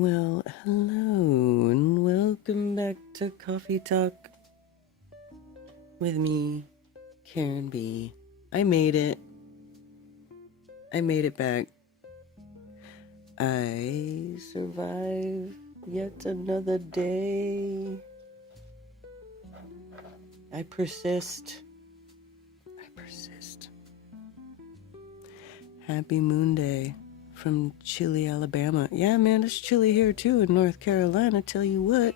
Well, hello and welcome back to Coffee Talk with me, Karen B. I made it. I made it back. I survived yet another day. I persist. Happy Moonday from chilly Alabama. Yeah, man, it's chilly here too in North Carolina. Tell you what.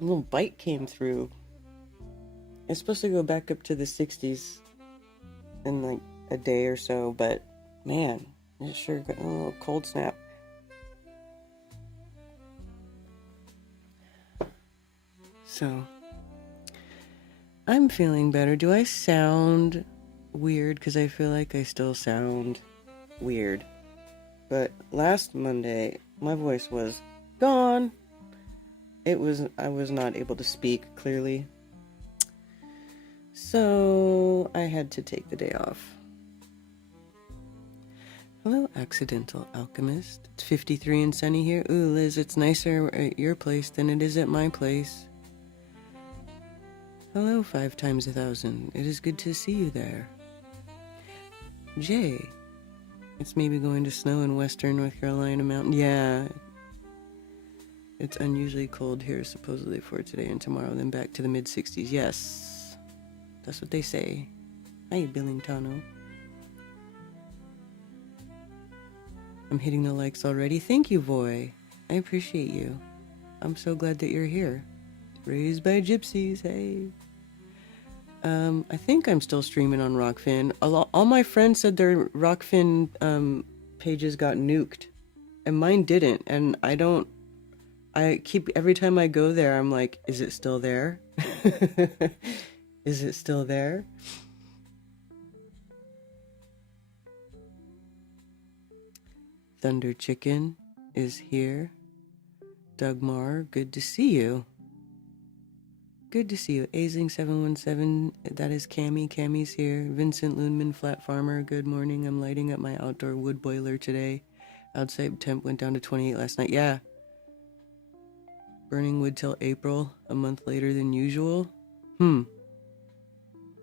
A little bite came through. It's supposed to go back up to the 60s in like a day or so, but man, it sure got a little cold snap. So, I'm feeling better. Do I sound weird? Because I feel like I still sound weird. But last Monday, my voice was gone. I was not able to speak clearly. So I had to take the day off. Hello, Accidental Alchemist. It's 53 and sunny here. Ooh, Liz, it's nicer at your place than it is at my place. Hello, 5 times 1,000. It is good to see you there. Jay, it's maybe going to snow in western North Carolina mountain. Yeah. It's unusually cold here, supposedly, for today and tomorrow, then back to the mid-60s. Yes. That's what they say. Hi, Billingtano. I'm hitting the likes already. Thank you, Voy. I appreciate you. I'm so glad that you're here. Raised by gypsies, hey. I think I'm still streaming on Rockfin. All my friends said their Rockfin pages got nuked, and mine didn't. And every time I go there, I'm like, is it still there? Is it still there? Thunder Chicken is here. Dugmar, good to see you. Good to see you. Aisling717, that is Cammy. Cammy's here. Vincent Loonman, Flat Farmer, good morning. I'm lighting up my outdoor wood boiler today. Outside temp went down to 28 last night. Yeah. Burning wood till April, a month later than usual.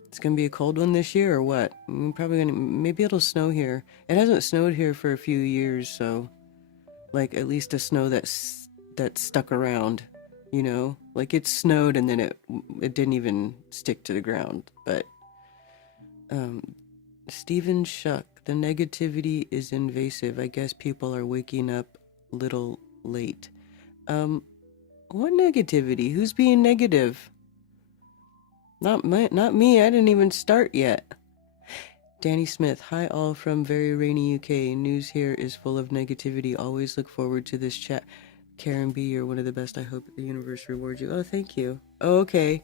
It's gonna be a cold one this year or what? Maybe it'll snow here. It hasn't snowed here for a few years, so like at least a snow that's stuck around, you know? Like it snowed and then it didn't even stick to the ground. But Stephen Shuck, the negativity is invasive. I guess people are waking up a little late. What negativity? Who's being negative? Not me. I didn't even start yet. Danny Smith, hi all from very rainy UK. News here is full of negativity. Always look forward to this chat. Karen B, you're one of the best. I hope the universe rewards you. Oh, thank you. Oh, okay.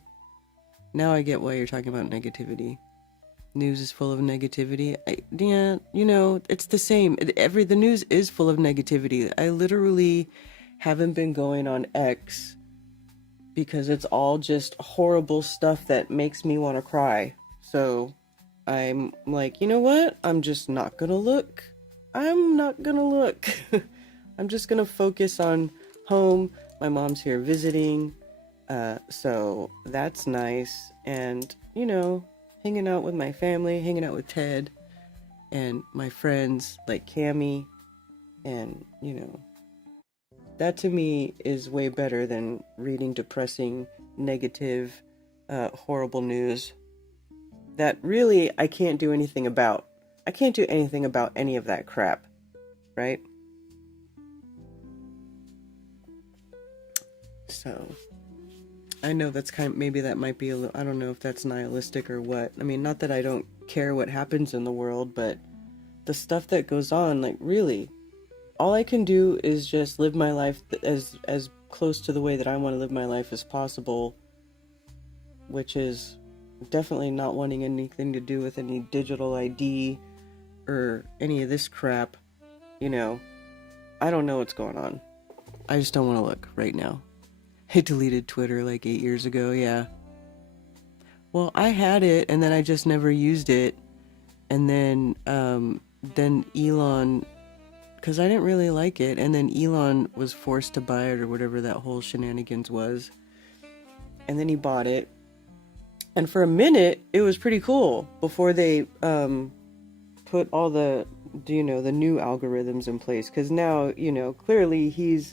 Now I get why you're talking about negativity. News is full of negativity. Yeah, you know, it's the same. The news is full of negativity. I literally haven't been going on X because it's all just horrible stuff that makes me want to cry. So I'm like, you know what? I'm just not gonna look. I'm not gonna look. I'm just gonna focus on home. My mom's here visiting. So that's nice. And, you know, hanging out with my family, hanging out with Ted and my friends like Cammy. And, you know, that to me is way better than reading depressing, negative, horrible news that really I can't do anything about. I can't do anything about any of that crap, right? So, I know that's maybe that might be a little, I don't know if that's nihilistic or what. I mean, not that I don't care what happens in the world, but the stuff that goes on, like really, all I can do is just live my life as close to the way that I want to live my life as possible, which is definitely not wanting anything to do with any digital ID or any of this crap. You know, I don't know what's going on. I just don't want to look right now. I deleted Twitter like 8 years ago, yeah. Well, I had it and then I just never used it. And then Elon because I didn't really like it. And then Elon was forced to buy it or whatever that whole shenanigans was. And then he bought it. And for a minute, it was pretty cool before they put all the, the new algorithms in place. Because now, clearly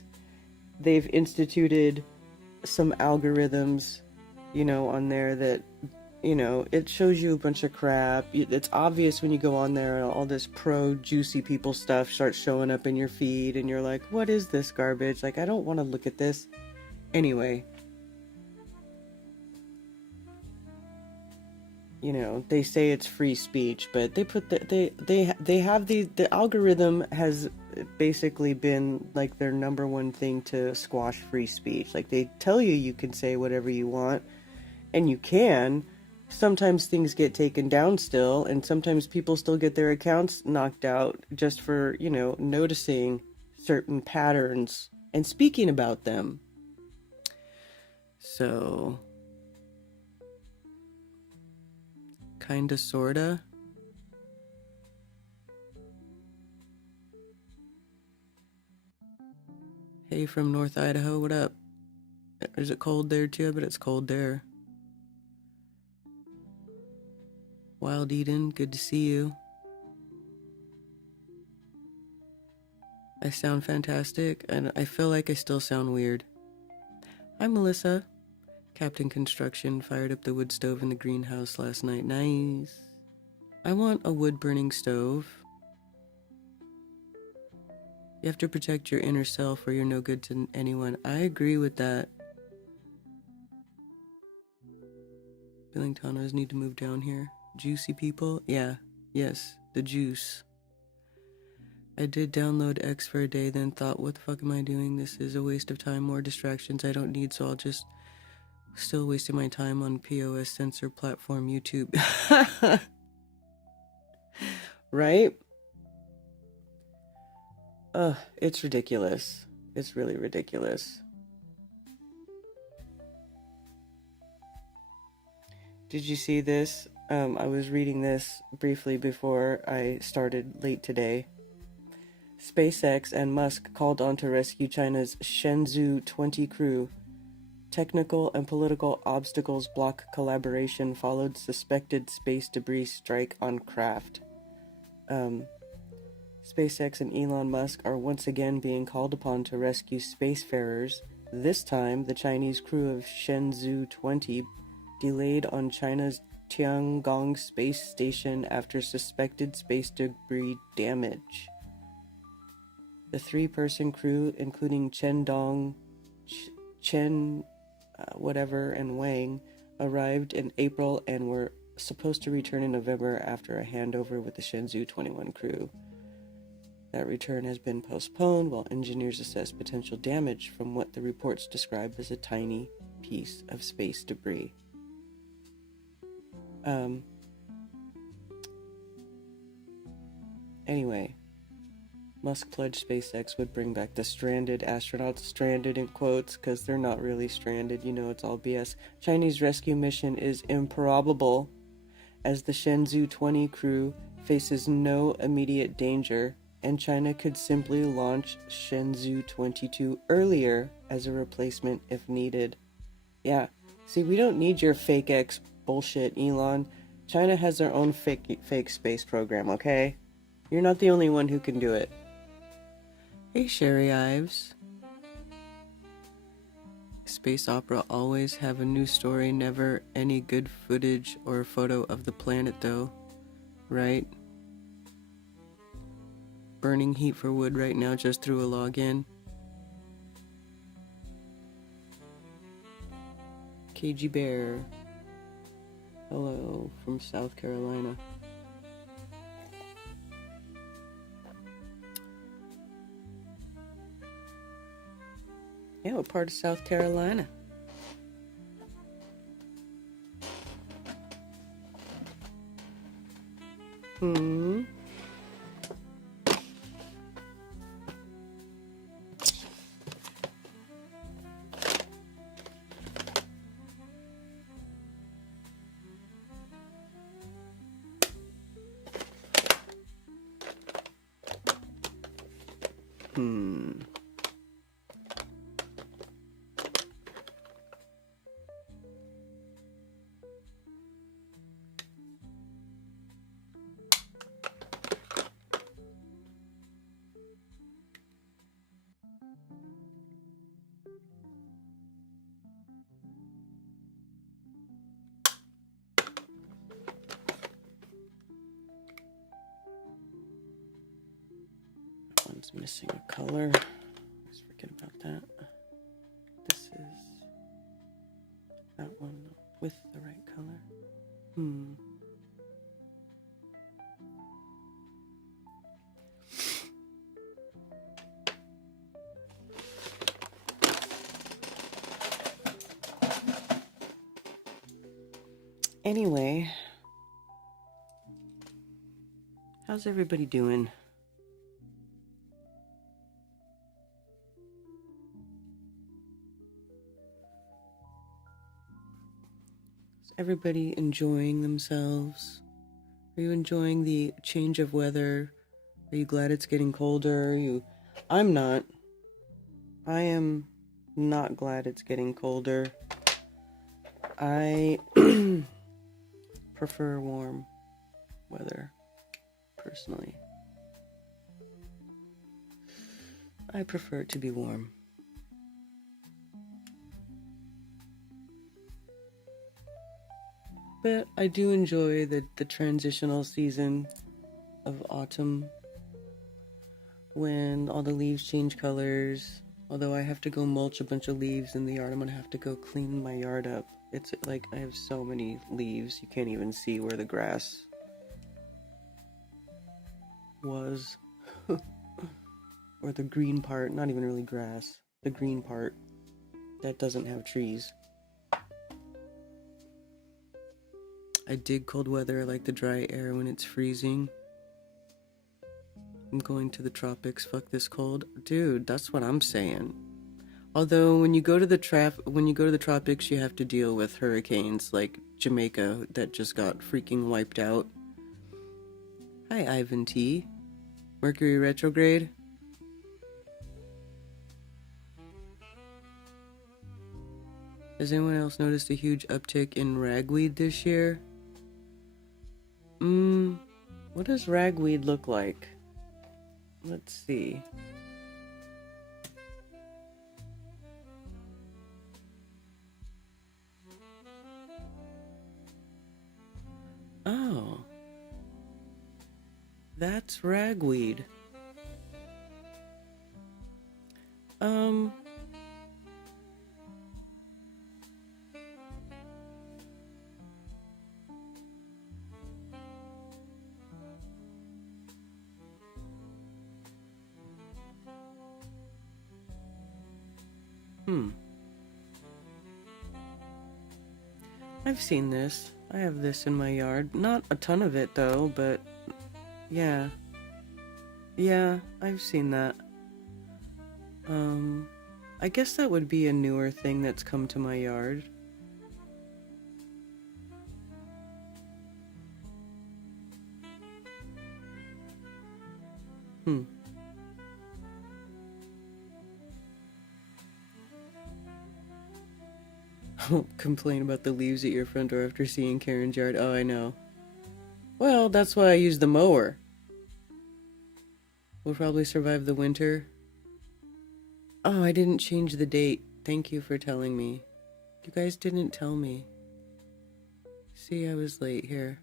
they've instituted some algorithms, on there that, it shows you a bunch of crap. It's obvious when you go on there and all this juicy people stuff starts showing up in your feed and you're like, what is this garbage? Like, I don't want to look at this. Anyway, they say it's free speech, but they put they have the algorithm has basically been like their number one thing to squash free speech. Like, they tell you can say whatever you want, and you can. Sometimes things get taken down still, and sometimes people still get their accounts knocked out just for, noticing certain patterns and speaking about them. So, kinda, sorta. Hey from North Idaho, what up? Is it cold there too? But it's cold there. Wild Eden, good to see you. I sound fantastic, and I feel like I still sound weird. Hi, Melissa. Captain Construction fired up the wood stove in the greenhouse last night. Nice. I want a wood-burning stove. You have to protect your inner self or you're no good to anyone. I agree with that. Billingtonos need to move down here. Juicy people? Yeah. Yes. The juice. I did download X for a day, then thought, what the fuck am I doing? This is a waste of time, more distractions I don't need, so I'll just still wasting my time on POS sensor platform YouTube. Right? It's ridiculous. It's really ridiculous. Did you see this? I was reading this briefly before I started late today. SpaceX and Musk called on to rescue China's Shenzhou 20 crew. Technical and political obstacles block collaboration followed suspected space debris strike on craft. SpaceX and Elon Musk are once again being called upon to rescue spacefarers. This time, the Chinese crew of Shenzhou 20 delayed on China's Tiangong space station after suspected space debris damage. The three-person crew, including Chen, and Wang, arrived in April and were supposed to return in November after a handover with the Shenzhou 21 crew. That return has been postponed while engineers assess potential damage from what the reports describe as a tiny piece of space debris. Anyway, Musk pledged SpaceX would bring back the stranded astronauts, stranded in quotes, because they're not really stranded, it's all BS. Chinese rescue mission is improbable, as the Shenzhou 20 crew faces no immediate danger, and China could simply launch Shenzhou 22 earlier as a replacement if needed. Yeah, see, we don't need your fake X bullshit, Elon. China has their own fake space program, okay? You're not the only one who can do it. Hey, Sherry Ives. Space opera always have a new story, never any good footage or photo of the planet, though. Right? Burning heat for wood right now just through a login. KG Bear. Hello from South Carolina. Yeah, what part of South Carolina? one's missing a color. Let's forget about that. This is that one with the right color. Anyway, how's everybody doing? Is everybody enjoying themselves? Are you enjoying the change of weather? Are you glad it's getting colder? I'm not. I am not glad it's getting colder. I prefer warm weather, personally. I prefer it to be warm. But I do enjoy the transitional season of autumn, when all the leaves change colors. Although I have to go mulch a bunch of leaves in the yard, I'm gonna have to go clean my yard up. It's like I have so many leaves, you can't even see where the grass was. Or the green part, not even really grass, the green part that doesn't have trees. I dig cold weather, I like the dry air when it's freezing. I'm going to the tropics, fuck this cold. Dude, that's what I'm saying. Although when you go to the tropics, you have to deal with hurricanes like Jamaica that just got freaking wiped out. Hi, Ivan T. Mercury retrograde. Has anyone else noticed a huge uptick in ragweed this year? What does ragweed look like? Let's see. Oh. That's ragweed. I've seen this. I have this in my yard. Not a ton of it though, but yeah. Yeah, I've seen that. I guess that would be a newer thing that's come to my yard. Complain about the leaves at your front door after seeing Karen's yard. Oh, I know. Well, that's why I use the mower. We'll probably survive the winter. Oh, I didn't change the date. Thank you for telling me. You guys didn't tell me. See, I was late here.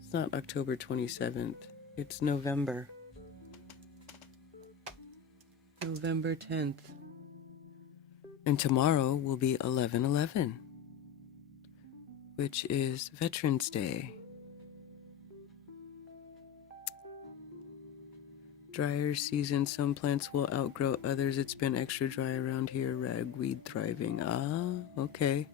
It's not October 27th. It's November. November 10th. And tomorrow will be 11/11, which is Veterans Day. Drier season, some plants will outgrow others. It's been extra dry around here. Ragweed thriving. Ah, okay.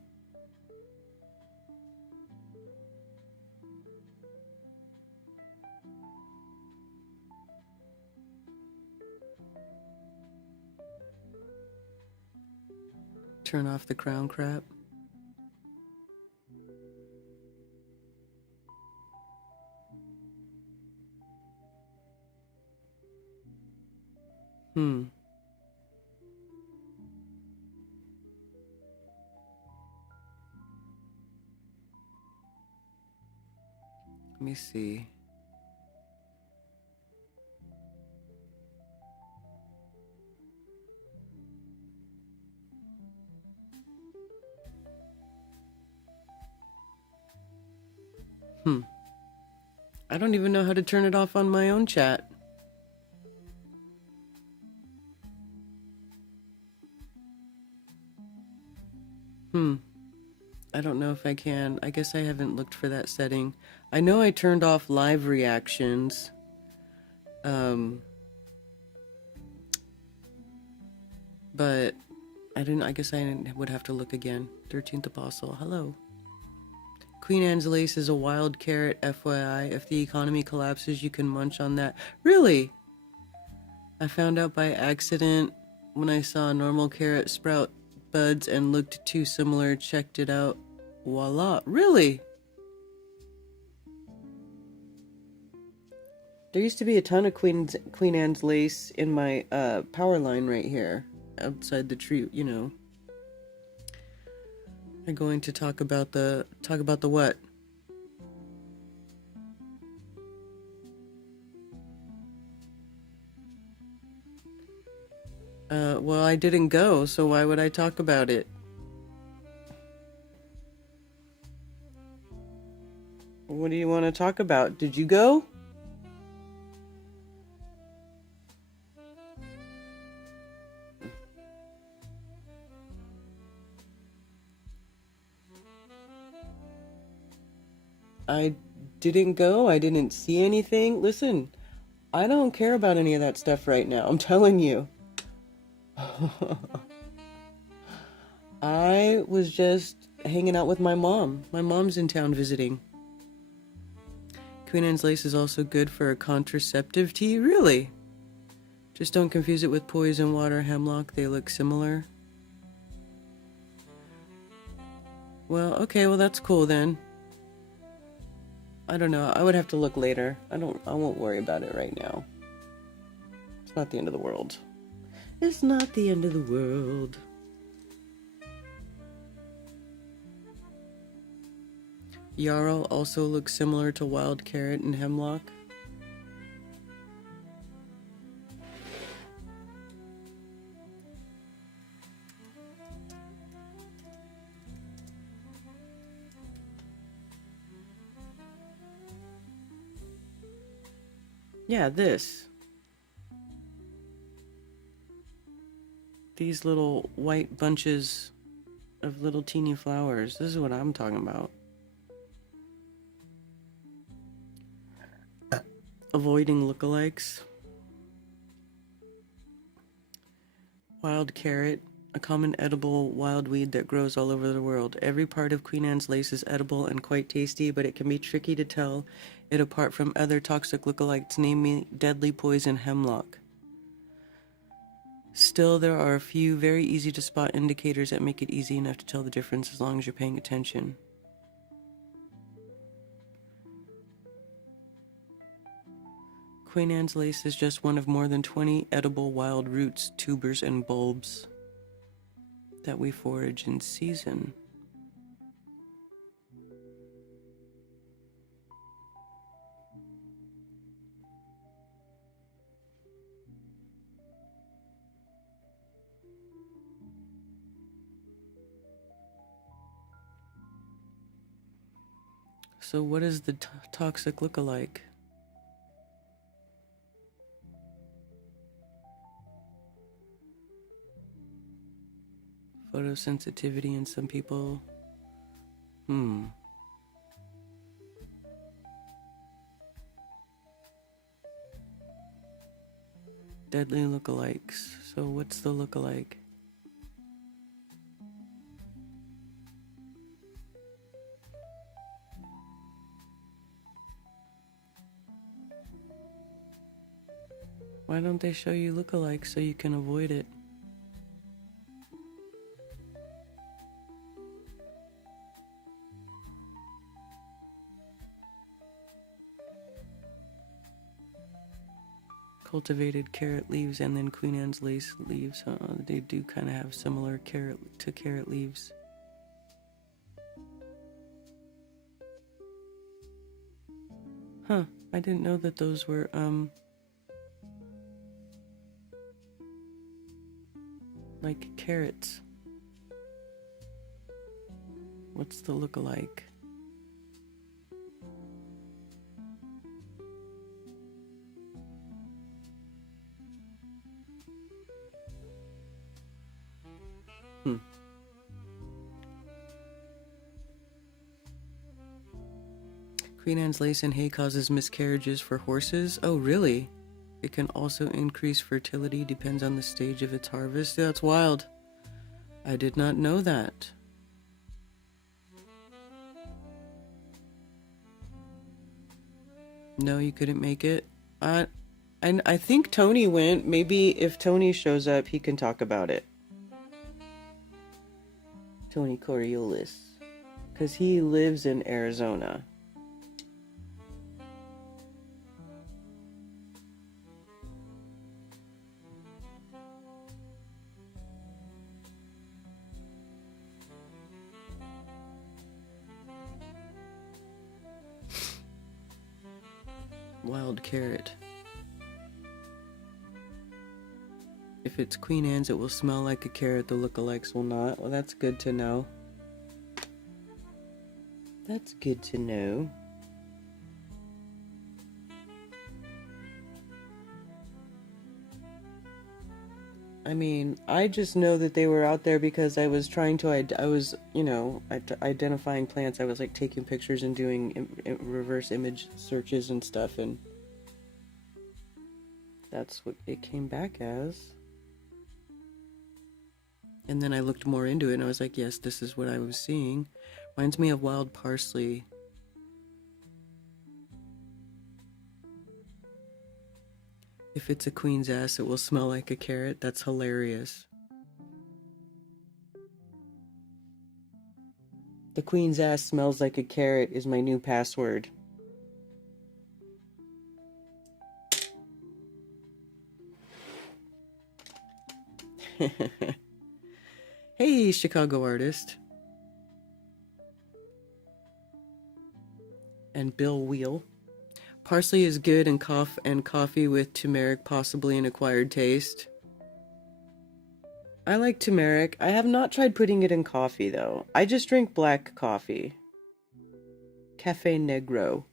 Turn off the crown crap. Let me see. I don't even know how to turn it off on my own chat. don't know if I can. I guess I haven't looked for that setting. I know I turned off live reactions. But I guess I would have to look again. 13th Apostle, hello. Queen Anne's lace is a wild carrot, FYI. If the economy collapses, you can munch on that. Really? I found out by accident when I saw a normal carrot sprout buds and looked too similar. Checked it out. Voila. Really? There used to be a ton of Queen Anne's lace in my power line right here. Outside the tree, you know. I'm going to talk about the what? Well, I didn't go, so why would I talk about it? What do you want to talk about? Did you go? I didn't go. I didn't see anything. Listen, I don't care about any of that stuff right now. I'm telling you. I was just hanging out with my mom. My mom's in town visiting. Queen Anne's lace is also good for a contraceptive tea. Really? Just don't confuse it with poison water hemlock. They look similar. Well, okay, well that's cool then. I don't know. I would have to look later. I won't worry about it right now. It's not the end of the world. It's not the end of the world. Yarrow also looks similar to wild carrot and hemlock. Yeah, this. These little white bunches of little teeny flowers. This is what I'm talking about. Avoiding lookalikes. Wild carrot, a common edible wild weed that grows all over the world. Every part of Queen Anne's lace is edible and quite tasty, but it can be tricky to tell it apart from other toxic lookalikes, namely deadly poison hemlock. Still, there are a few very easy to spot indicators that make it easy enough to tell the difference as long as you're paying attention. Queen Anne's lace is just one of more than 20 edible wild roots, tubers, and bulbs that we forage in season. So what is the toxic lookalike? Photosensitivity in some people. Deadly lookalikes. So what's the lookalike? Why don't they show you lookalikes so you can avoid it? Cultivated carrot leaves and then Queen Anne's lace leaves. They do kind of have similar carrot leaves. Huh, I didn't know that those were, like carrots. What's the lookalike? Queen Anne's lace in hay causes miscarriages for horses. Oh, really? It can also increase fertility, depends on the stage of its harvest. That's wild. I did not know that. No, you couldn't make it? I think Tony went. Maybe if Tony shows up, he can talk about it. Tony Coriolis. Because he lives in Arizona. Wild carrot. If it's Queen Anne's, it will smell like a carrot. The lookalikes will not. Well, that's good to know. That's good to know. I mean, I just know that they were out there because I was trying to, identifying plants. I was like taking pictures and doing reverse image searches and stuff, and that's what it came back as. And then I looked more into it and I was like, yes, this is what I was seeing. Reminds me of wild parsley. If it's a queen's ass, it will smell like a carrot. That's hilarious. The queen's ass smells like a carrot is my new password. Hey, Chicago artist. And Bill Wheel. Parsley is good in coffee with turmeric, possibly an acquired taste. I like turmeric. I have not tried putting it in coffee, though. I just drink black coffee. Cafe Negro.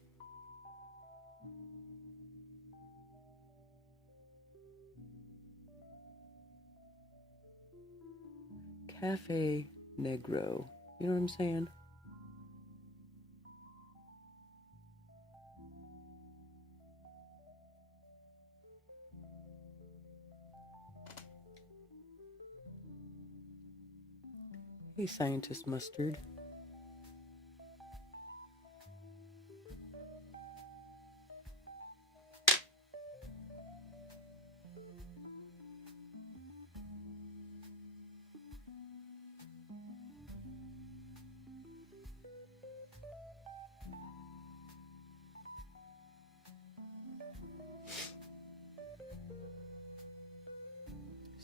Cafe Negro. You know what I'm saying? Hey, Scientist Mustard.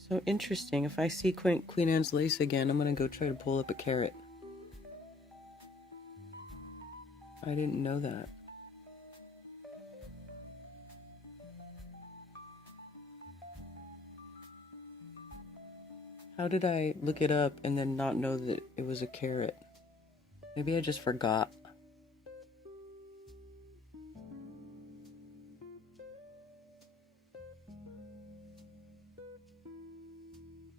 So interesting. If I see Queen Anne's lace again, I'm gonna go try to pull up a carrot. I didn't know that. How did I look it up and then not know that it was a carrot? Maybe I just forgot.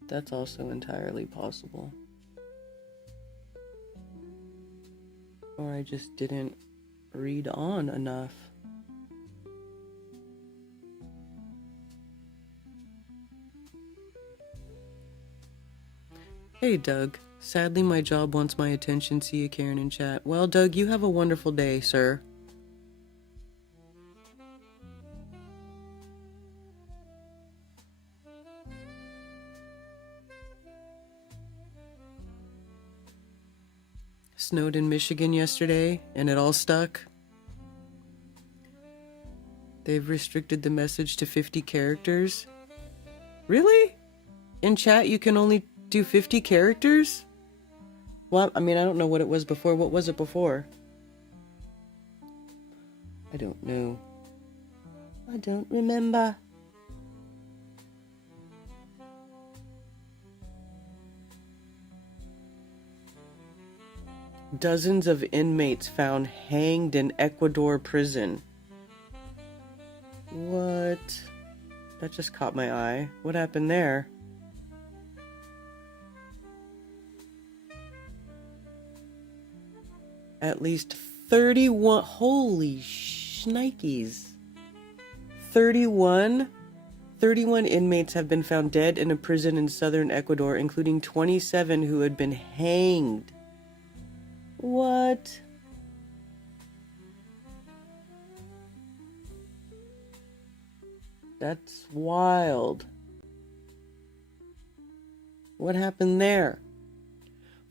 That's also entirely possible. Or I just didn't read on enough. Hey, Doug. Sadly, my job wants my attention. See you, Karen, in chat. Well, Doug, you have a wonderful day, sir. Snowed in Michigan yesterday, and it all stuck. They've restricted the message to 50 characters. Really? In chat, you can only do 50 characters? Well, I mean, I don't know what it was before. What was it before? I don't know. I don't remember. Dozens of inmates found hanged in Ecuador prison. What? That just caught my eye. What happened there? At least 31. Holy shnikes. 31? 31 inmates have been found dead in a prison in southern Ecuador, including 27 who had been hanged. What? That's wild. What happened there?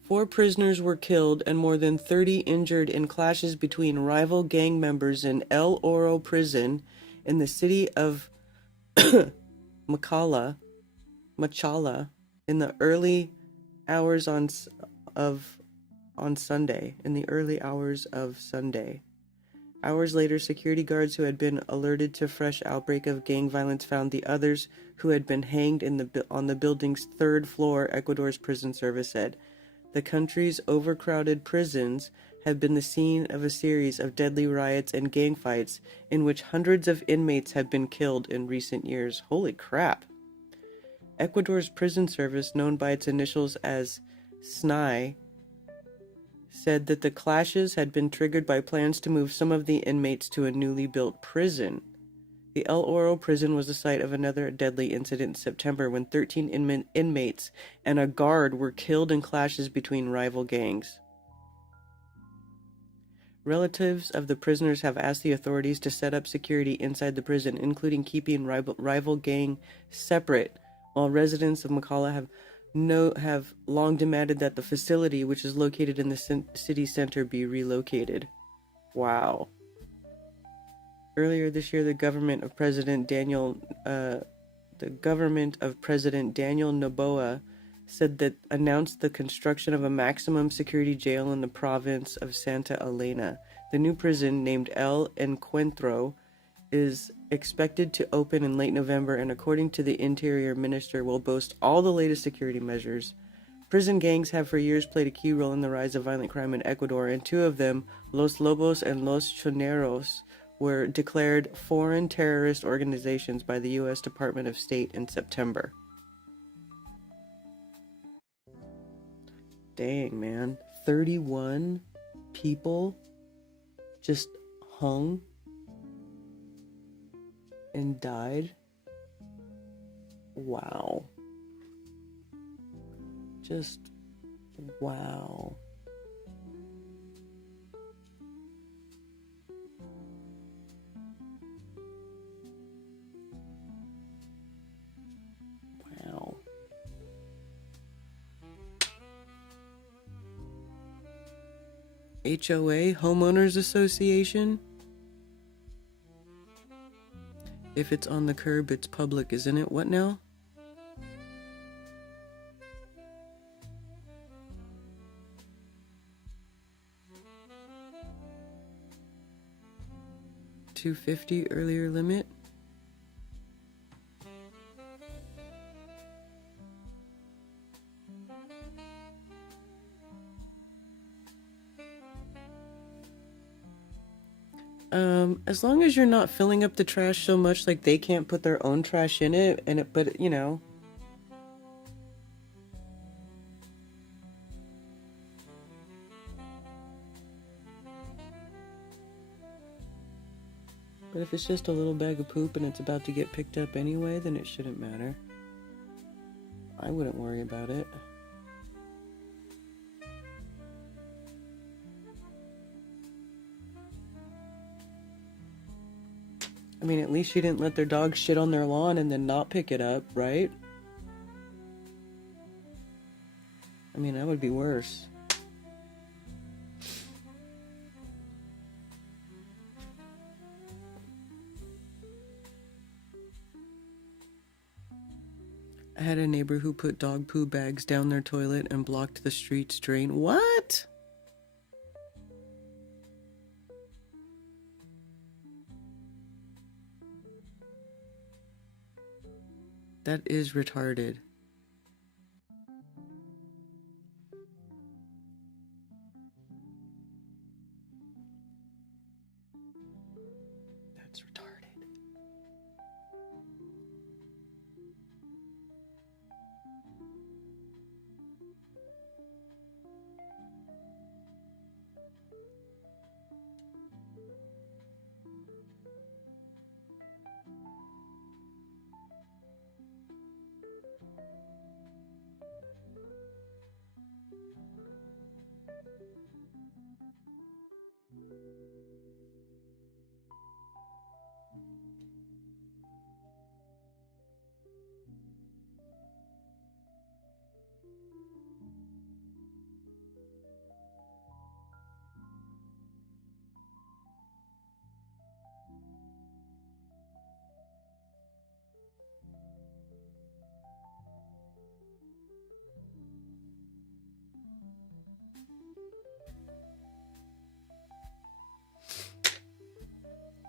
4 prisoners were killed and more than 30 injured in clashes between rival gang members in El Oro prison in the city of Machala in the early hours on Sunday. In the early hours of Sunday. Hours later, security guards who had been alerted to fresh outbreak of gang violence found the others who had been hanged on the building's 3rd floor, Ecuador's prison service said. The country's overcrowded prisons have been the scene of a series of deadly riots and gang fights in which hundreds of inmates have been killed in recent years. Holy crap. Ecuador's prison service, known by its initials as SNI, said that the clashes had been triggered by plans to move some of the inmates to a newly built prison. The El Oro prison was the site of another deadly incident in September when 13 inmates and a guard were killed in clashes between rival gangs. Relatives of the prisoners have asked the authorities to set up security inside the prison, including keeping rival gang separate, while residents of Machala have long demanded that the facility, which is located in the city center, be relocated. Wow. Earlier this year, the government of President Daniel Noboa announced the construction of a maximum security jail in the province of Santa Elena. The new prison, named El Encuentro, is expected to open in late November and, according to the Interior Minister, will boast all the latest security measures. Prison gangs have for years played a key role in the rise of violent crime in Ecuador, and 2 of them, Los Lobos and Los Choneros, were declared foreign terrorist organizations by the U.S. Department of State in September. Dang, man. 31 people just hung and died? Wow. Just wow. Wow. HOA, Homeowners Association? If it's on the curb, it's public, isn't it? What now? $250 earlier limit? As long as you're not filling up the trash so much like they can't put their own trash in it, but you know. But if it's just a little bag of poop and it's about to get picked up anyway, then it shouldn't matter. I wouldn't worry about it. I mean, at least you didn't let their dog shit on their lawn and then not pick it up, right? I mean, that would be worse. I had a neighbor who put dog poo bags down their toilet and blocked the street's drain. What? That is retarded. That's retarded.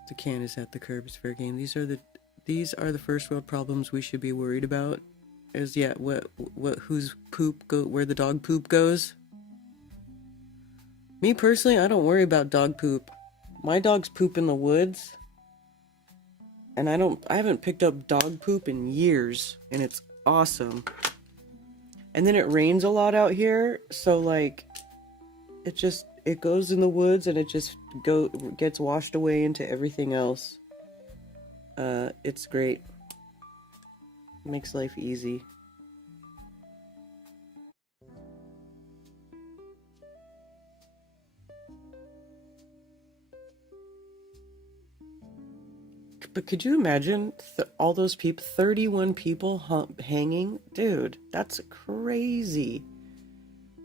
The can is at the curb. It's fair game. These are the first world problems we should be worried about. Is whose poop go where the dog poop goes. Me personally, I don't worry about dog poop. My dogs poop in the woods, and I haven't picked up dog poop in years, and it's awesome. And then it rains a lot out here, so like it goes in the woods and it just gets washed away into everything else. It's great. Makes life easy. But could you imagine all those people, 31 people hanging? Dude, that's crazy.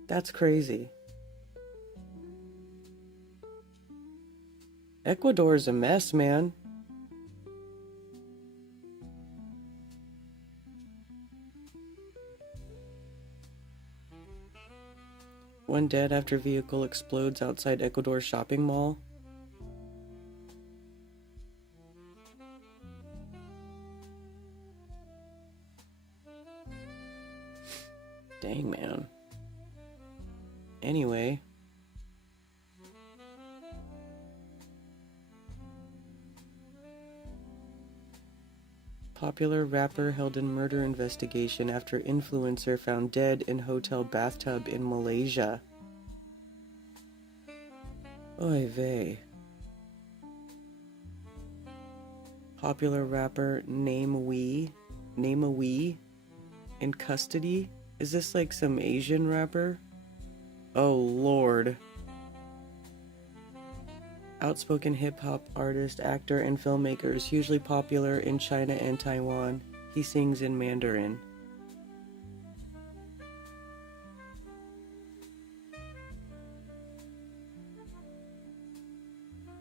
That's crazy. Ecuador's a mess, man. One dead after vehicle explodes outside Ecuador shopping mall. Dang, man. Anyway. Popular rapper held in murder investigation after influencer found dead in hotel bathtub in Malaysia. Oy vey. Popular rapper Name a Wee in custody? Is this like some Asian rapper? Oh lord. Outspoken hip-hop artist, actor, and filmmaker is hugely popular in China and Taiwan. He sings in Mandarin.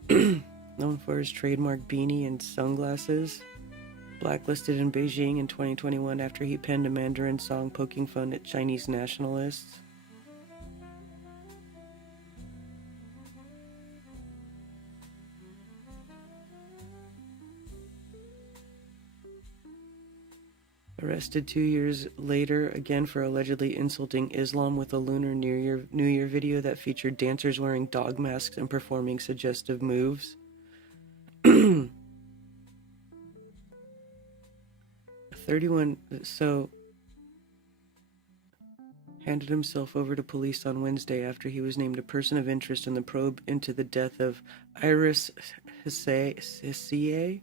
Known for his trademark beanie and sunglasses. Blacklisted in Beijing in 2021 after he penned a Mandarin song poking fun at Chinese nationalists. Arrested 2 years later, again for allegedly insulting Islam with a Lunar New Year video that featured dancers wearing dog masks and performing suggestive moves. 31, handed himself over to police on Wednesday after he was named a person of interest in the probe into the death of Iris Hsieh,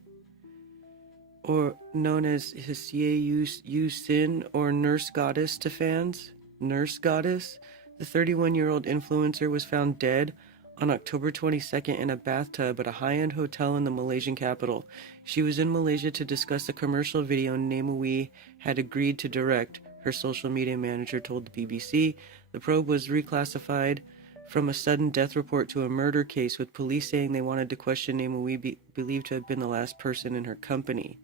or known as Hsieh Yu-sin, or Nurse Goddess to fans. Nurse Goddess? The 31-year-old influencer was found dead on October 22nd in a bathtub at a high-end hotel in the Malaysian capital. She was in Malaysia to discuss a commercial video Namewi had agreed to direct, her social media manager told the BBC. The probe was reclassified from a sudden death report to a murder case, with police saying they wanted to question Namewi, believed to have been the last person in her company.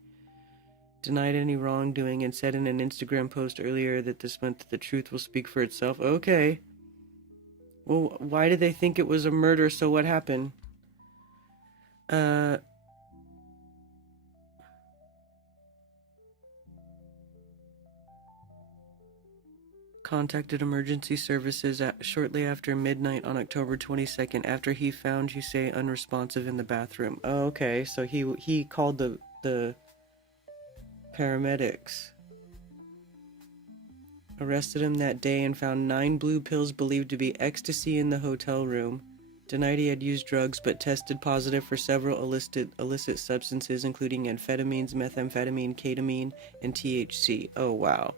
Denied any wrongdoing and said in an Instagram post earlier that this month the truth will speak for itself. Okay. Well, why did they think it was a murder? So what happened? Contacted emergency services shortly after midnight on October 22nd after he found Hussein unresponsive in the bathroom. Oh, okay. So he called the paramedics. Arrested him that day and found 9 blue pills believed to be ecstasy in the hotel room. Denied he had used drugs, but tested positive for several illicit substances, including amphetamines, methamphetamine, ketamine, and THC. Oh, wow.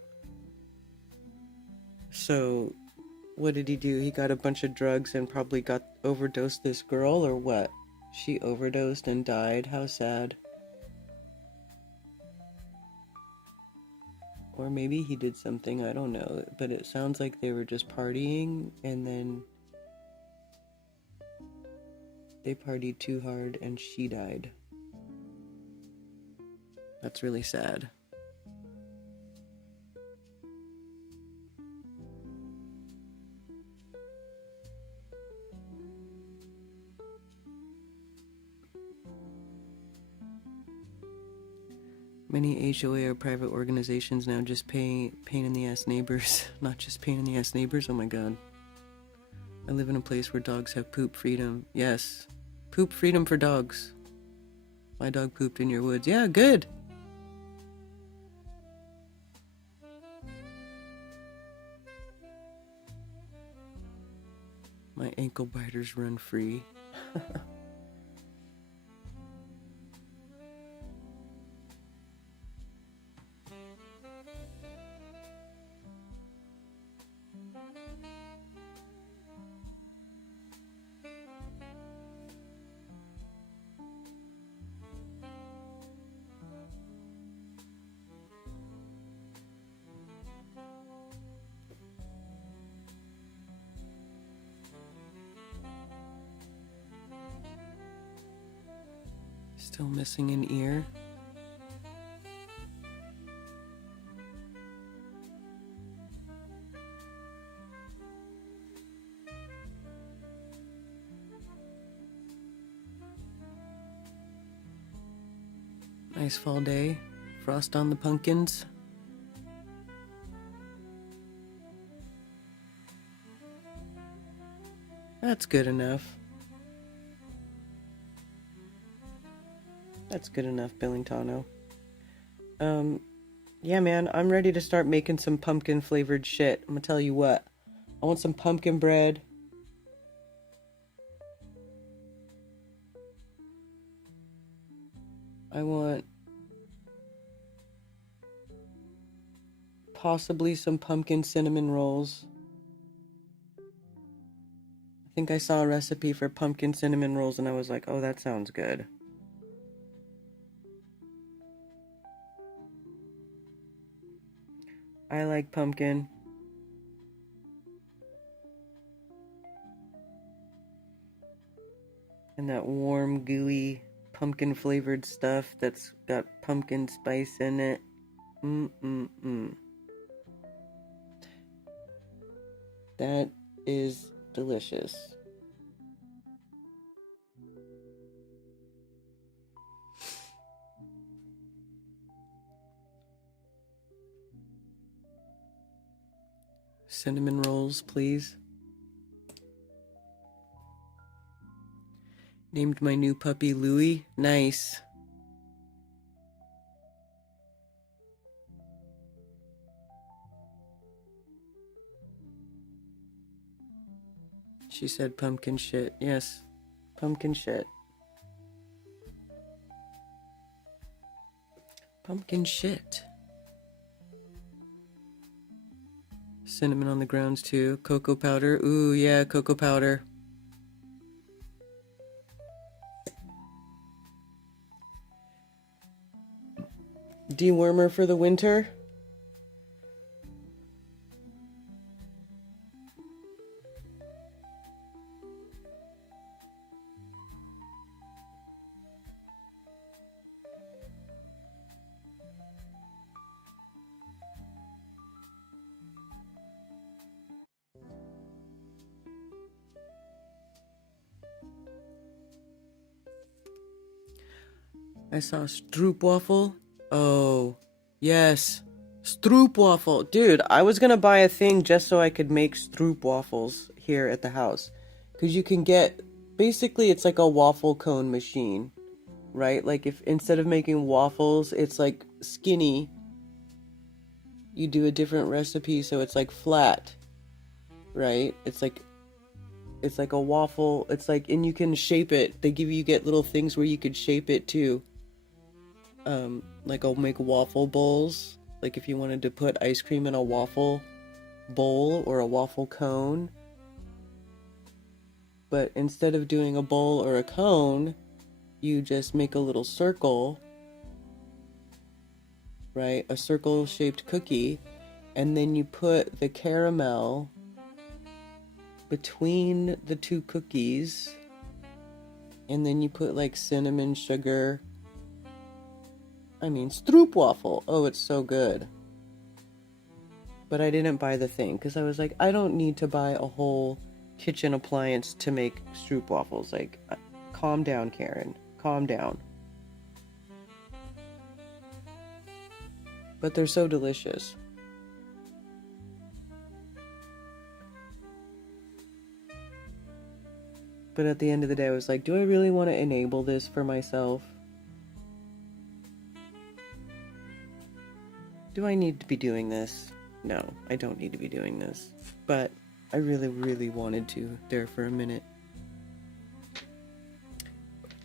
So, what did he do? He got a bunch of drugs and probably overdosed this girl, or what? She overdosed and died. How sad. Or maybe he did something, I don't know. But it sounds like they were just partying, and then they partied too hard and she died. That's really sad. Many HOA or private organizations now just pay pain in the ass neighbors. Not just pain in the ass neighbors, oh my god. I live in a place where dogs have poop freedom. Yes. Poop freedom for dogs. My dog pooped in your woods. Yeah, good. My ankle biters run free. Still missing an ear. Nice fall day. Frost on the pumpkins. That's good enough. That's good enough, Billingtano. Yeah, man, I'm ready to start making some pumpkin flavored shit. I'm gonna tell you what. I want some pumpkin bread. I want possibly some pumpkin cinnamon rolls. I think I saw a recipe for pumpkin cinnamon rolls and I was like, oh, that sounds good. I like pumpkin. And that warm, gooey, pumpkin flavored stuff that's got pumpkin spice in it. That is delicious. Cinnamon rolls, please. Named my new puppy Louie. Nice. She said pumpkin shit. Yes, pumpkin shit. Pumpkin shit. Cinnamon on the grounds too. Cocoa powder. Ooh, yeah, cocoa powder. Dewormer for the winter. I saw stroopwafel. Oh, yes. Stroopwafel. Dude, I was gonna buy a thing just so I could make stroopwafels here at the house. Because you can get... Basically, it's like a waffle cone machine. Right? Like, if instead of making waffles, it's like skinny. You do a different recipe so it's like flat. Right? It's like... It's like a waffle. It's like, and you can shape it. You get little things where you could shape it too. Like I'll make waffle bowls. Like if you wanted to put ice cream in a waffle bowl or a waffle cone. But instead of doing a bowl or a cone, you just make a little circle, right? A circle shaped cookie. And then you put the caramel between the two cookies. And then you put like cinnamon sugar. I mean, stroopwafel. Oh, it's so good. But I didn't buy the thing because I was like, I don't need to buy a whole kitchen appliance to make stroopwafels. Like, calm down, Karen. Calm down. But they're so delicious. But at the end of the day, I was like, do I really want to enable this for myself? Do I need to be doing this? No, I don't need to be doing this. But I really, really wanted to there for a minute.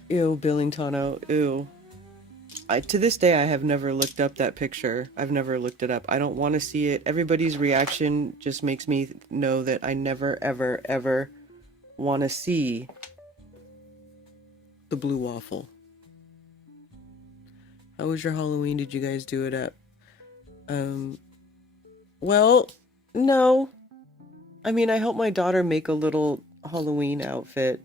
Ew, Billingtano, ew. To this day, I have never looked up that picture. I've never looked it up. I don't want to see it. Everybody's reaction just makes me know that I never, ever, ever want to see the blue waffle. How was your Halloween? Did you guys do it up? Well, no. I mean, I helped my daughter make a little Halloween outfit.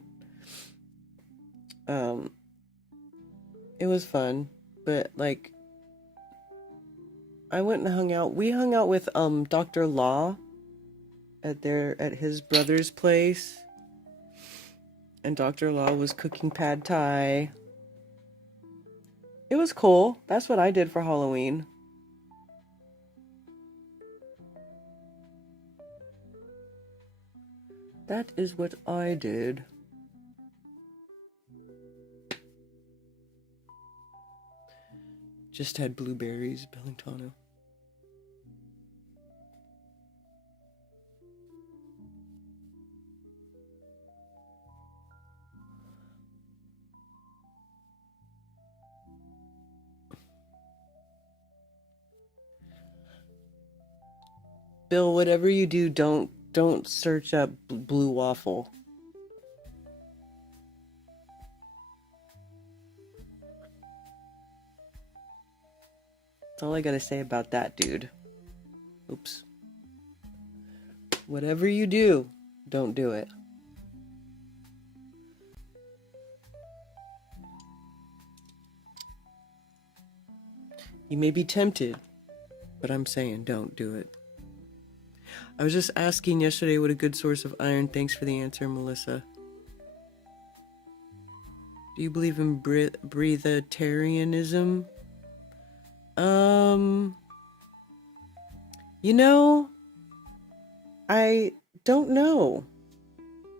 It was fun, but like, I went and hung out. We hung out with Dr. Law at his brother's place, and Dr. Law was cooking pad thai. It was cool. That's what I did for Halloween. That is what I did. Just had blueberries, Bellingtano. Bill, whatever you do, don't search up blue waffle. That's all I gotta say about that, dude. Oops. Whatever you do, don't do it. You may be tempted, but I'm saying don't do it. I was just asking yesterday what a good source of iron. Thanks for the answer, Melissa. Do you believe in breatharianism? You know, I don't know.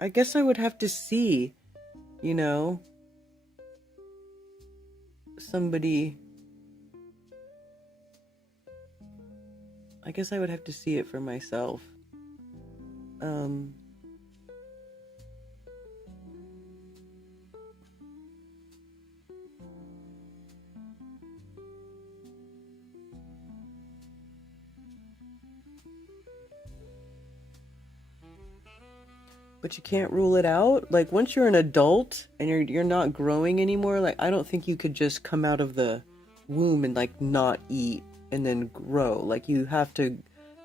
I guess I would have to see, you know, somebody. I guess I would have to see it for myself. But you can't rule it out. Like once you're an adult and you're not growing anymore, like I don't think you could just come out of the womb and like not eat and then grow. Like you have to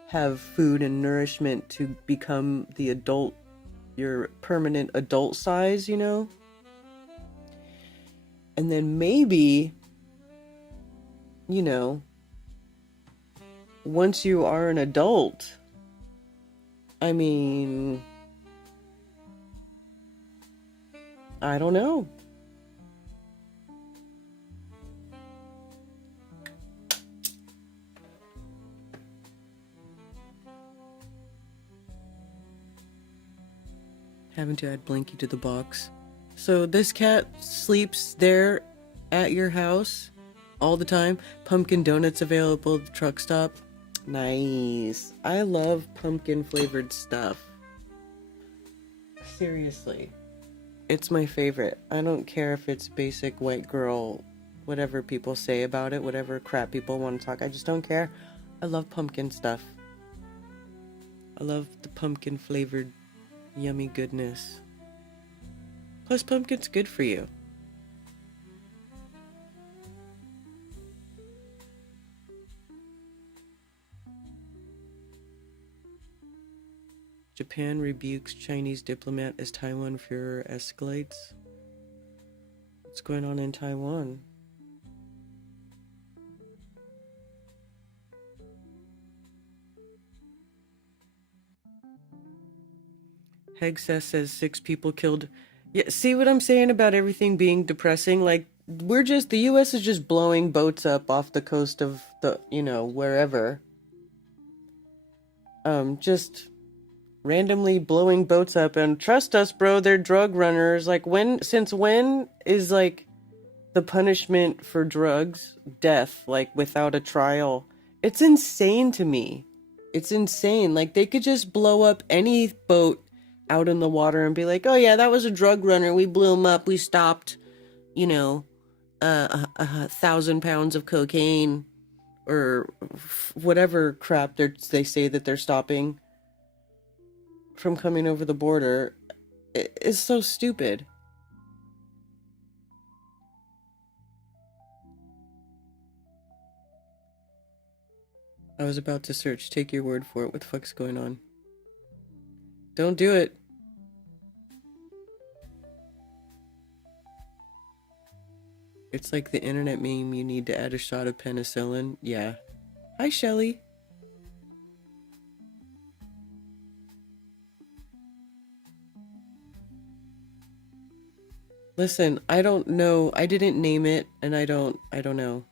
have food and nourishment to become the adult, your permanent adult size, you know? And then maybe, you know, once you are an adult, I mean, I don't know. Having to add Blinky to the box. So this cat sleeps there at your house all the time. Pumpkin donuts available at the truck stop. Nice. I love pumpkin flavored stuff. Seriously. It's my favorite. I don't care if it's basic white girl, whatever people say about it, whatever crap people want to talk. I just don't care. I love pumpkin stuff. I love the pumpkin flavored yummy goodness. Plus, pumpkin's good for you. Japan rebukes Chinese diplomat as Taiwan furor escalates. What's going on in Taiwan? Hegseth says 6 people killed. Yeah, see what I'm saying about everything being depressing? Like, the US is just blowing boats up off the coast of wherever. Just randomly blowing boats up, and trust us, bro, they're drug runners. Like, since when is, like, the punishment for drugs death, like, without a trial? It's insane to me. It's insane. Like, they could just blow up any boat out in the water and be like, oh yeah, that was a drug runner, we blew him up, we stopped, 1,000 pounds of cocaine, or whatever crap they say that they're stopping from coming over the border. It's so stupid. I was about to search. Take your word for it. What the fuck's going on? Don't do it. It's like the internet meme, you need to add a shot of penicillin. Yeah. Hi, Shelly. Listen, I don't know. I didn't name it, and I don't know.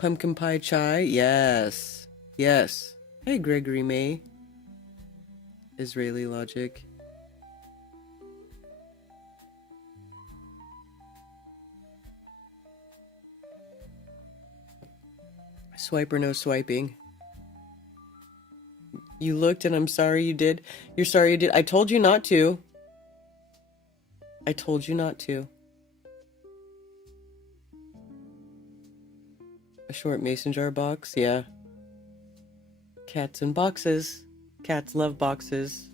Pumpkin pie chai? Yes. Yes. Hey, Gregory May. Israeli logic. Swipe or no swiping? You looked and I'm sorry you did. You're sorry you did. I told you not to. I told you not to. A short mason jar box? Yeah. Cats in boxes. Cats love boxes.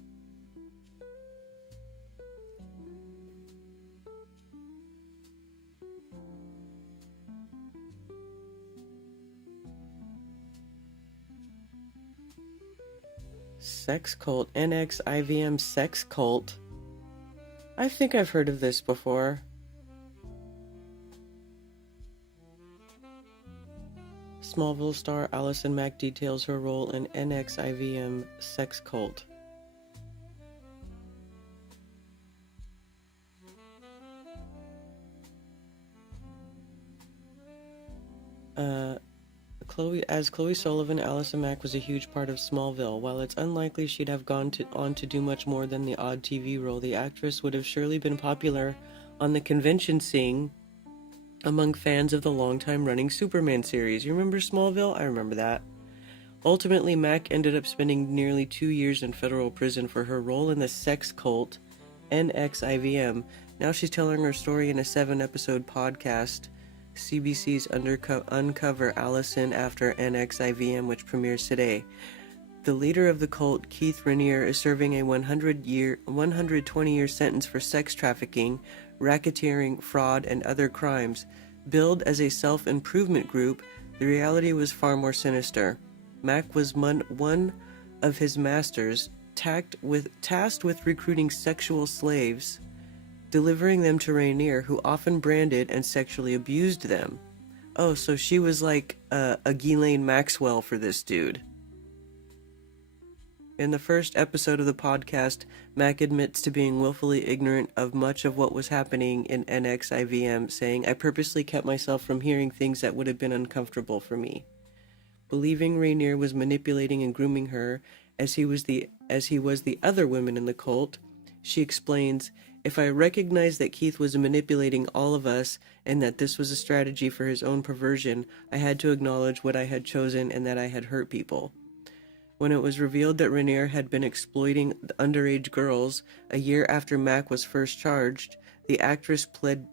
Sex cult. NXIVM sex cult. I think I've heard of this before. Smallville star Allison Mack details her role in NXIVM sex cult. Chloe Sullivan, Allison Mack was a huge part of Smallville. While it's unlikely she'd have on to do much more than the odd TV role, the actress would have surely been popular on the convention scene among fans of the long-time running Superman series. You remember Smallville? I remember that. Ultimately, Mack ended up spending nearly 2 years in federal prison for her role in the sex cult NXIVM. Now she's telling her story in a 7-episode podcast, CBC's Uncover Allison After NXIVM, which premieres today. The leader of the cult, Keith Raniere, is serving a 120-year sentence for sex trafficking, racketeering, fraud, and other crimes. Billed as a self-improvement group, the reality was far more sinister. Mack was one of his masters, tasked with recruiting sexual slaves, delivering them to Raniere, who often branded and sexually abused them. Oh, so she was like a Ghislaine Maxwell for this dude. In the first episode of the podcast, Mack admits to being willfully ignorant of much of what was happening in NXIVM, saying, "I purposely kept myself from hearing things that would have been uncomfortable for me." Believing Raniere was manipulating and grooming her, as he was the other women in the cult, she explains, "If I recognized that Keith was manipulating all of us and that this was a strategy for his own perversion, I had to acknowledge what I had chosen and that I had hurt people." When it was revealed that Rainier had been exploiting underage girls a year after Mac was first charged, the actress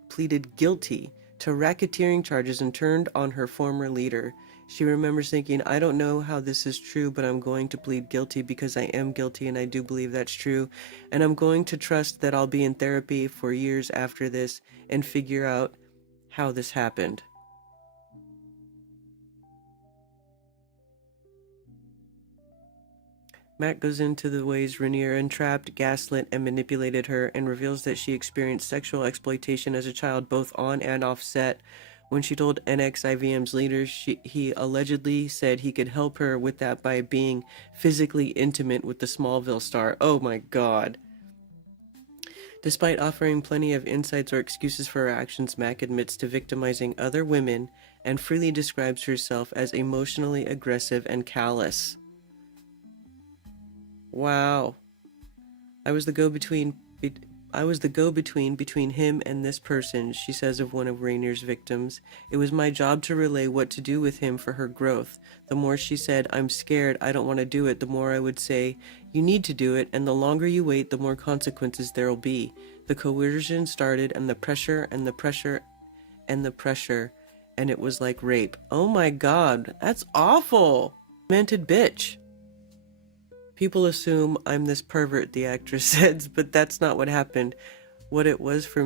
pleaded guilty to racketeering charges and turned on her former leader. She remembers thinking, I don't know how this is true, but I'm going to plead guilty because I am guilty and I do believe that's true. And I'm going to trust that I'll be in therapy for years after this and figure out how this happened. Mac goes into the ways Rainier entrapped, gaslit, and manipulated her, and reveals that she experienced sexual exploitation as a child both on and off set. When she told NXIVM's leaders, he allegedly said he could help her with that by being physically intimate with the Smallville star. Oh my god. Despite offering plenty of insights or excuses for her actions, Mac admits to victimizing other women and freely describes herself as emotionally aggressive and callous. Wow. I was the go-between between him and this person, she says of one of Rainier's victims. It was my job to relay what to do with him for her growth. The more she said, I'm scared, I don't want to do it, the more I would say, you need to do it, and the longer you wait, the more consequences there'll be. The coercion started, and the pressure, and the pressure, and the pressure, and it was like rape. Oh my god, that's awful! Demented bitch. People assume I'm this pervert, the actress says, but that's not what happened. What it was for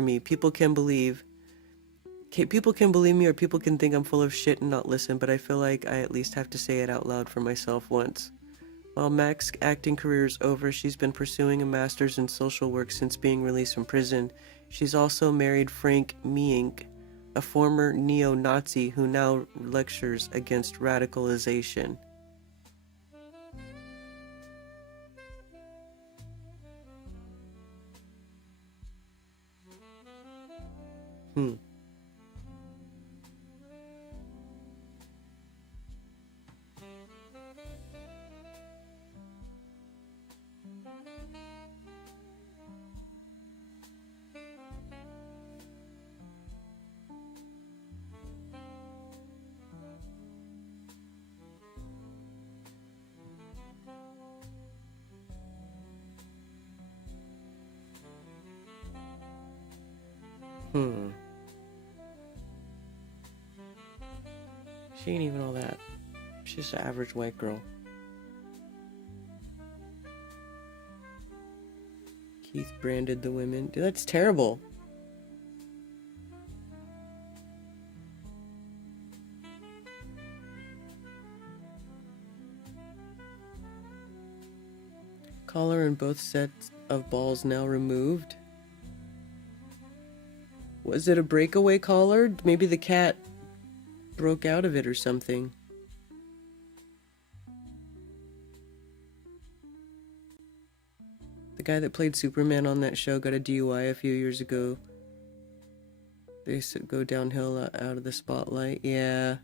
me. People can believe me, or people can think I'm full of shit and not listen, but I feel like I at least have to say it out loud for myself once. While Mac's acting career is over, she's been pursuing a master's in social work since being released from prison. She's also married Frank Meink, a former neo-Nazi who now lectures against radicalization. Hmm. Hmm. She ain't even all that. She's just an average white girl. Keith branded the women. Dude, that's terrible. Collar and both sets of balls now removed. Was it a breakaway collar? Maybe the cat broke out of it or something. The guy that played Superman on that show got a DUI a few years ago. They go downhill out of the spotlight. Yeah.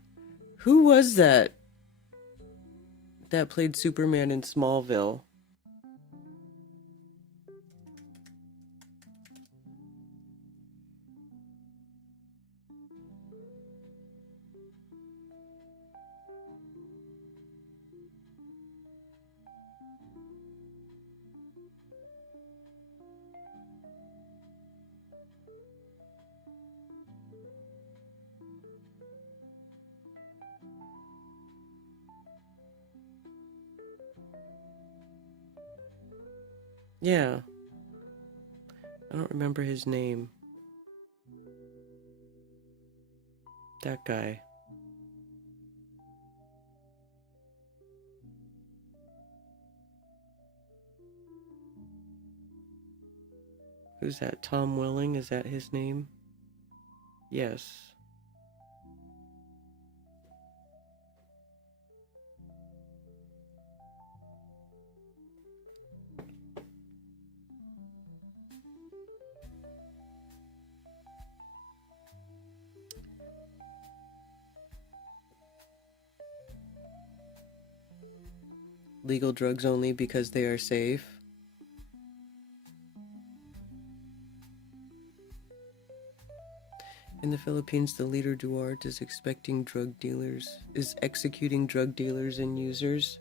Who was that? That played Superman in Smallville. Yeah. I don't remember his name. That guy. Who's that? Tom Welling? Is that his name? Yes. Legal drugs only because they are safe. In the Philippines, the leader Duarte is executing drug dealers and users.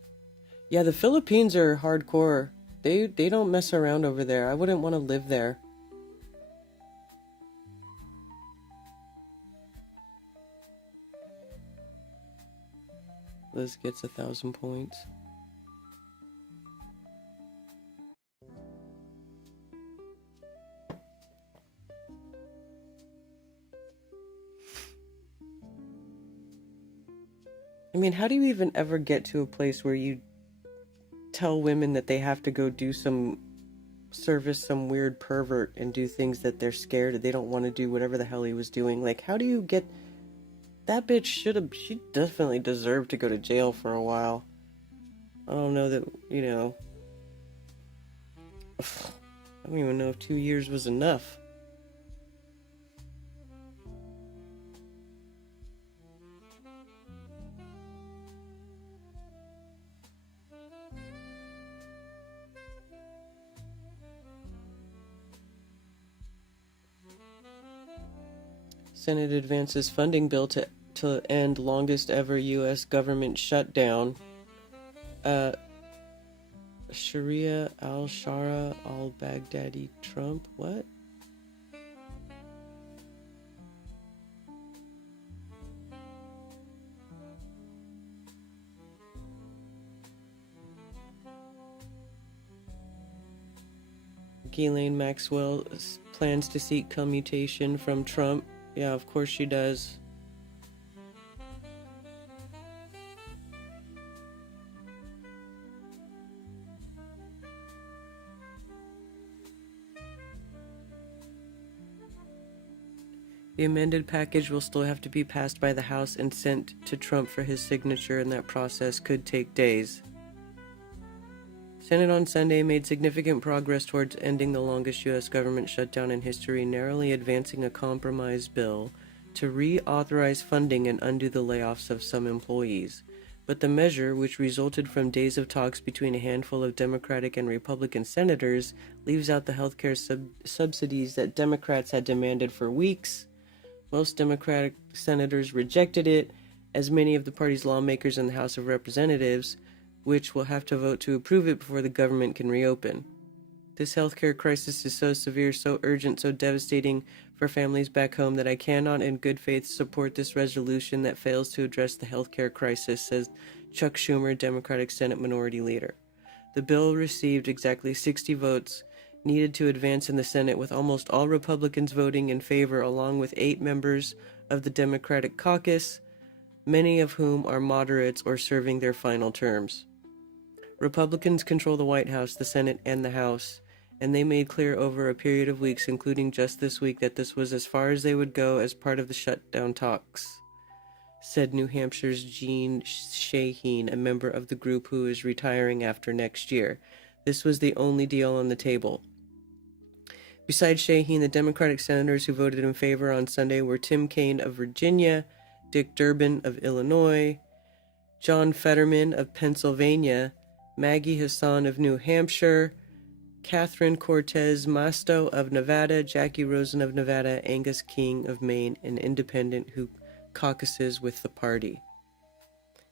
Yeah, the Philippines are hardcore. They don't mess around over there. I wouldn't want to live there. Liz gets 1,000 points. I mean, how do you even ever get to a place where you tell women that they have to go do service some weird pervert and do things that they're scared they don't want to do, whatever the hell he was doing? Like, how do you get... That bitch she definitely deserved to go to jail for a while. I don't know that, I don't even know if 2 years was enough. Senate advances funding bill to end longest ever U.S. government shutdown. Sharia al-Shara al-Baghdadi Trump. What? Ghislaine Maxwell plans to seek commutation from Trump. Yeah, of course she does. The amended package will still have to be passed by the House and sent to Trump for his signature, and that process could take days. Senate on Sunday made significant progress towards ending the longest U.S. government shutdown in history, narrowly advancing a compromise bill to reauthorize funding and undo the layoffs of some employees. But the measure, which resulted from days of talks between a handful of Democratic and Republican senators, leaves out the healthcare subsidies that Democrats had demanded for weeks. Most Democratic senators rejected it, as many of the party's lawmakers in the House of Representatives, which will have to vote to approve it before the government can reopen. This healthcare crisis is so severe, so urgent, so devastating for families back home that I cannot in good faith support this resolution that fails to address the healthcare crisis, says Chuck Schumer, Democratic Senate Minority Leader. The bill received exactly 60 votes needed to advance in the Senate, with almost all Republicans voting in favor, along with 8 members of the Democratic caucus, many of whom are moderates or serving their final terms. Republicans control the White House, the Senate, and the House, and they made clear over a period of weeks, including just this week, that this was as far as they would go as part of the shutdown talks, said New Hampshire's Jean Shaheen, a member of the group who is retiring after next year. This was the only deal on the table. Besides Shaheen, the Democratic senators who voted in favor on Sunday were Tim Kaine of Virginia, Dick Durbin of Illinois, John Fetterman of Pennsylvania, Maggie Hassan of New Hampshire, Catherine Cortez Masto of Nevada, Jackie Rosen of Nevada, Angus King of Maine, an independent who caucuses with the party.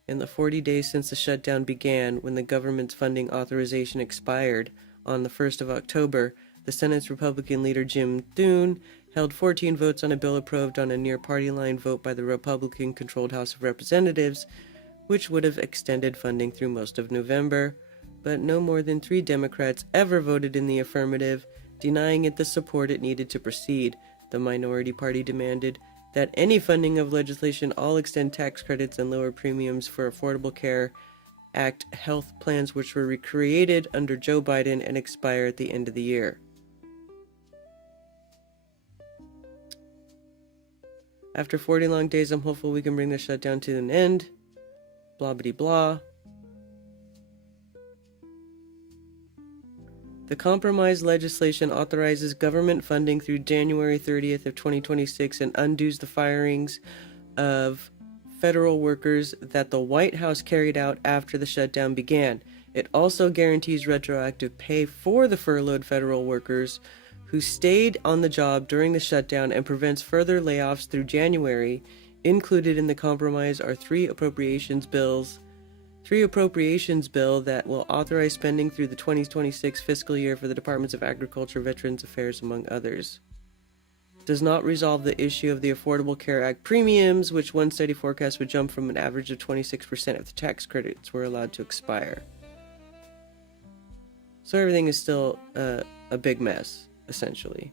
In the 40 days since the shutdown began, when the government's funding authorization expired on the 1st of October, the Senate's Republican leader Jim Thune held 14 votes on a bill approved on a near-party line vote by the Republican-controlled House of Representatives, which would have extended funding through most of November, but no more than 3 Democrats ever voted in the affirmative, denying it the support it needed to proceed. The minority party demanded that any funding of legislation all extend tax credits and lower premiums for Affordable Care Act health plans, which were recreated under Joe Biden and expire at the end of the year. After 40 long days, I'm hopeful we can bring the shutdown to an end. Blah, blah, blah. The compromise legislation authorizes government funding through January 30th of 2026 and undoes the firings of federal workers that the White House carried out after the shutdown began. It also guarantees retroactive pay for the furloughed federal workers who stayed on the job during the shutdown and prevents further layoffs through January. Included in the compromise are three appropriations bill that will authorize spending through the 2026 fiscal year for the Departments of Agriculture, Veterans Affairs, among others. Does not resolve the issue of the Affordable Care Act premiums, which one study forecast would jump from an average of 26% if the tax credits were allowed to expire. So everything is still a big mess, essentially.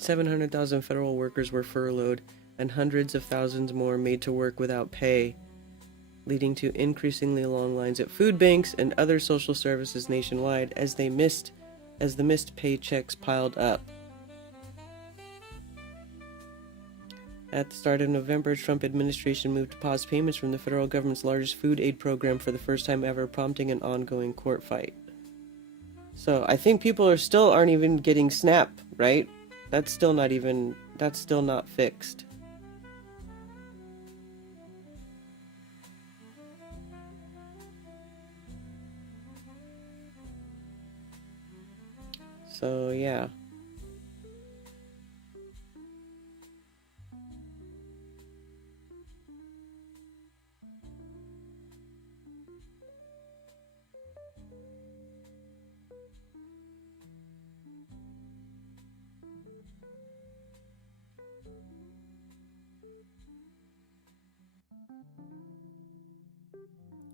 $700,000 federal workers were furloughed and hundreds of thousands more made to work without pay, leading to increasingly long lines at food banks and other social services nationwide as the missed paychecks piled up. At the start of November, Trump administration moved to pause payments from the federal government's largest food aid program for the first time ever, prompting an ongoing court fight. So I think people aren't even getting SNAP, right? That's still not fixed. So yeah.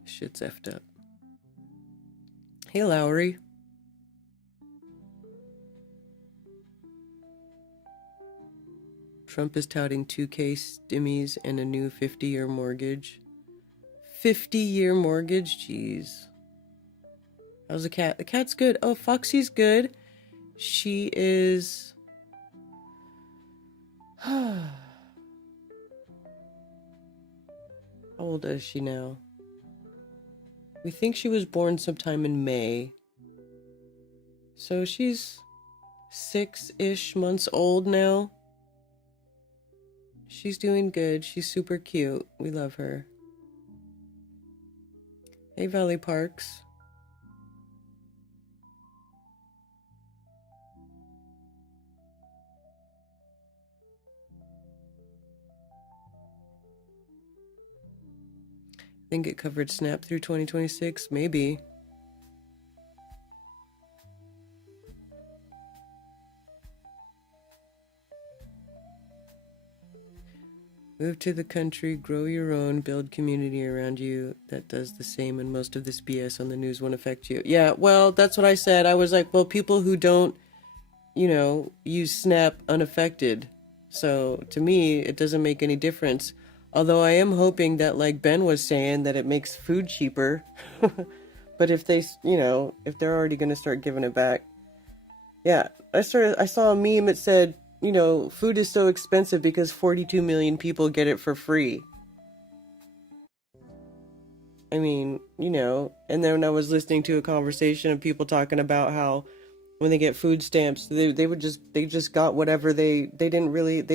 Shit's effed up. Hey, Lowry. Trump is touting 2K stimmies and a new 50-year mortgage. 50-year mortgage? Jeez. How's the cat? The cat's good. Oh, Foxy's good. She is... How old is she now? We think she was born sometime in May. So she's 6-ish months old now. She's doing good. She's super cute. We love her. Hey, Valley Parks. Think it covered SNAP through 2026? Maybe. Move to the country, grow your own, build community around you that does the same, and most of this BS on the news won't affect you. Yeah, well, that's what I said. I was like, well, people who don't, use SNAP unaffected. So to me, it doesn't make any difference. Although I am hoping that, like Ben was saying, that it makes food cheaper. But if they, if they're already going to start giving it back. Yeah, I saw a meme that said, food is so expensive because 42 million people get it for free. I mean, and then I was listening to a conversation of people talking about how when they get food stamps, they just got whatever they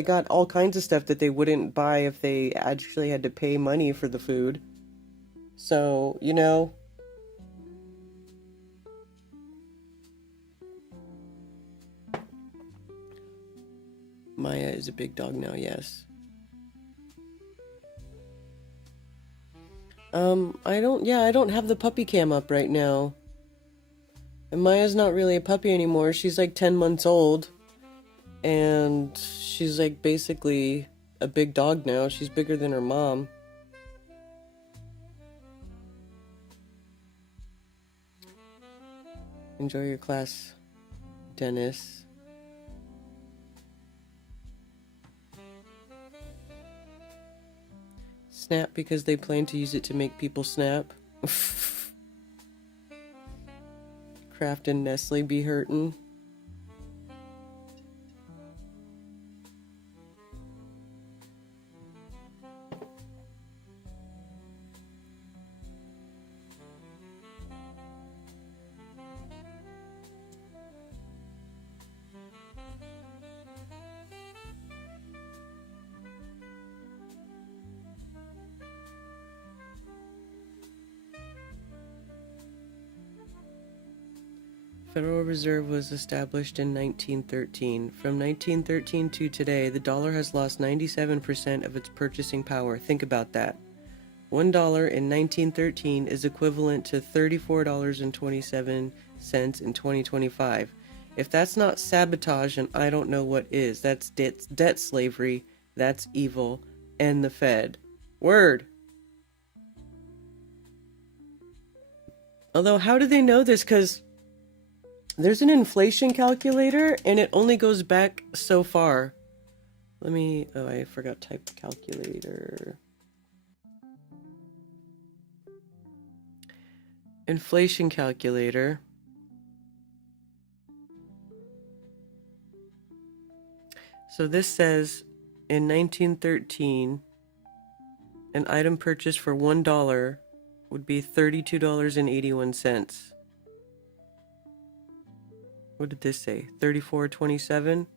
got all kinds of stuff that they wouldn't buy if they actually had to pay money for the food. So, Maya is a big dog now, yes. I don't have the puppy cam up right now. And Maya's not really a puppy anymore. She's like 10 months old. And she's like basically a big dog now. She's bigger than her mom. Enjoy your class, Dennis. Snap because they plan to use it to make people snap. Kraft and Nestle be hurtin'. Federal Reserve was established in 1913. From 1913 to today, the dollar has lost 97% of its purchasing power. Think about that. $1 in 1913 is equivalent to $34.27 in 2025. If that's not sabotage, and I don't know what is. That's debt slavery. That's evil. And the Fed. Word. Although, how do they know this? Because there's an inflation calculator, and it only goes back so far. Let me... Oh, I forgot type calculator. Inflation calculator. So this says, in 1913, an item purchased for $1 would be $32.81. What did this say? $34.27?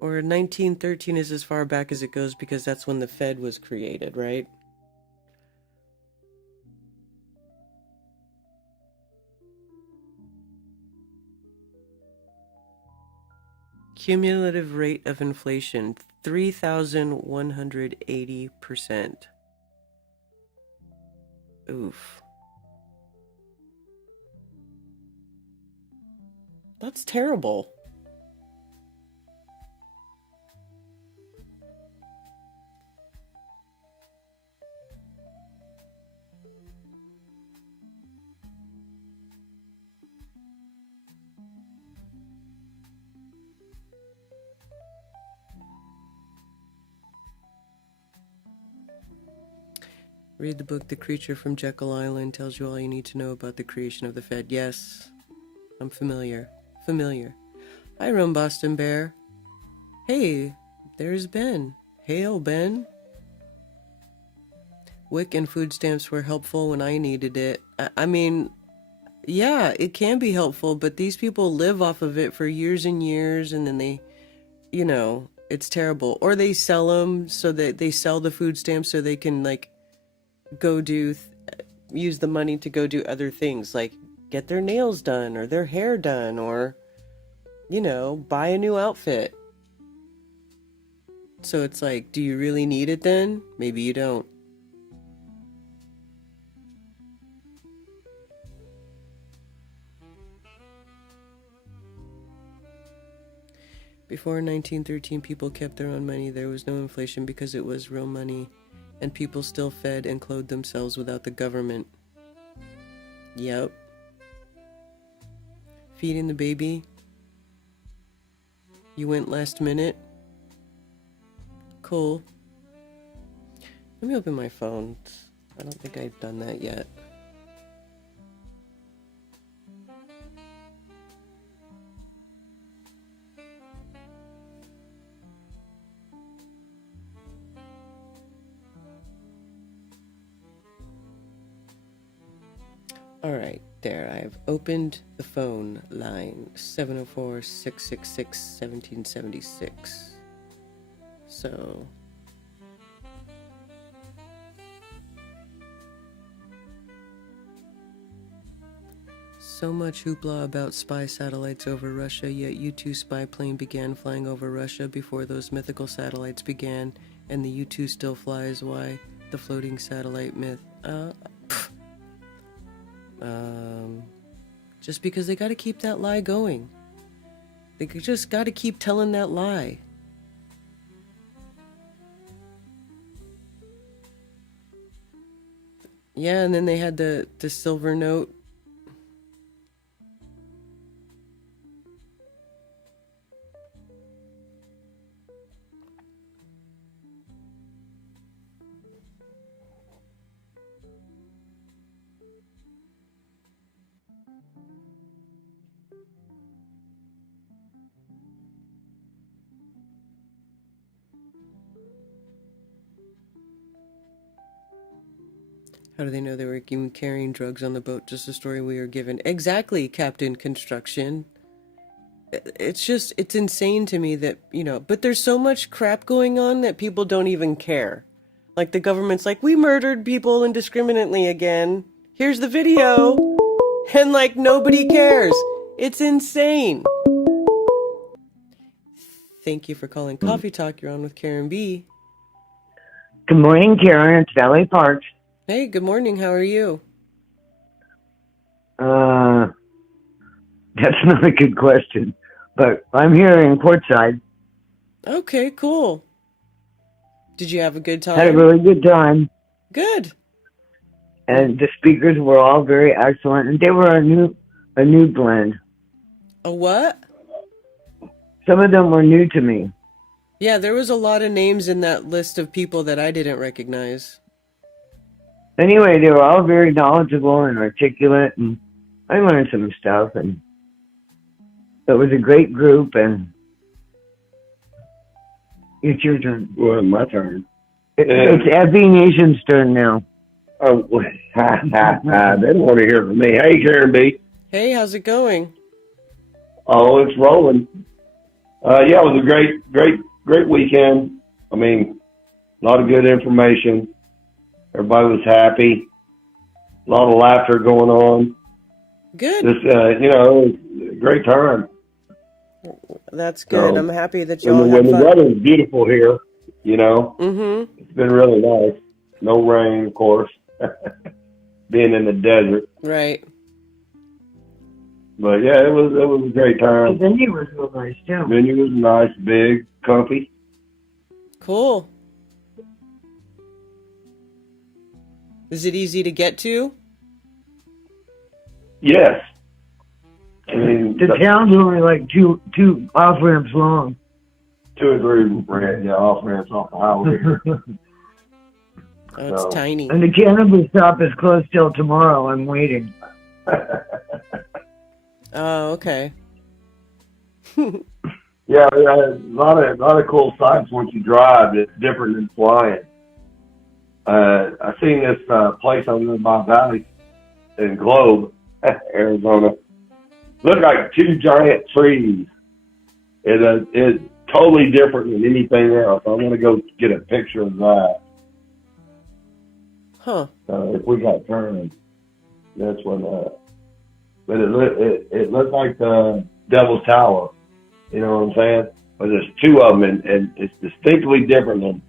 Or 1913 is as far back as it goes because that's when the Fed was created, right? Cumulative rate of inflation, 3,180%. Oof. That's terrible. Read the book The Creature from Jekyll Island. Tells you all you need to know about the creation of the Fed. Yes, I'm familiar. Hi, Rum Boston Bear. Hey, there's Ben. Hail, Ben. WIC and food stamps were helpful when I needed it. I mean, yeah, it can be helpful, but these people live off of it for years and years, and then they, it's terrible. Or they sell them so that they sell the food stamps so they can, like, go use the money to go do other things, like get their nails done or their hair done or, buy a new outfit. So it's like, do you really need it then? Maybe you don't. Before 1913, people kept their own money. There was no inflation because it was real money. And people still fed and clothed themselves without the government. Yep. Feeding the baby. You went last minute. Cool. Let me open my phone. I don't think I've done that yet. All right, there. I've opened the phone line 704-666-1776. So much hoopla about spy satellites over Russia, yet U-2 spy plane began flying over Russia before those mythical satellites began, and the U-2 still flies. Why? The floating satellite myth. Just because they got to keep that lie going. They just got to keep telling that lie. Yeah, and then they had the silver note. How do they know they were even carrying drugs on the boat? Just a story we were given. Exactly, Captain Construction. it's insane to me that, but there's so much crap going on that people don't even care. Like the government's like, we murdered people indiscriminately again. Here's the video. And like nobody cares. It's insane. Thank you for calling Coffee Talk. You're on with Karen B. Good morning, Karen. It's Valley Parks. Hey, good morning. How are you? That's not a good question, but I'm here in Portside. Okay, cool. Did you have a good time? Had a really good time. Good. And the speakers were all very excellent, and they were a new blend. A what? Some of them were new to me. Yeah, there was a lot of names in that list of people that I didn't recognize. Anyway, they were all very knowledgeable and articulate, and I learned some stuff, and it was a great group, and it's your turn. Well, my turn. It's FB Nation's turn now. Oh, they don't want to hear from me. Hey, Karen B. Hey, how's it going? Oh, it's rolling. Yeah, it was a great weekend. I mean, a lot of good information. Everybody was happy. A lot of laughter going on. Good. Just, it was a great time. That's good. So, I'm happy that y'all when had the fun. weather's beautiful here, Mm-hmm. it's been really nice. No rain, of course, being in the desert. Right. But yeah, it was a great time. The venue was real nice too. Venue was nice, big, comfy. Cool. Is it easy to get to? Yes. I mean, The town's only like two off ramps long. 2 or 3 off ramps off the highway. Oh, it's So. tiny. And the cannabis shop is closed till tomorrow. I'm waiting. Oh, okay. Yeah, a lot of cool sights once you drive. It's different than flying. I seen this place over in my valley in Globe, Arizona. Looked like 2 giant trees. It's totally different than anything else. I'm gonna go get a picture of that. Huh. If we got time, that's what. But it looked like the Devil's Tower. You know what I'm saying? But there's 2 of them, and it's distinctly different than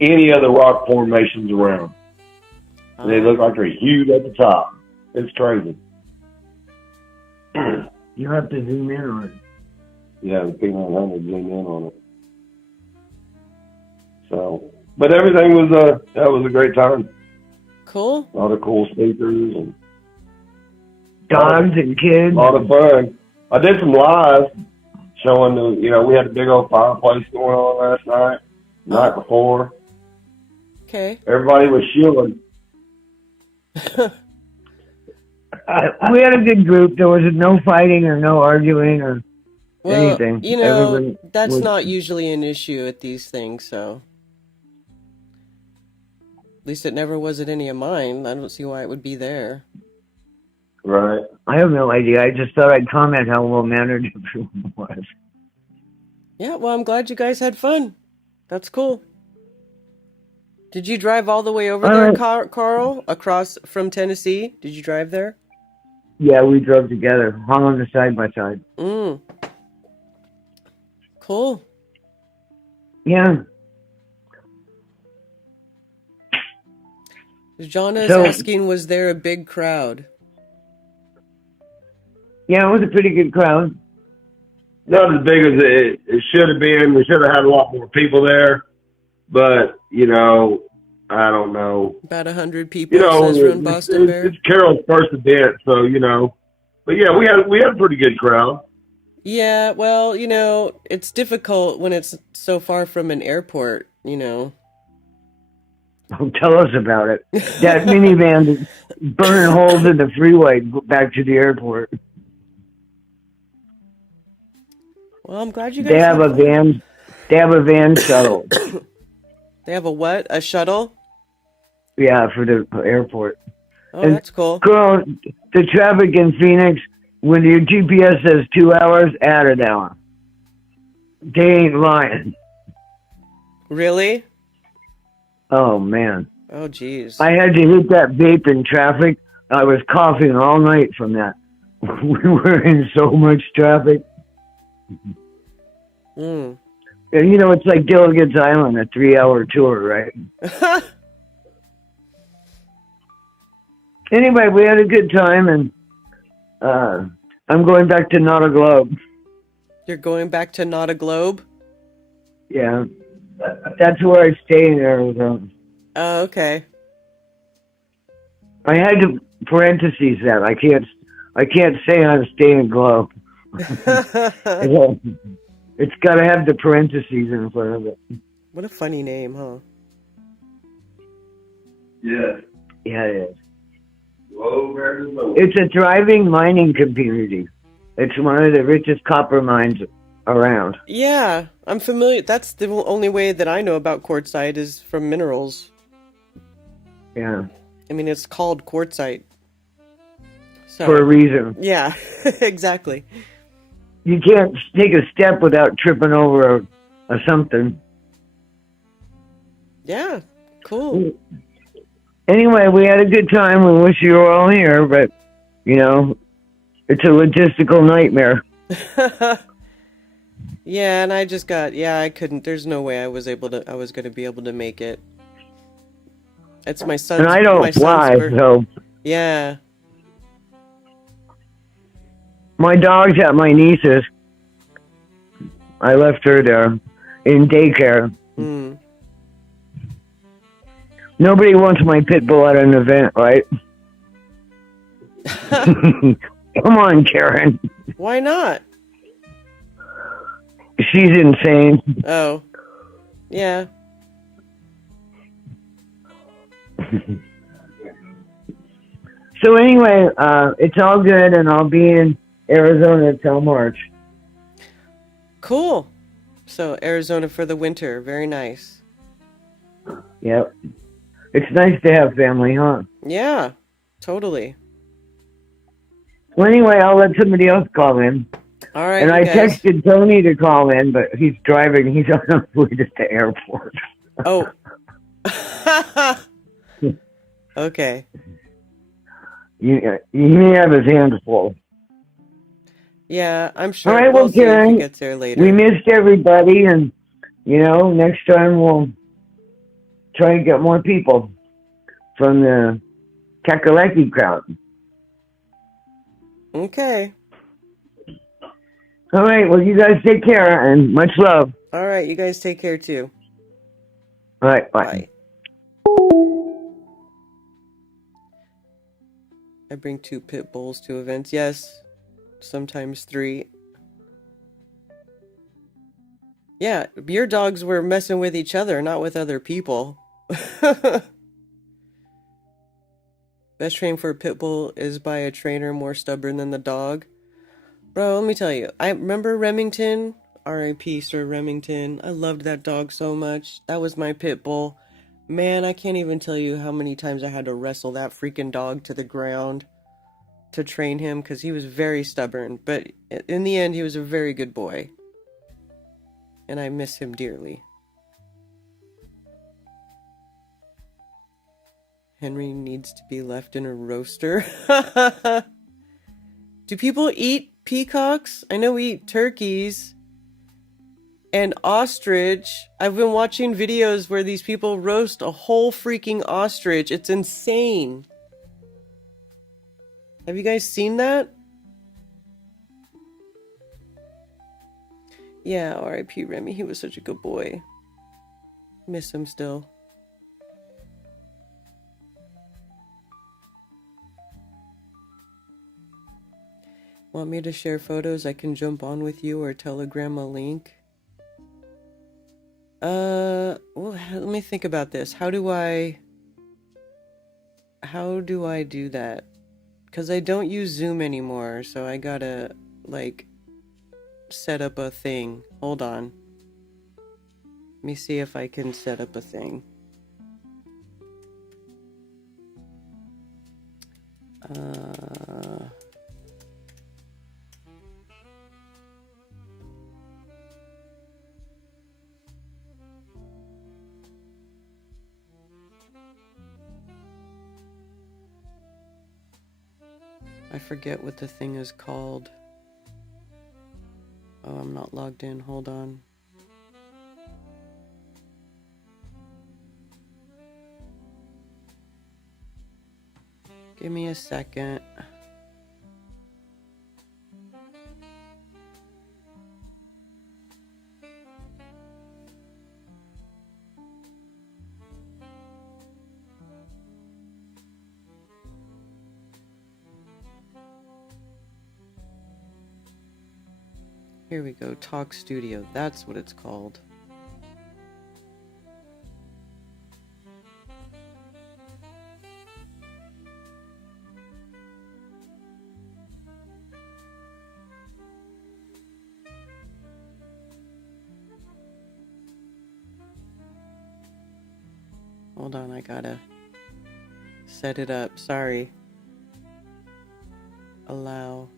any other rock formations around. And they look like they're huge at the top. It's crazy. You have to zoom in on it. Yeah, the P900 zoom in on it. So, but everything was that was a great time. Cool. A lot of cool speakers and Dogs and kids. a lot of fun. I did some live showing we had a big old fireplace going on last night, night before. Okay. Everybody was shielding. We had a good group. There was no fighting or no arguing or Well, anything. that's was- not usually an issue at these things, so. At least it never was at any of mine. I don't see why it would be there. Right. I have no idea. I just thought I'd comment how well mannered everyone was. Yeah, well, I'm glad you guys had fun. That's cool. Did you drive all the way over there, Carl? Across from Tennessee? Did you drive there? Yeah, we drove together, hung on the side by side. Cool. Yeah. Jonna is So- asking, was there a big crowd? Yeah, it was a pretty good crowd. Not as big as it should have been. We should have had a lot more people there. But, I don't know. About 100 people, says from Boston Bear. It's Carol's first event, so, But yeah, we had a pretty good crowd. Yeah, well, it's difficult when it's so far from an airport, Oh, tell us about it. That minivan burning holes in the freeway back to the airport. Well, I'm glad you guys They have a fun. van. They have a van shuttle. They have a what? A shuttle? Yeah, for the airport. Oh, And that's cool. Girl, the traffic in Phoenix When your GPS says 2 hours, add an hour. They ain't lying. Really? Oh, man. Oh, geez. I had to hit that vape in traffic. I was coughing all night from that. We were in so much traffic. Mm. And, you know, it's like Gilligan's Island, a 3-hour tour, right? Anyway, we had a good time, and I'm going back to Not a Globe. You're going back to Not a Globe? Yeah. That's where I stay in Arizona. Oh, okay. I had to parentheses that. I can't say I'm staying Globe. It's got to have the parentheses in front of it. What a funny name, huh? Yes. Yeah, it is. Globe, Arizona. It's a thriving mining community. It's one of the richest copper mines around. Yeah, I'm familiar. That's the only way that I know about quartzite is from minerals. Yeah. I mean, it's called quartzite. So, For a reason. yeah, exactly. You can't take a step without tripping over a something. Yeah, cool. Anyway, we had a good time. We wish you were all here, but, you know, it's a logistical nightmare. Yeah, and I just got, I couldn't, there's no way I was going to be able to make it. It's my son's, And I don't fly, so yeah. my dog's at my niece's. I left her there in daycare. Mm. Nobody wants my pit bull at an event, right? Come on, Karen. Why not? She's insane. Oh, yeah. So anyway, it's all good, and I'll be in Arizona till March. Cool. So Arizona for the winter, very nice. Yep. It's nice to have family, huh? Yeah, totally. Well, anyway, I'll let somebody else call in. All right, And I guys. texted Tony to call in, but he's driving. He's on his way to the airport. Oh. Okay. You may have his hands full. Yeah, I'm sure. All right, we'll well, see if Karen, he gets there later. we missed everybody, and, you know, next time we'll try and get more people from the Kakalaki crowd. Okay. All right, well, you guys take care, and much love. All right, you guys take care too. All right, bye. Bye. I bring 2 pit bulls to events. Yes, sometimes 3. Yeah, your dogs were messing with each other, not with other people. Best training for a pit bull is by a trainer more stubborn than the dog. Bro, let me tell you, I remember Remington, R.I.P. Sir Remington. I loved that dog so much. That was my pit bull. Man, I can't even tell you how many times I had to wrestle that freaking dog to the ground to train him because he was very stubborn. But in the end, he was a very good boy. And I miss him dearly. Henry needs to be left in a roaster. Do people eat peacocks? I know we eat turkeys. And ostrich. I've been watching videos where these people roast a whole freaking ostrich. It's insane. Have you guys seen that? Yeah, R.I.P. Remy. He was such a good boy. Miss him still. Want me to share photos? I can jump on with you or telegram a link. Well, let me think about this. How do I do that? Because I don't use Zoom anymore, so I gotta, like, set up a thing. Hold on. Let me see if I can set up a thing. I forget what the thing is called. Oh, I'm not logged in. Hold on. Give me a second. Here we go. Talk Studio. That's what it's called. Hold on, I gotta set it up. Sorry. Allow.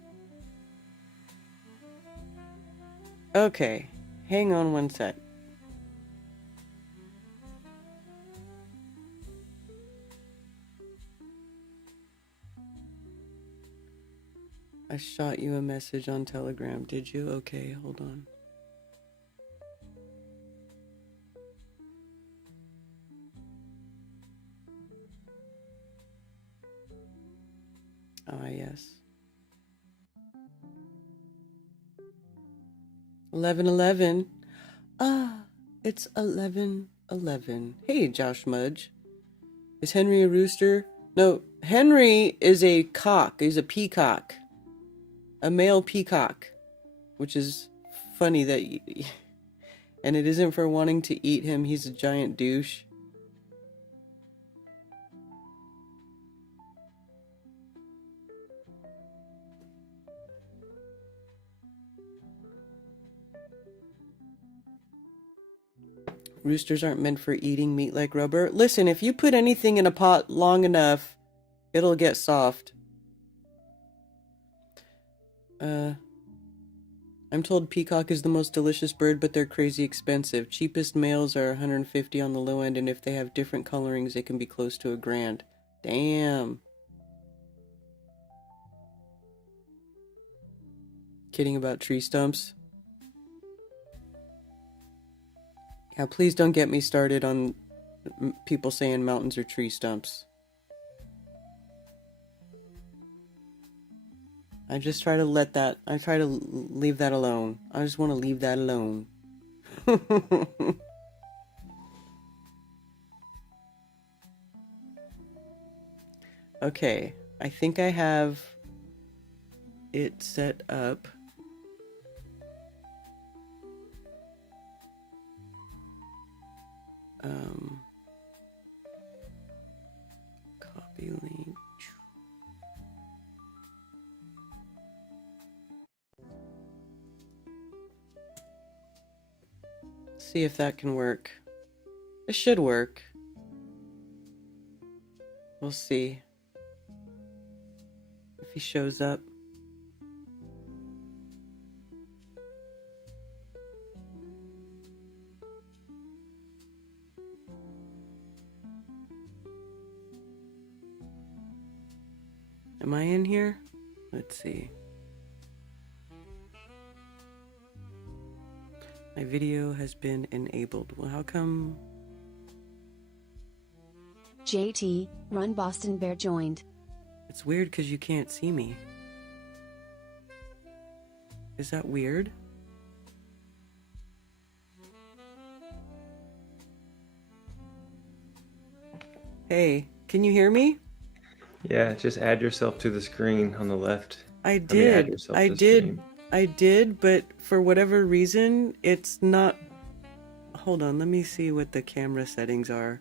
Okay, hang on one sec. I shot you a message on Telegram. Did you? Okay, hold on. Ah, yes. 11:11. Ah, it's 11:11. Hey, Josh Mudge. Is Henry a rooster? No, Henry is a cock. He's a peacock. A male peacock. Which is funny that and it isn't for wanting to eat him. He's a giant douche. Roosters aren't meant for eating meat like rubber. Listen, if you put anything in a pot long enough, it'll get soft. I'm told peacock is the most delicious bird, but they're crazy expensive. Cheapest males are $150 on the low end, and if they have different colorings, they can be close to $1,000. Damn. Kidding about tree stumps? Yeah, please don't get me started on people saying mountains are tree stumps. I just try to leave that alone. I just want to leave that alone. Okay, I think I have it set up. Copy link. See if that can work. It should work. We'll see if he shows up. Am I in here? Let's see. My video has been enabled. Well, how come? JT, Run Boston Bear joined. It's weird because you can't see me. Is that weird? Hey, can you hear me? Yeah, just add yourself to the screen on the left. I add did. yourself I to the did. stream. I did, but for whatever reason, it's not. Hold on, let me see what the camera settings are.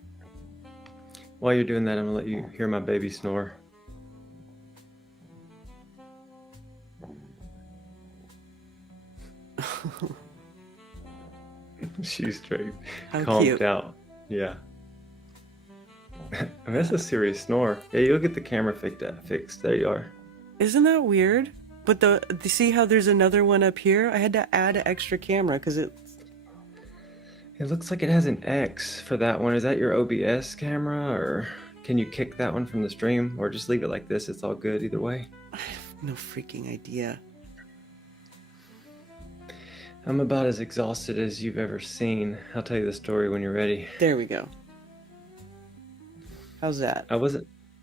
While you're doing that, I'm gonna let you hear my baby snore. She's straight. How Calmed cute. out. Yeah. I mean, that's a serious snore. Yeah, you'll get the camera fixed. There you are. Isn't that weird? But the see how there's another one up here? I had to add an extra camera because It looks like it has an X for that one. Is that your OBS camera, or can you kick that one from the stream, or just leave it like this? It's all good either way. No freaking idea. I'm about as exhausted as you've ever seen. I'll tell you the story when you're ready. There we go. How's that?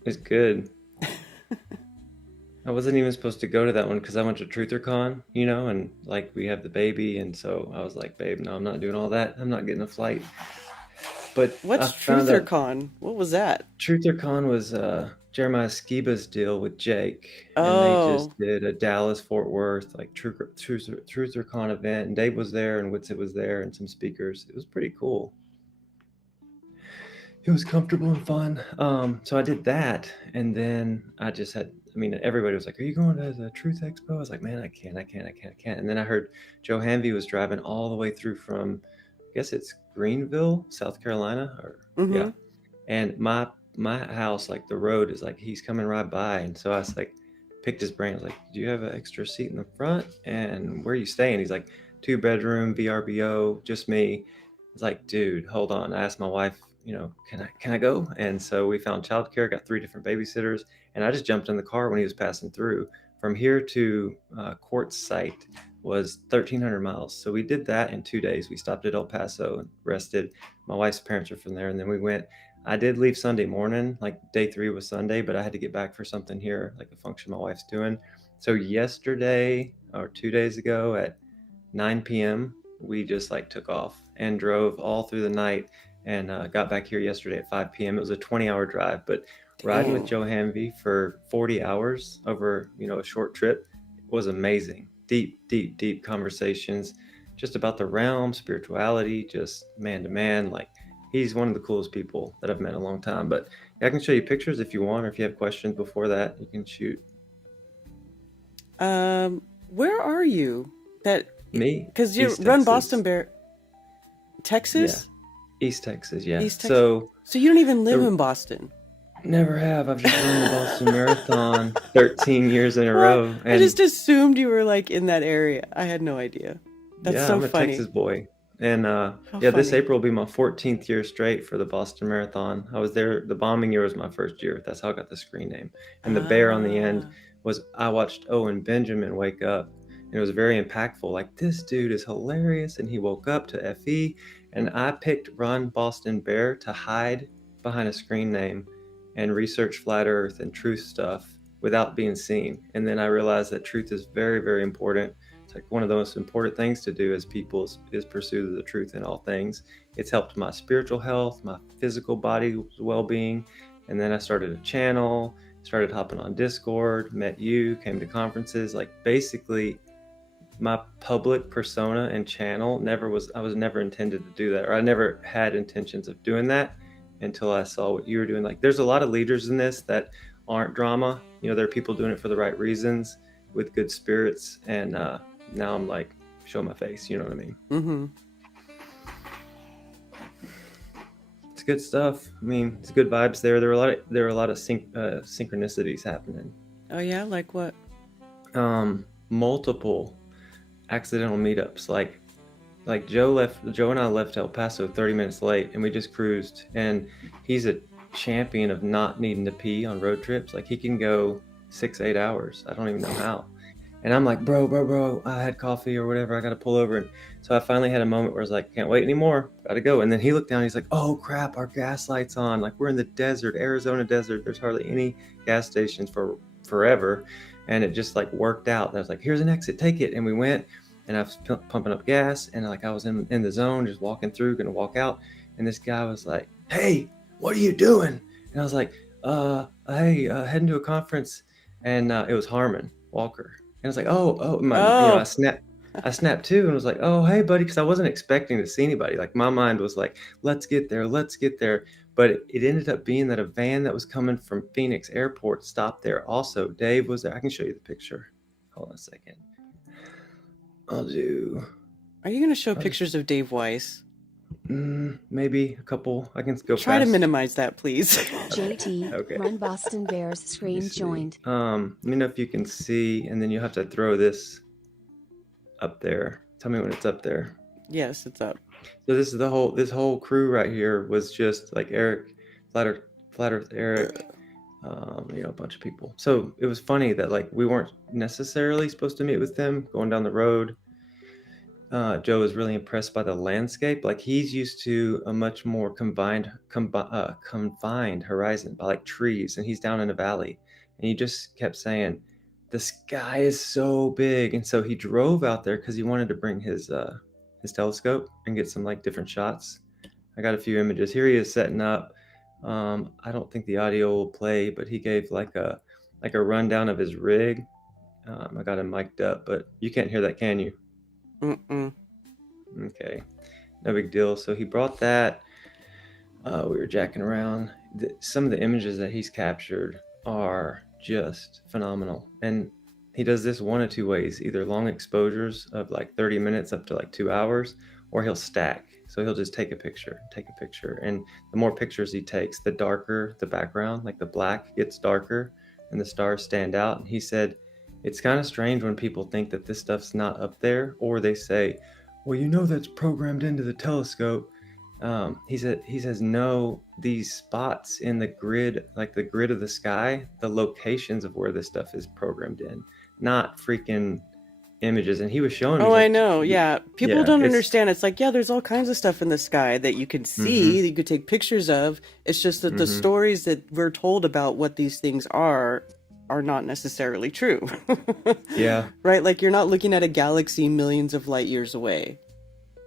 It's good. I wasn't even supposed to go to that one because I went to TrutherCon, and like we have the baby, and so I was like, babe, no, I'm not doing all that. I'm not getting a flight. But What's I found out TrutherCon? What was that? TrutherCon was Jeremiah Skiba's deal with Jake, and they just Oh, did a Dallas Fort Worth like TrutherCon event, and Dave was there, and Witsit was there, and some speakers. It was pretty cool. It was comfortable and fun. So I did that, and then everybody was like, "Are you going to the Truth Expo?" I was like, "Man, I can't." And then I heard Joe Hanvey was driving all the way through from, I guess it's Greenville, South Carolina, or mm-hmm. yeah. And my house, like the road is like he's coming right by, and so I was like, picked his brain. I was like, "Do you have an extra seat in the front? And where are you staying?" He's like, 2-bedroom, VRBO, just me. I was like, dude, hold on. I asked my wife, can I go? And so we found childcare, got 3 different babysitters, and I just jumped in the car when he was passing through. From here to Quartz site was 1,300 miles. So we did that in 2 days. We stopped at El Paso and rested. My wife's parents are from there, and then we went. I did leave Sunday morning, like day 3 was Sunday, but I had to get back for something here, like a function my wife's doing. So yesterday or 2 days ago at 9 p.m., we just like took off and drove all through the night and got back here yesterday at 5 p.m. It was a 20-hour drive, but riding with Dang. Joe Hanvey for 40 hours over, a short trip was amazing. Deep, deep, deep conversations just about the realm, spirituality, just man to man. Like he's one of the coolest people that I've met in a long time. But I can show you pictures if you want, or if you have questions before that, you can shoot. Where are you? Me? Because you East run Texas. Boston Bear, Texas? Yeah. East Texas, yeah. East Texas. So you don't even live in Boston. never have. I've just run the Boston Marathon 13 years in a row. I just assumed you were like in that area. I had no idea. That's so I'm a funny. Texas boy. And this funny. April will be my 14th year straight for the Boston Marathon. I was there. The bombing year was my first year. That's how I got the screen name. And the bear on the end was I watched Owen Benjamin wake up. And it was very impactful. Like, this dude is hilarious. And he woke up to FE. And I picked Run Boston Bear to hide behind a screen name and research flat earth and truth stuff without being seen. And then I realized that truth is very, very important. It's like one of the most important things to do as people is pursue the truth in all things. It's helped my spiritual health, my physical body well-being. And then I started a channel, started hopping on Discord, met you, came to conferences. Like basically my public persona and channel I was never intended to do that, or I never had intentions of doing that until I saw what you were doing. Like there's a lot of leaders in this that aren't drama. There are people doing it for the right reasons with good spirits. And now I'm like, show my face. You know what I mean? Mm-hmm. It's good stuff. I mean, it's good vibes there. There are a lot of synchronicities happening. Oh yeah, like what? Multiple accidental meetups. Like Joe and I left El Paso 30 minutes late, and we just cruised. And he's a champion of not needing to pee on road trips. Like he can go 6-8 hours. I don't even know how. And I'm like, bro, I had coffee or whatever. I got to pull over. And so I finally had a moment where I was like, can't wait anymore. Got to go. And then he looked down. He's like, oh, crap, our gas light's on. Like we're in the desert, Arizona desert. There's hardly any gas stations for forever. And it just like worked out. And I was like, here's an exit. Take it. And we went. And I was pumping up gas. And like I was in the zone, just walking through, going to walk out. And this guy was like, hey, what are you doing? And I was like, hey, heading to a conference. And it was Harmon Walker. And I was like, I snapped too, and was like, oh, hey, buddy, because I wasn't expecting to see anybody. Like my mind was like, let's get there. But it ended up being that a van that was coming from Phoenix Airport stopped there. Also, Dave was there. I can show you the picture. Hold on a second. Are you going to show pictures of Dave Weiss? Maybe a couple. I can go Try fast. to minimize that, please. JT, Okay. Run Boston Bears screen joined. Let me know if you can see, and then you'll have to throw this up there. Tell me when it's up there. Yes, it's up. So this is this whole crew right here was just like Eric, Flat Earth Eric, a bunch of people. So it was funny that like we weren't necessarily supposed to meet with them going down the road. Joe was really impressed by the landscape. Like he's used to a much more confined horizon by like trees, and he's down in a valley. And he just kept saying, "The sky is so big," and so he drove out there because he wanted to bring his telescope and get some like different shots. I got a few images. Here he is setting up. I don't think the audio will play, but he gave like a rundown of his rig. I got him mic'd up, but you can't hear that, can you? Mm-mm. Okay, no big deal. So he brought that. We were jacking around. Some of the images that he's captured are just phenomenal. And he does this one of two ways, either long exposures of like 30 minutes up to like 2 hours, or he'll stack. So he'll just take a picture. And the more pictures he takes, the darker the background, like the black gets darker and the stars stand out. And he said, it's kind of strange when people think that this stuff's not up there, or they say, well, that's programmed into the telescope. He says no, these spots in the grid, like the grid of the sky, the locations of where this stuff is programmed in, not freaking images. And he was showing me Oh, I like, know. Yeah. People yeah, don't it's understand. It's like, yeah, there's all kinds of stuff in the sky that you can see, that you could take pictures of. It's just that the stories that we're told about what these things are not necessarily true. yeah, Right? Like you're not looking at a galaxy millions of light years away.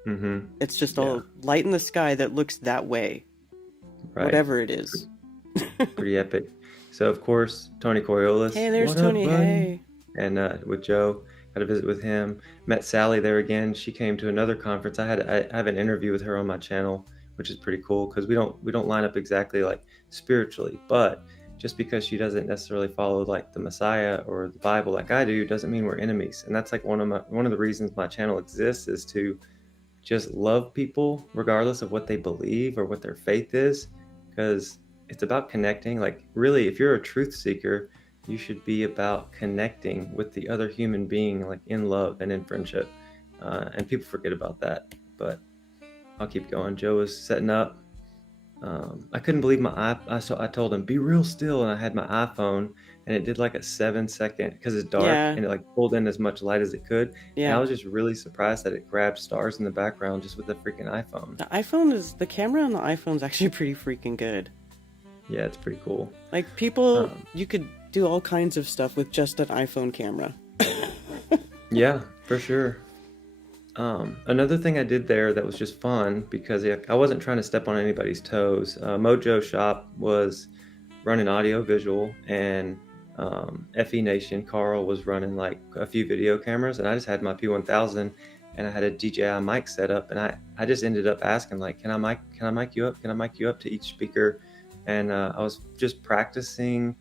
It's just yeah, a light in the sky that looks that way, right, whatever it is. pretty epic. So of course Tony Coriolis, Hey, there's what up, Tony. buddy? Hey. And with Joe, got a visit with him. Met Sally there again. She came to another conference. I have an interview with her on my channel, which is pretty cool because we don't line up exactly like spiritually, but just because she doesn't necessarily follow like the Messiah or the Bible like I do doesn't mean we're enemies. And that's like one of the reasons my channel exists, is to just love people regardless of what they believe or what their faith is, because it's about connecting. Like really, if you're a truth seeker, you should be about connecting with the other human being, like in love and in friendship. And people forget about that, but I'll keep going. Joe was setting up. I couldn't believe so I told him, be real still. And I had my iPhone and it did like a 7-second, because it's dark, Yeah. and it like pulled in as much light as it could. And I Yeah. was just really surprised that it grabbed stars in the background just with the freaking iPhone. The camera on the iPhone's actually pretty freaking good. Yeah, it's pretty cool. Like people, you could do all kinds of stuff with just an iPhone camera. Yeah, for sure. Another thing I did there that was just fun, because I wasn't trying to step on anybody's toes. Mojo Shop was running audio visual, and FE Nation, Carl, was running like a few video cameras, and I just had my P1000 and I had a DJI mic set up, and I just ended up asking like, can I mic you up? Can I mic you up to each speaker? And I was just practicing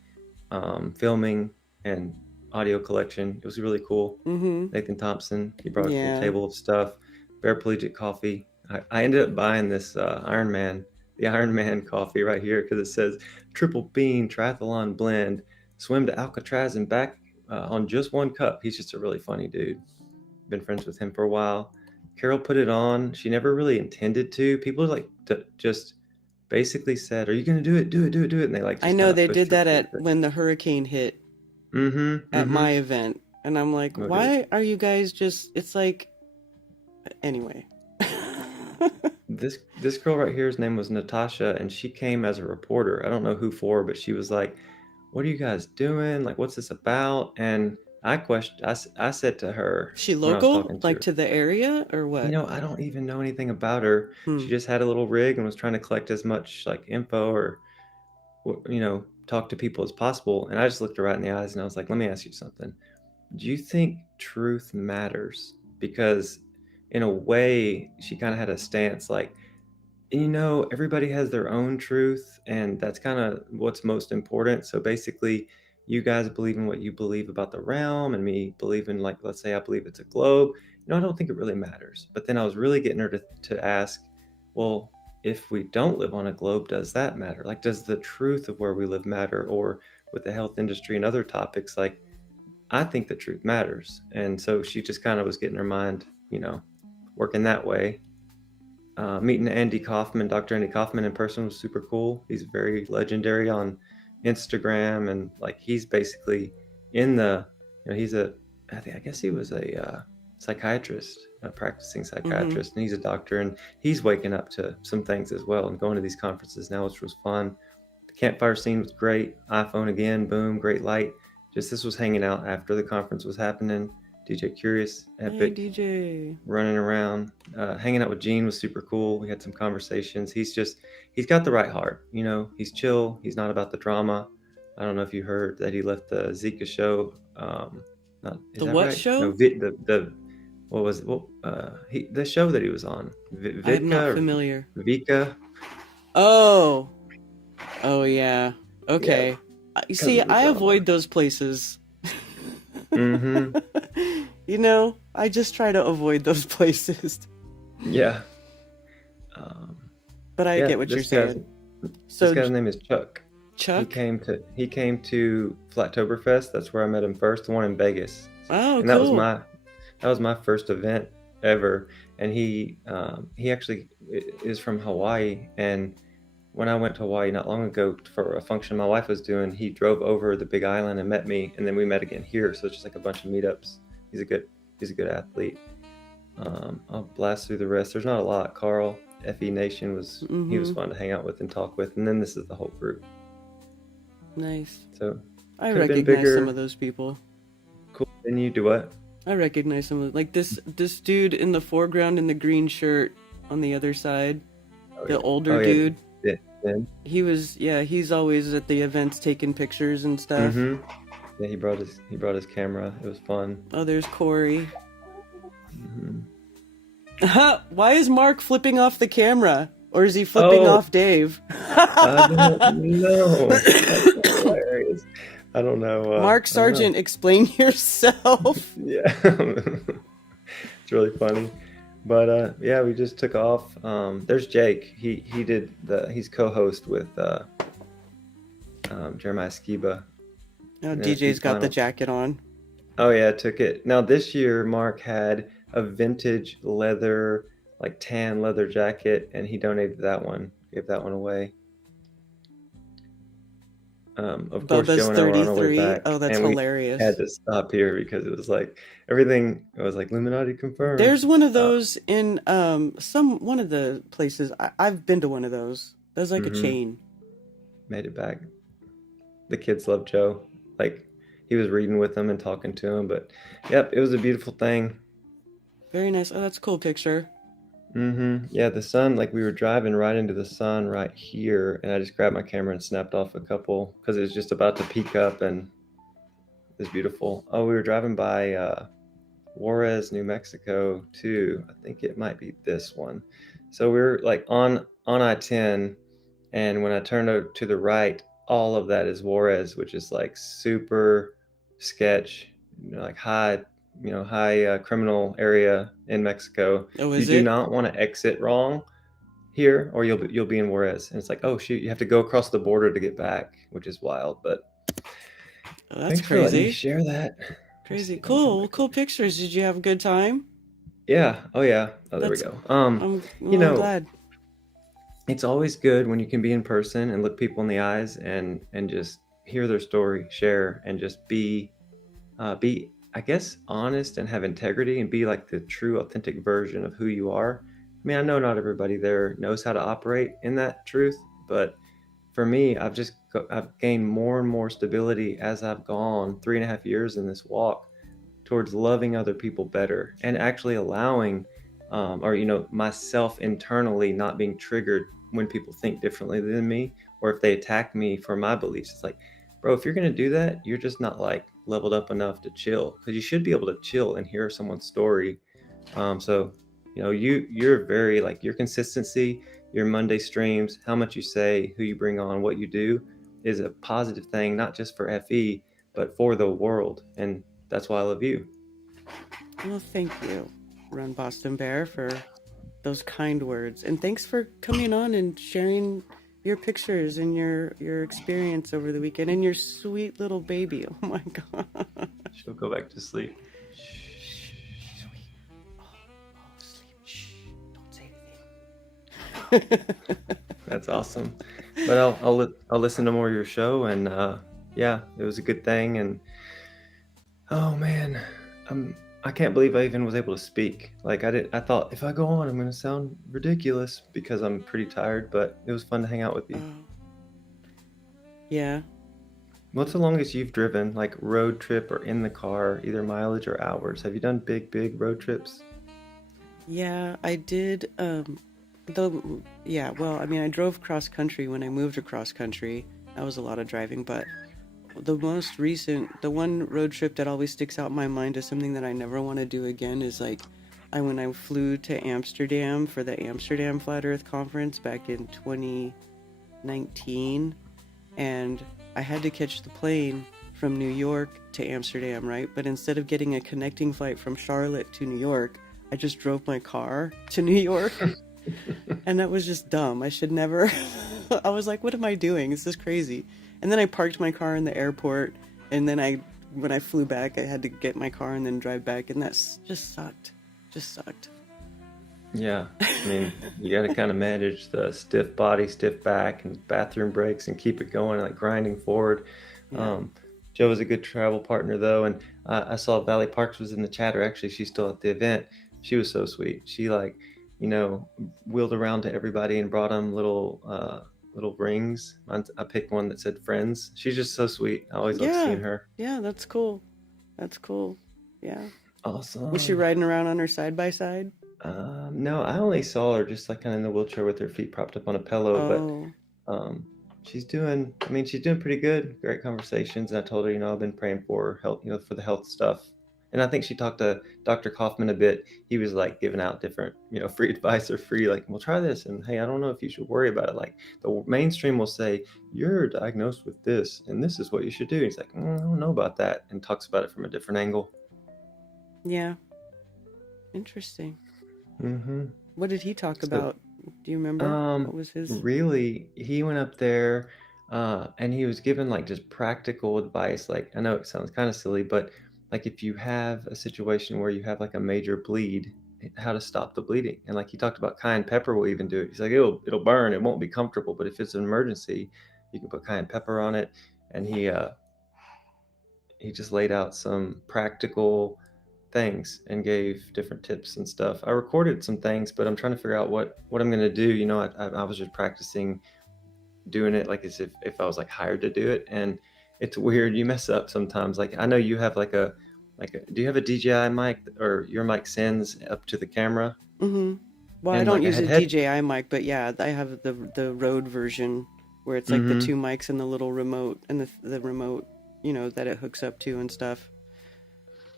filming and audio collection. It was really cool. Nathan Thompson, he brought a cool table of stuff. Paraplegic coffee. I ended up buying this the Iron Man coffee right here, because it says triple bean triathlon blend, swim to Alcatraz and back on just one cup. He's just a really funny dude. Been friends with him for a while. Carol put it on. She never really intended to. People like just basically said, "Are you going to do it? Do it, do it, do it." And they like. I know they did that when the hurricane hit. At my event, and I'm like, why are you guys just? It's like, anyway. This girl right here's name was Natasha, and she came as a reporter. I don't know who for, but she was like, "What are you guys doing? Like, what's this about?" And I said to her, she when I was local, talking like her, to the area, or what? I don't even know anything about her. She just had a little rig and was trying to collect as much like info or talk to people as possible. And I just looked her right in the eyes and I was like, let me ask you something. Do you think truth matters? Because in a way, she kind of had a stance like, everybody has their own truth, and that's kind of what's most important. So basically, you guys believe in what you believe about the realm, and me believe in, like, let's say I believe it's a globe. I don't think it really matters. But then I was really getting her to ask, well, if we don't live on a globe, does that matter? Like, does the truth of where we live matter? Or with the health industry and other topics, like, I think the truth matters. And so she just kind of was getting her mind, working that way. Meeting Dr. Andy Kaufman in person was super cool. He's very legendary on Instagram, and like he's basically in the, he's a, I guess he was a psychiatrist, a practicing psychiatrist, and he's a doctor, and he's waking up to some things as well and going to these conferences now, which was fun. The campfire scene was great. iPhone again, boom, great light. Just this was hanging out after the conference was happening. DJ Curious, Hey, epic, DJ. running around, hanging out with Gene was super cool. We had some conversations. He's got the right heart. He's chill. He's not about the drama. I don't know if you heard that he left the Zika show. Is The that what right? show? No, the what was it? The show that he was on. I'm not Vitka or familiar. Vika. Oh, yeah. Okay. You see, of the I drama. avoid those places. Mm-hmm. I just try to avoid those places. Yeah. But I get what you're saying. So This guy's name is Chuck. Chuck? He came to Flattoberfest. That's where I met him first, the one in Vegas. Oh, and cool. that was my first event ever. And he actually is from Hawaii. And when I went to Hawaii not long ago for a function my wife was doing, he drove over the Big Island and met me, and then we met again here. So it's just like a bunch of meetups. He's a good athlete. I'll blast through the rest. There's not a lot. Carl, FE Nation he was fun to hang out with and talk with, and then this is the whole group. Nice. So I could've been recognize bigger. some of those people. Cool. Then you do what? I recognize some of like this dude in the foreground in the green shirt on the other side. The older dude. Yeah. He's always at the events taking pictures and stuff. Mm-hmm. Yeah, he brought his camera. It was fun. Oh, there's Corey. Mm-hmm. Why is Mark flipping off the camera? Or is he flipping off Dave? I don't know. That's hilarious. I don't know. Mark Sargent, explain yourself. Yeah. It's really funny. But yeah, we just took off. There's Jake. He's co-host with Jeremiah Skiba. Oh, DJ's got the jacket on. Oh yeah, I took it. Now this year Mark had a vintage leather, like tan leather jacket, and he donated that one. Gave that one away. Of course, Bubba's Joe and I were on our way 33. back, Oh, that's and we hilarious. had to stop here because it was like everything. It was like Illuminati confirmed. There's one of those in one of the places. I've been to one of those. There's like a chain. Made it back. The kids love Joe. Like he was reading with them and talking to him. But yep, it was a beautiful thing. Very nice. Oh, that's a cool picture. Yeah, the sun, like we were driving right into the sun right here, and I just grabbed my camera and snapped off a couple because it was just about to peak up, and it was beautiful. Oh, we were driving by Juarez, New Mexico too. I think it might be this one. So we were like on I-10, and when I turned to the right, all of that is Juarez, which is like super sketch, like high criminal area in Mexico. Oh, you do not want to exit wrong here, or you'll be in Juarez, and it's like, oh shoot, you have to go across the border to get back, which is wild. But that's thanks for letting crazy. me share that. Crazy, cool pictures. Did you have a good time? Yeah. Oh yeah. Oh, there we go. I'm glad. It's always good when you can be in person and look people in the eyes and just hear their story, share, and just be I guess honest and have integrity and be like the true authentic version of who you are. I mean, I know not everybody there knows how to operate in that truth, but for me, I've gained more and more stability as I've gone 3.5 years in this walk towards loving other people better and actually allowing myself internally not being triggered when people think differently than me, or if they attack me for my beliefs. It's like, bro, if you're going to do that, you're just not like leveled up enough to chill, because you should be able to chill and hear someone's story. So you're very like, your consistency, your Monday streams, how much you say, who you bring on, what you do is a positive thing, not just for FE, but for the world. And that's why I love you. Well, thank you, Run Boston Bear, for those kind words. And thanks for coming on and sharing your pictures and your experience over the weekend and your sweet little baby. Oh my God. She'll go back to sleep. Sleep. Shh. Don't say anything. That's awesome. But I'll listen to more of your show, and yeah, it was a good thing. And oh man, I can't believe I even was able to speak. Like I thought if I go on, I'm gonna sound ridiculous because I'm pretty tired. But it was fun to hang out with you. Oh, yeah. What's the longest you've driven, like road trip or in the car, either mileage or hours? Have you done big road trips? Yeah, I did. Well, I mean, I drove cross country when I moved across country. That was a lot of driving, but the most recent, the one road trip that always sticks out in my mind as something that I never want to do again is like when I flew to Amsterdam for the Amsterdam Flat Earth Conference back in 2019, and I had to catch the plane from New York to Amsterdam, right? But instead of getting a connecting flight from Charlotte to New York, I just drove my car to New York. And that was just dumb. I should never. I was like, what am I doing? This is crazy. And then I parked my car in the airport. And then when I flew back, I had to get my car and then drive back. And that's just sucked. Just sucked. Yeah, I mean, you got to kind of manage the stiff body, stiff back, and bathroom breaks, and keep it going, like grinding forward. Yeah. Joe was a good travel partner, though, and I saw Valley Parks was in the chat, or actually, she's still at the event. She was so sweet. She wheeled around to everybody and brought them little rings. I picked one that said "Friends." She's just so sweet. I always love Yeah. seeing her. Yeah, that's cool. That's cool. Yeah. Awesome. Was she riding around on her side by side? No, I only saw her just like kind of in the wheelchair with her feet propped up on a pillow, Oh, but she's doing pretty good. Great conversations. And I told her, I've been praying for her health, for the health stuff. And I think she talked to Dr. Kaufman a bit. He was like giving out different, free advice or free, like, well, try this. And hey, I don't know if you should worry about it. Like the mainstream will say, you're diagnosed with this and this is what you should do. And he's like, I don't know about that. And talks about it from a different angle. yeah. Interesting. Mm-hmm. What did he talk So, about? Do you remember? What was his? really, he went up there, and he was given like just practical advice. Like, I know it sounds kind of silly, but like if you have a situation where you have like a major bleed, how to stop the bleeding. And like he talked about cayenne pepper will even do it. He's like, it'll burn, it won't be comfortable, but if it's an emergency, you can put cayenne pepper on it. And he just laid out some practical things and gave different tips and stuff. I recorded some things, but I'm trying to figure out what I'm going to do. I was just practicing doing it like as if I was like hired to do it. And it's weird. You mess up sometimes. Like I know you have do you have a DJI mic or your mic sends up to the camera? Mm-hmm. Well, I And don't like I use a had DJI mic, but yeah, I have the Rode version where it's like the two mics and the little remote and the remote, that it hooks up to and stuff.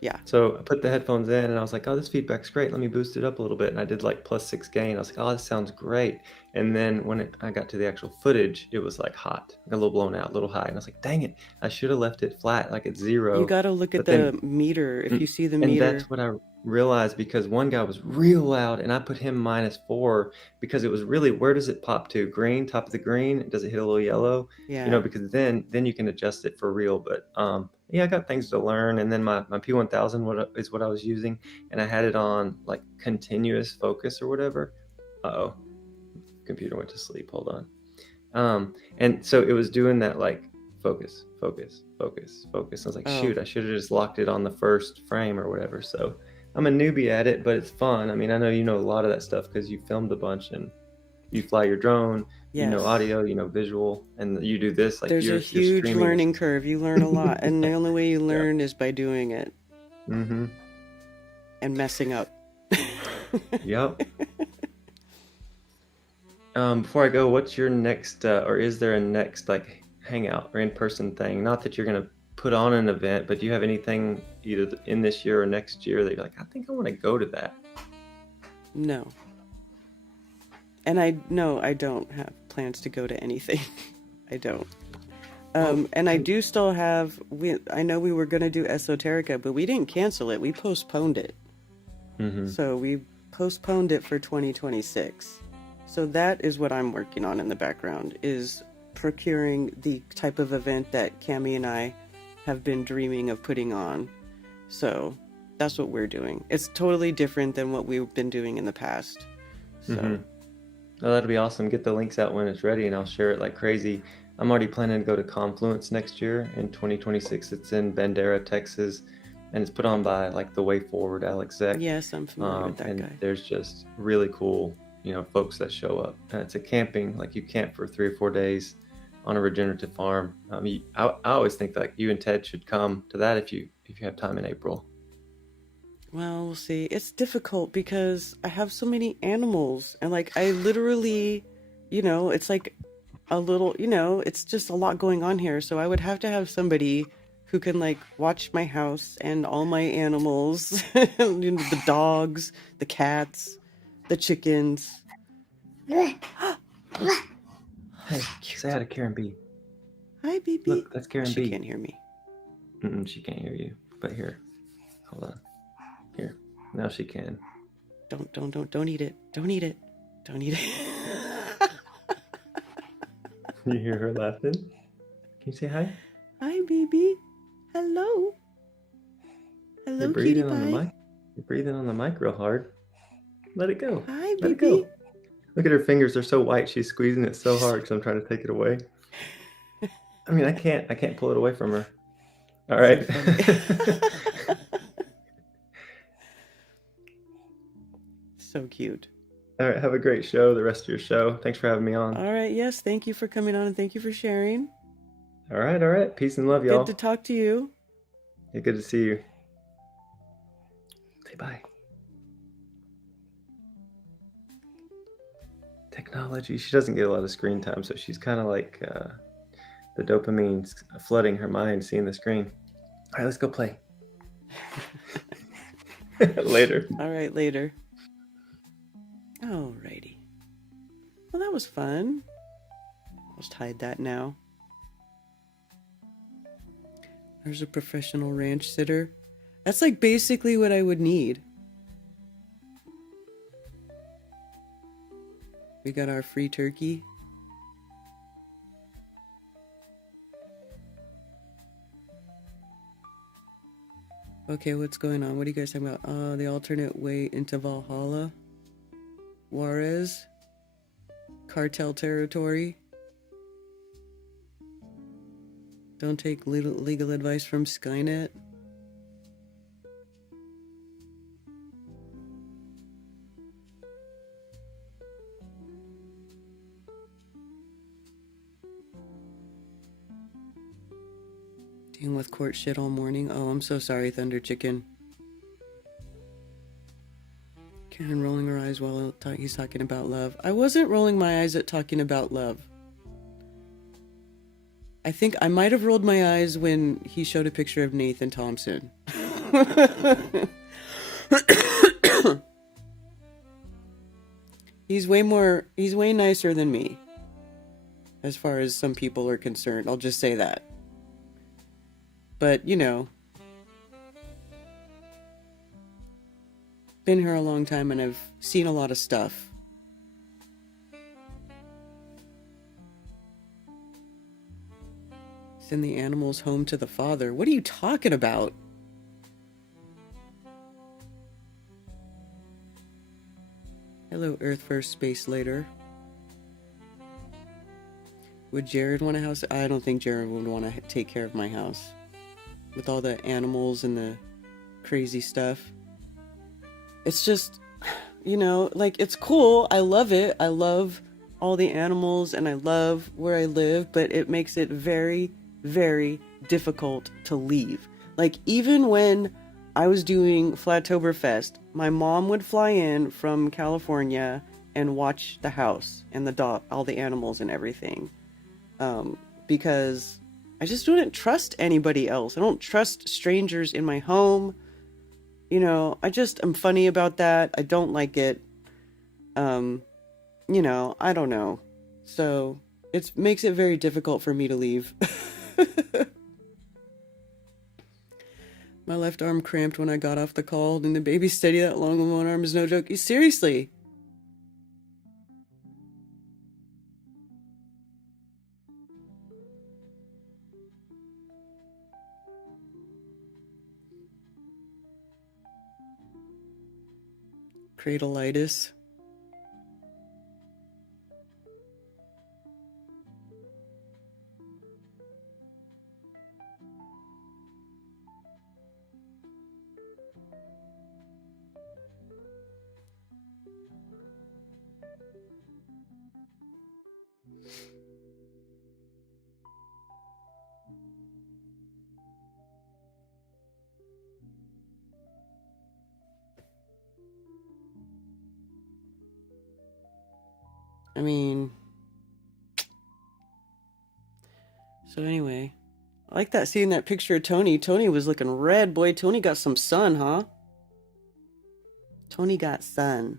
Yeah. So I put the headphones in and I was like, oh, this feedback's great. Let me boost it up a little bit. And I did like +6 gain. I was like, oh, this sounds great. And then when I got to the actual footage, it was like hot, a little blown out, a little high. And I was like, dang it, I should have left it flat, like at 0. You got to look at But then, the meter. If you see the and meter. that's what I realized because one guy was real loud and I put him -4 because it was really, where does it pop to? Green, top of the green? Does it hit a little yellow? Yeah. Because then you can adjust it for real. But yeah, I got things to learn. And then my P1000 is what I was using, and I had it on like continuous focus or whatever. Uh-oh, computer went to sleep. Hold on. And so it was doing that like focus. I was like, shoot, I should have just locked it on the first frame or whatever. So I'm a newbie at it, but it's fun. I mean, I know you know a lot of that stuff because you filmed a bunch and you fly your drone, Yes. audio, visual, and you do this. Like There's a huge learning curve. You learn a lot, and the only way you learn is by doing it. Mm-hmm. And messing up. Yep. Before I go, what's your next, or is there a next like hangout or in-person thing? Not that you're gonna put on an event, but do you have anything either in this year or next year that you're like, I think I want to go to that? No. And I don't have plans to go to anything. I don't. And I do still have. I know we were going to do Esoterica, but we didn't cancel it. We postponed it. Mm-hmm. So we postponed it for 2026. So that is what I'm working on in the background, is procuring the type of event that Cammie and I have been dreaming of putting on. So that's what we're doing. It's totally different than what we've been doing in the past. So. Mm-hmm. Oh, that'll be awesome. Get the links out when it's ready, and I'll share it like crazy. I'm already planning to go to Confluence next year in 2026. It's in Bandera, Texas, and it's put on by like the Way Forward, Alex Zek. Yes, I'm familiar with that And guy. there's just really cool, folks that show up. And it's a camping, like you camp for 3 or 4 days on a regenerative farm. I always think that you and Ted should come to that if you have time in April. Well, we'll see. It's difficult because I have so many animals, and like I literally, it's like a little, it's just a lot going on here. So I would have to have somebody who can like watch my house and all my animals, the dogs, the cats, the chickens. Hey, say hi to Karen B. Hi, baby. Look, that's Karen She B. can't hear me. She can't hear you. But here, hold on. Here, now she can. Don't eat it. Don't eat it. Don't eat it. You hear her laughing? Can you say hi? Hi, baby. Hello. Hello, You're cutie breathing on the pie. mic. You're breathing on the mic real hard. Let it go. Hi, Let it baby. go. Look at her fingers. They're so white. She's squeezing it so hard because I'm trying to take it away. I mean, I can't pull it away from her. All right. So cute. All right. Have a great show. The rest of your show. Thanks for having me on. All right. Yes. Thank you for coming on and thank you for sharing. All right. All right. Peace and love, y'all. Good to talk to you. Yeah, good to see you. Say bye. Technology. She doesn't get a lot of screen time, so she's kind of like the dopamine's flooding her mind seeing the screen. All right, let's go play. Later. All right, later. Alrighty. Well, that was fun. I'll just hide that now. There's a professional ranch sitter. That's like basically what I would need. We got our free turkey. Okay, what's going on? What are you guys talking about? The alternate way into Valhalla. Juarez. Cartel territory. Don't take legal advice from Skynet. Dealing with court shit all morning. Oh, I'm so sorry, Thunder Chicken. Karen rolling her eyes while he's talking about love. I wasn't rolling my eyes at talking about love. I think I might have rolled my eyes when he showed a picture of Nathan Thompson. He's way nicer than me. As far as some people are concerned. I'll just say that. But, been here a long time and I've seen a lot of stuff. Send the animals home to the father. What are you talking about? Hello, Earth first, space later. Would Jared want a house? I don't think Jared would want to take care of my house. With all the animals and the crazy stuff. It's just, like, it's cool. I love it. I love all the animals and I love where I live, but it makes it very, very difficult to leave. Like, even when I was doing Flattoberfest, my mom would fly in from California and watch the house and the dog, all the animals and everything. Because I just wouldn't trust anybody else. I don't trust strangers in my home. I'm funny about that. I don't like it. I don't know. So it makes it very difficult for me to leave. My left arm cramped when I got off the call. Holding the baby steady that long with one arm is no joke. Seriously. Cradleitis. I mean, so anyway, I like that seeing that picture of Tony. Tony was looking red, boy. Tony got some sun, huh? Tony got sun.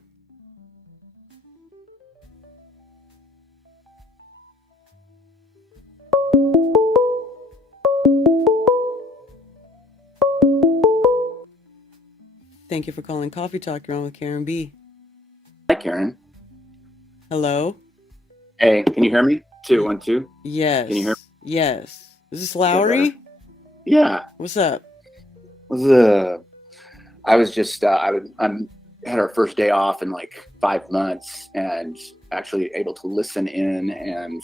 Thank you for calling Coffee Talk. You're on with Karen B. Hi, Karen. Hello? Hey, can you hear me? 2, 1, 2. Yes. Can you hear me? Yes. Is this that Lowry? better? Yeah. What's up? I was just I'm had our first day off in like 5 months, and actually able to listen in. And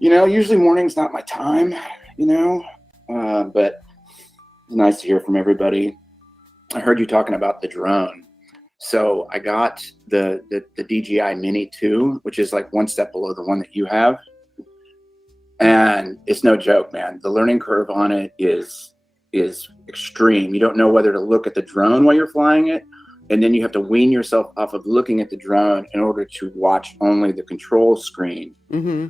usually morning's not my time, but it's nice to hear from everybody. I heard you talking about the drone. So I got the DJI Mini 2, which is like one step below the one that you have. And it's no joke, man. The learning curve on it is extreme. You don't know whether to look at the drone while you're flying it, and then you have to wean yourself off of looking at the drone in order to watch only the control screen,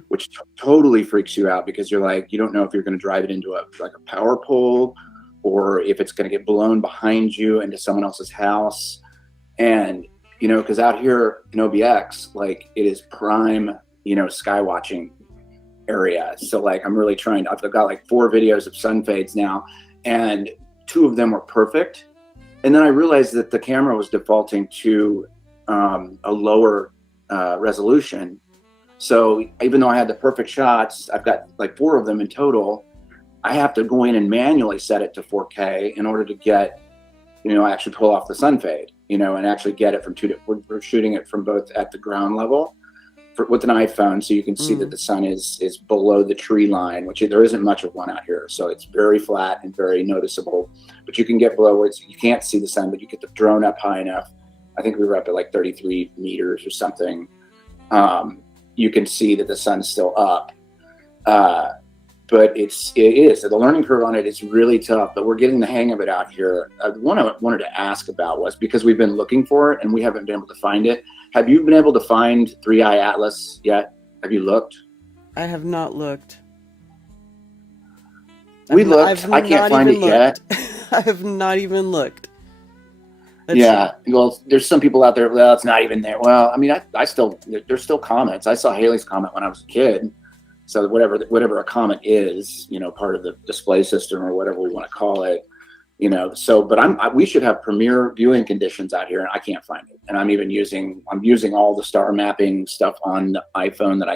which totally freaks you out, because you're like, you don't know if you're going to drive it into a power pole, or if it's going to get blown behind you into someone else's house. And because out here in OBX, like, it is prime, sky watching area. So like, I'm really trying. I've got like 4 videos of sun fades now, and 2 of them were perfect. And then I realized that the camera was defaulting to a lower resolution. So even though I had the perfect shots, I've got like 4 of them in total. I have to go in and manually set it to 4K in order to get, actually pull off the sun fade, and actually get it from 2. We're shooting it from both at the ground level with an iPhone, so you can see that the sun is below the tree line, which there isn't much of one out here. So it's very flat and very noticeable, but you can get below where you can't see the sun, but you get the drone up high enough. I think we were up at like 33 meters or something. You can see that the sun's still up. But it is. The learning curve on it is really tough, but we're getting the hang of it out here. One I wanted to ask about was, because we've been looking for it and we haven't been able to find it. Have you been able to find 3i Atlas yet? Have you looked? I have not looked. We looked. I can't find it yet. I have not even looked. Yeah. Well, there's some people out there. Well, it's not even there. Well, I mean, there's still comments. I saw Haley's comment when I was a kid. So whatever a comet is, part of the display system or whatever we want to call it, but we should have premier viewing conditions out here, and I can't find it. And I'm using all the star mapping stuff on the iPhone that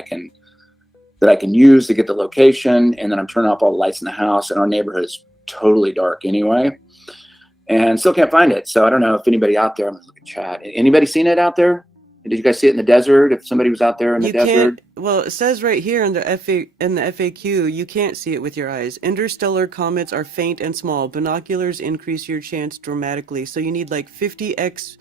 I can use to get the location. And then I'm turning off all the lights in the house, and our neighborhood is totally dark anyway, and still can't find it. So I don't know if anybody out there, I'm going to look at chat. Anybody seen it out there? Did you guys see it in the desert? If somebody was out there in the desert? Well, it says right here in the FAQ, you can't see it with your eyes. Interstellar comets are faint and small. Binoculars increase your chance dramatically. So you need like 50x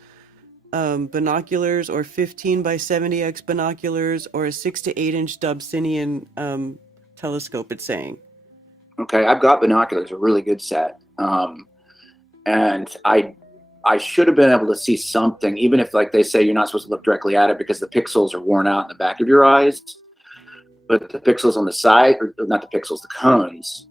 binoculars, or 15 by 70x binoculars, or a 6 to 8 inch Dobsonian telescope, it's saying. Okay, I've got binoculars, a really good set. And I should have been able to see something, even if, like they say, you're not supposed to look directly at it because the pixels are worn out in the back of your eyes. But the pixels on the side, or not the pixels, the cones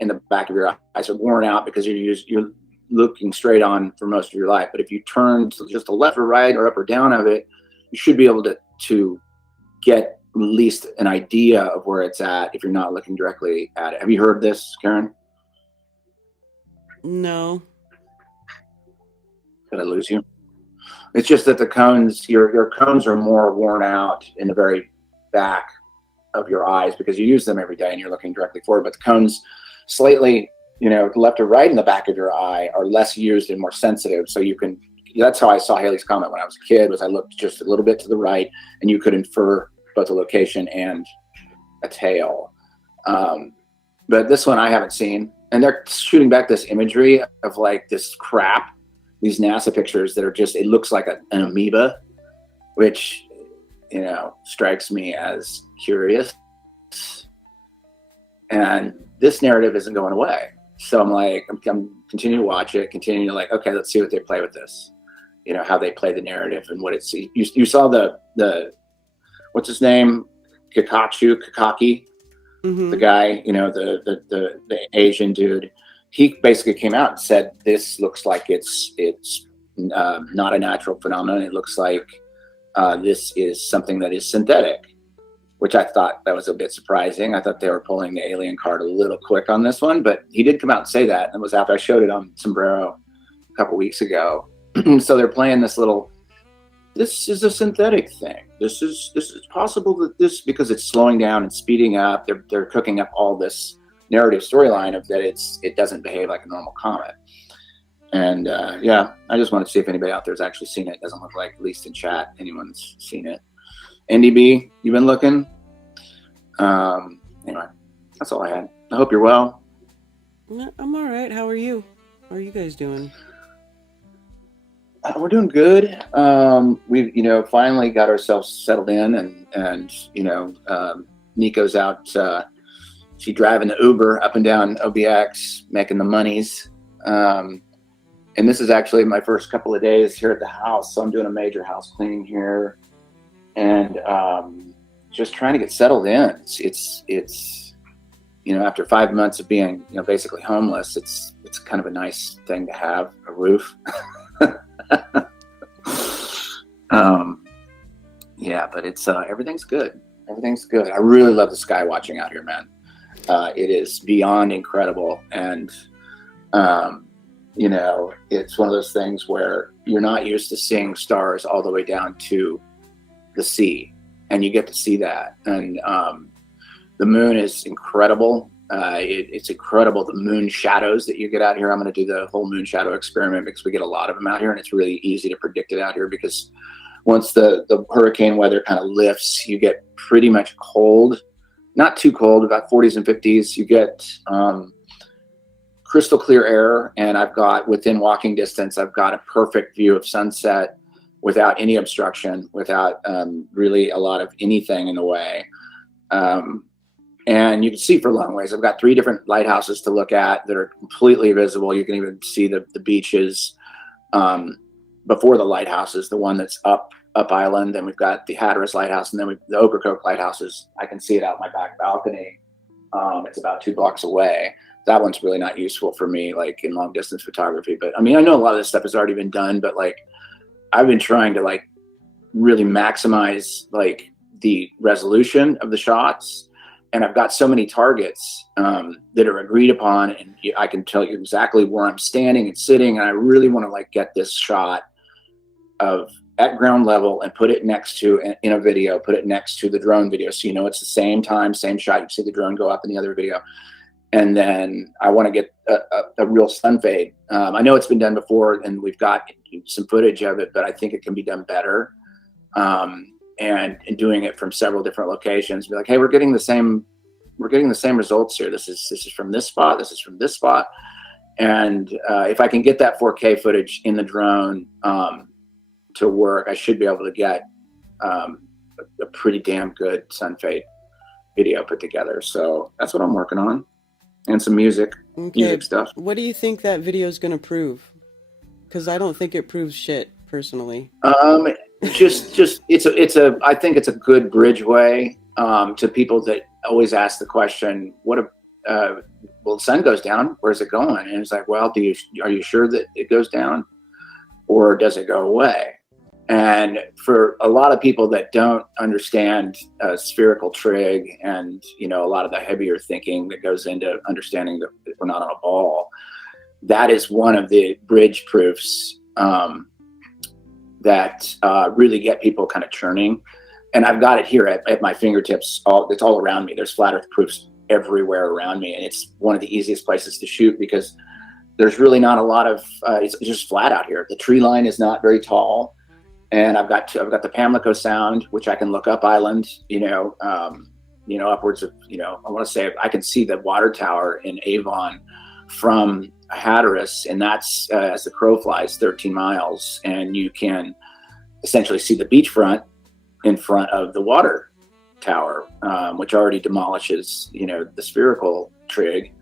in the back of your eyes are worn out because you're looking straight on for most of your life. But if you turn to just the left or right or up or down of it, you should be able to get at least an idea of where it's at if you're not looking directly at it. Have you heard this, Karen? No. Did I lose you? It's just that the cones, your cones are more worn out in the very back of your eyes because you use them every day and you're looking directly forward. But the cones slightly, left or right in the back of your eye are less used and more sensitive. So that's how I saw Haley's comment when I was a kid, was I looked just a little bit to the right and you could infer both the location and a tail. But this one I haven't seen. And they're shooting back this imagery of like this crap, these NASA pictures that are just, it looks like an amoeba, which strikes me as curious. And this narrative isn't going away. So I'm like, I'm continuing to watch it, continuing to like, okay, let's see what they play with this. How they play the narrative and what it's. You saw the what's his name, Kakaki, Mm-hmm. the guy, the Asian dude. He basically came out and said, this looks like it's not a natural phenomenon. It looks like this is something that is synthetic, which I thought that was a bit surprising. I thought they were pulling the alien card a little quick on this one, but he did come out and say that. And it was after I showed it on Sombrero a couple weeks ago. So they're playing this is a synthetic thing. This is possible that this, because it's slowing down and speeding up, they're cooking up all this narrative storyline of that it doesn't behave like a normal comet. And I just want to see if anybody out there has actually seen it. It doesn't look like, at least in chat, anyone's seen it. NDB, you been looking? Anyway, that's all I had. I hope you're well. I'm all right. How are you? How are you guys doing? We're doing good. We've finally got ourselves settled in, and Nico's out. She's driving the Uber up and down OBX, making the monies. And this is actually my first couple of days here at the house, so I'm doing a major house cleaning here, and just trying to get settled in. It's after 5 months of being basically homeless, it's kind of a nice thing to have a roof. But it's everything's good. Everything's good. I really love the sky watching out here, man. It is beyond incredible, and it's one of those things where you're not used to seeing stars all the way down to the sea, and you get to see that. And the moon is incredible. It's incredible, the moon shadows that you get out here. I'm going to do the whole moon shadow experiment because we get a lot of them out here, and it's really easy to predict it out here because once the hurricane weather kind of lifts, you get pretty much cold, not too cold, about 40s and 50s. You get crystal clear air, and I've got, within walking distance, I've got a perfect view of sunset without any obstruction, without really a lot of anything in the way. And you can see for a long ways. I've got 3 different lighthouses to look at that are completely visible. You can even see the beaches before the lighthouses, the one that's up island. Then we've got the Hatteras Lighthouse, and then the Ocracoke Lighthouses. I can see it out my back balcony. It's about 2 blocks away. That one's really not useful for me, like in long distance photography. But I mean, I know a lot of this stuff has already been done, but like I've been trying to like really maximize like the resolution of the shots. And I've got so many targets that are agreed upon, and I can tell you exactly where I'm standing and sitting. And I really want to like get this shot of at ground level and put it next to, in a video, put it next to the drone video. So, it's the same time, same shot. You see the drone go up in the other video. And then I want to get a real sun fade. I know it's been done before, and we've got some footage of it, but I think it can be done better. And doing it from several different locations, be like, hey, we're getting the same results here. This is from this spot. This is from this spot. And if I can get that 4K footage in the drone to work, I should be able to get a pretty damn good sun fade video put together. So that's what I'm working on, and some music stuff. What do you think that video is going to prove? Because I don't think it proves shit personally. Just I think it's a good bridgeway to people that always ask the question, well, the sun goes down, where's it going? And it's like, well, are you sure that it goes down, or does it go away? And for a lot of people that don't understand spherical trig and a lot of the heavier thinking that goes into understanding that we're not on a ball, that is one of the bridge proofs that really get people kind of churning. And I've got it here at my fingertips. It's all around me. There's flat earth proofs everywhere around me. And it's one of the easiest places to shoot because there's really not a lot of, it's just flat out here. The tree line is not very tall. And I've got the Pamlico Sound, which I can look up island, upwards of, I want to say I can see the water tower in Avon from Hatteras, and that's as the crow flies 13 miles, and you can essentially see the beachfront in front of the water tower, which already demolishes, the spherical trig.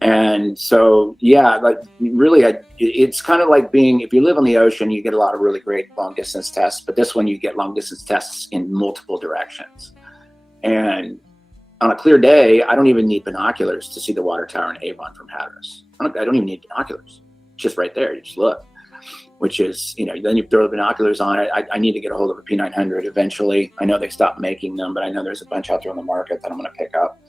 And so, yeah, like really, it's kind of like if you live on the ocean, you get a lot of really great long distance tests, but this one you get long distance tests in multiple directions. And on a clear day, I don't even need binoculars to see the water tower in Avon from Hatteras. I don't even need binoculars. It's just right there. You just look, which is, then you throw the binoculars on it. I need to get a hold of a P900 eventually. I know they stopped making them, but I know there's a bunch out there on the market that I'm going to pick up.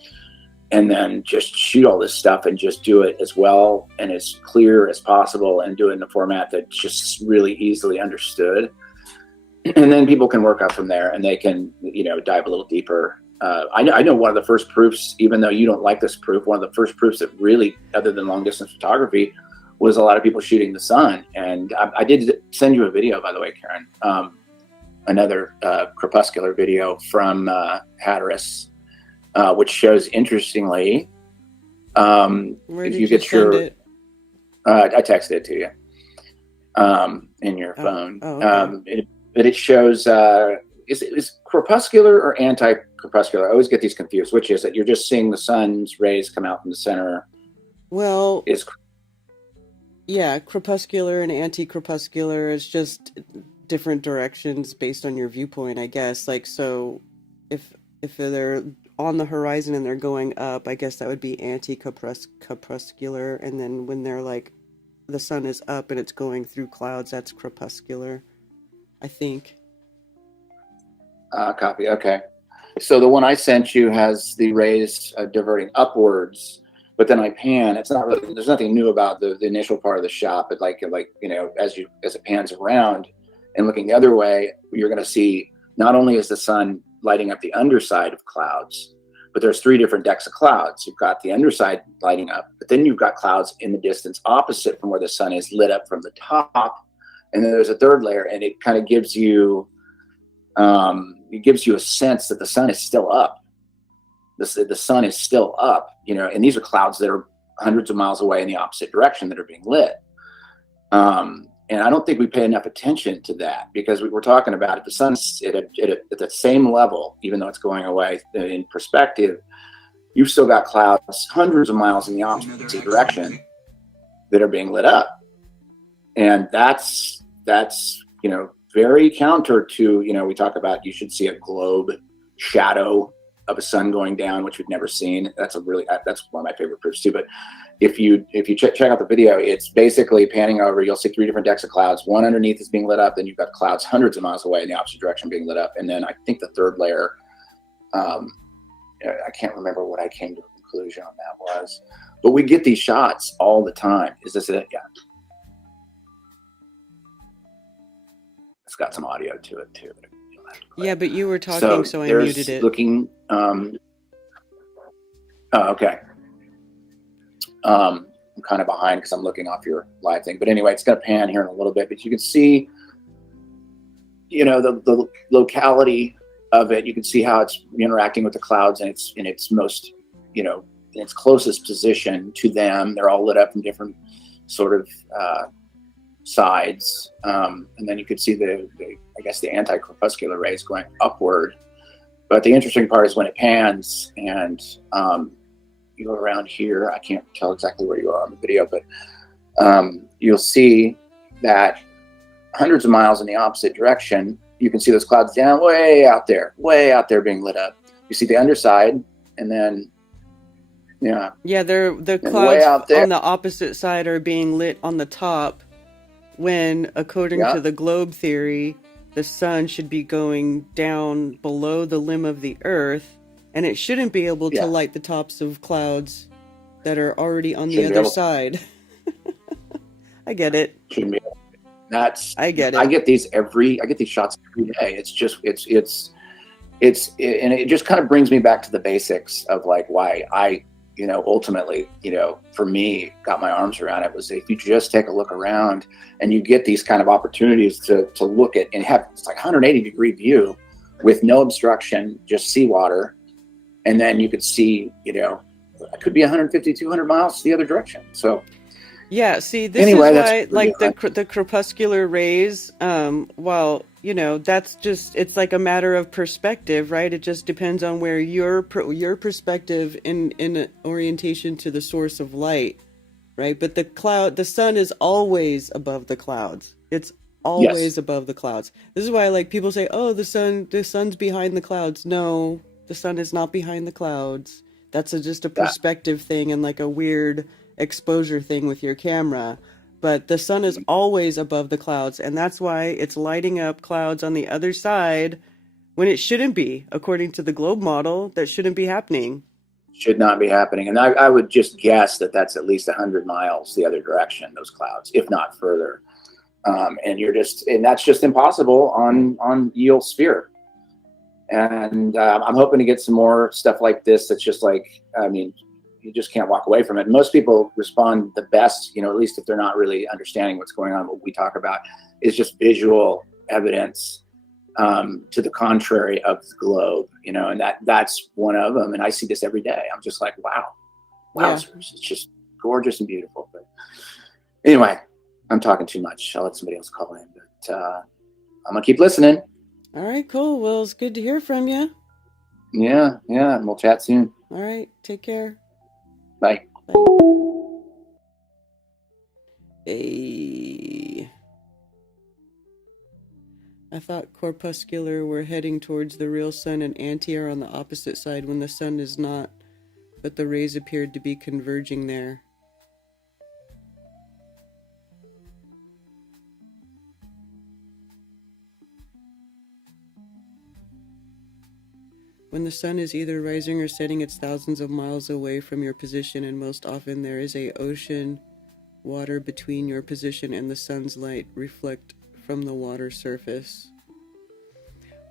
And then just shoot all this stuff and just do it as well and as clear as possible and do it in a format that's just really easily understood. And then people can work up from there and they can, dive a little deeper. I know one of the first proofs, even though you don't like this proof, one of the first proofs that really, other than long distance photography, was a lot of people shooting the sun. And I did send you a video, by the way, Karen, another crepuscular video from Hatteras. Which shows, interestingly, Where if did you get send it? I texted it to you in your phone. Okay. But it shows, is crepuscular or anti-crepuscular? I always get these confused. Which is it? You're just seeing the sun's rays come out from the center. Well, yeah, crepuscular and anti-crepuscular is just different directions based on your viewpoint, I guess. Like, so if they're on the horizon and they're going up, I guess that would be anti-crepuscular, and then when they're like the sun is up and it's going through clouds, that's crepuscular, I think. Copy. Okay. So the one I sent you has the rays diverting upwards, but then I pan. It's not really. There's nothing new about the initial part of the shot, but as it pans around and looking the other way, you're going to see not only is the sun lighting up the underside of clouds, but there's 3 different decks of clouds. You've got the underside lighting up, but then you've got clouds in the distance opposite from where the sun is lit up from the top. And then there's a third layer, and it kind of gives you, a sense that the sun is still up. The sun is still up, and these are clouds that are hundreds of miles away in the opposite direction that are being lit. And I don't think we pay enough attention to that, because we're talking about it. The sun's at the same level, even though it's going away in perspective. You've still got clouds hundreds of miles in the opposite direction that are being lit up. And that's very counter to, we talk about, you should see a globe shadow of a sun going down, which we've never seen. That's one of my favorite proofs too. But if you check out the video, it's basically panning over. You'll see 3 different decks of clouds. One underneath is being lit up. Then you've got clouds hundreds of miles away in the opposite direction being lit up. And then I think the third layer, I can't remember what I came to a conclusion on that was. But we get these shots all the time. Is this it? Yeah. It's got some audio to it too. Yeah, but you were talking, so I muted it. Looking. Okay. I'm kind of behind because I'm looking off your live thing. But anyway, it's going to pan here in a little bit. But you can see, the locality of it. You can see how it's interacting with the clouds, and it's in its most, in its closest position to them. They're all lit up from different sort of sides, and then you could see the anti-crepuscular rays going upward. But the interesting part is when it pans and you go around here. I can't tell exactly where you are on the video, but you'll see that hundreds of miles in the opposite direction, you can see those clouds down way out there being lit up. You see the underside, and then the clouds on the opposite side are being lit on the top, when according to the globe theory, the sun should be going down below the limb of the earth, and it shouldn't be able to light the tops of clouds that are already on the other side. I get it. Shouldn't be. I get it. I get these shots every day. It's just and it just kind of brings me back to the basics of like why I, ultimately, for me, got my arms around it. Was if you just take a look around and you get these kind of opportunities to look at and have it's like 180-degree view with no obstruction, just seawater. And then you could see, it could be 150, 200 miles the other direction. So yeah, see, this is why, like the crepuscular rays, while that's just, it's like a matter of perspective, right? It just depends on where your perspective in orientation to the source of light, right? But the sun is always above the clouds. It's Yes. always above the clouds. This is why, like, people say, "Oh, the sun's behind the clouds." No, the sun is not behind the clouds. That's just a That. perspective thing and like a weird exposure thing with your camera. But the sun is always above the clouds, and that's why it's lighting up clouds on the other side when it shouldn't be. According to the globe model, that shouldn't be happening. Should not be happening. And I would just guess that that's at least 100 miles the other direction, those clouds, if not further. And that's just impossible on Eel sphere. And I'm hoping to get some more stuff like this. That's just like, I mean, you just can't walk away from it. Most people respond the best, at least if they're not really understanding what's going on. What we talk about is just visual evidence to the contrary of the globe, and that's one of them. And I see this every day. I'm just like, wow, Yeah. it's just gorgeous and beautiful. But anyway, I'm talking too much. I'll let somebody else call in, but I'm gonna keep listening. All right, cool. Well, it's good to hear from you. Yeah, and we'll chat soon. All right, take care. Bye. Hey. I thought corpuscular were heading towards the real sun and anti are on the opposite side when the sun is not, but the rays appeared to be converging there. When the sun is either rising or setting, it's thousands of miles away from your position, and most often there is a ocean water between your position and the sun's light reflect from the water surface.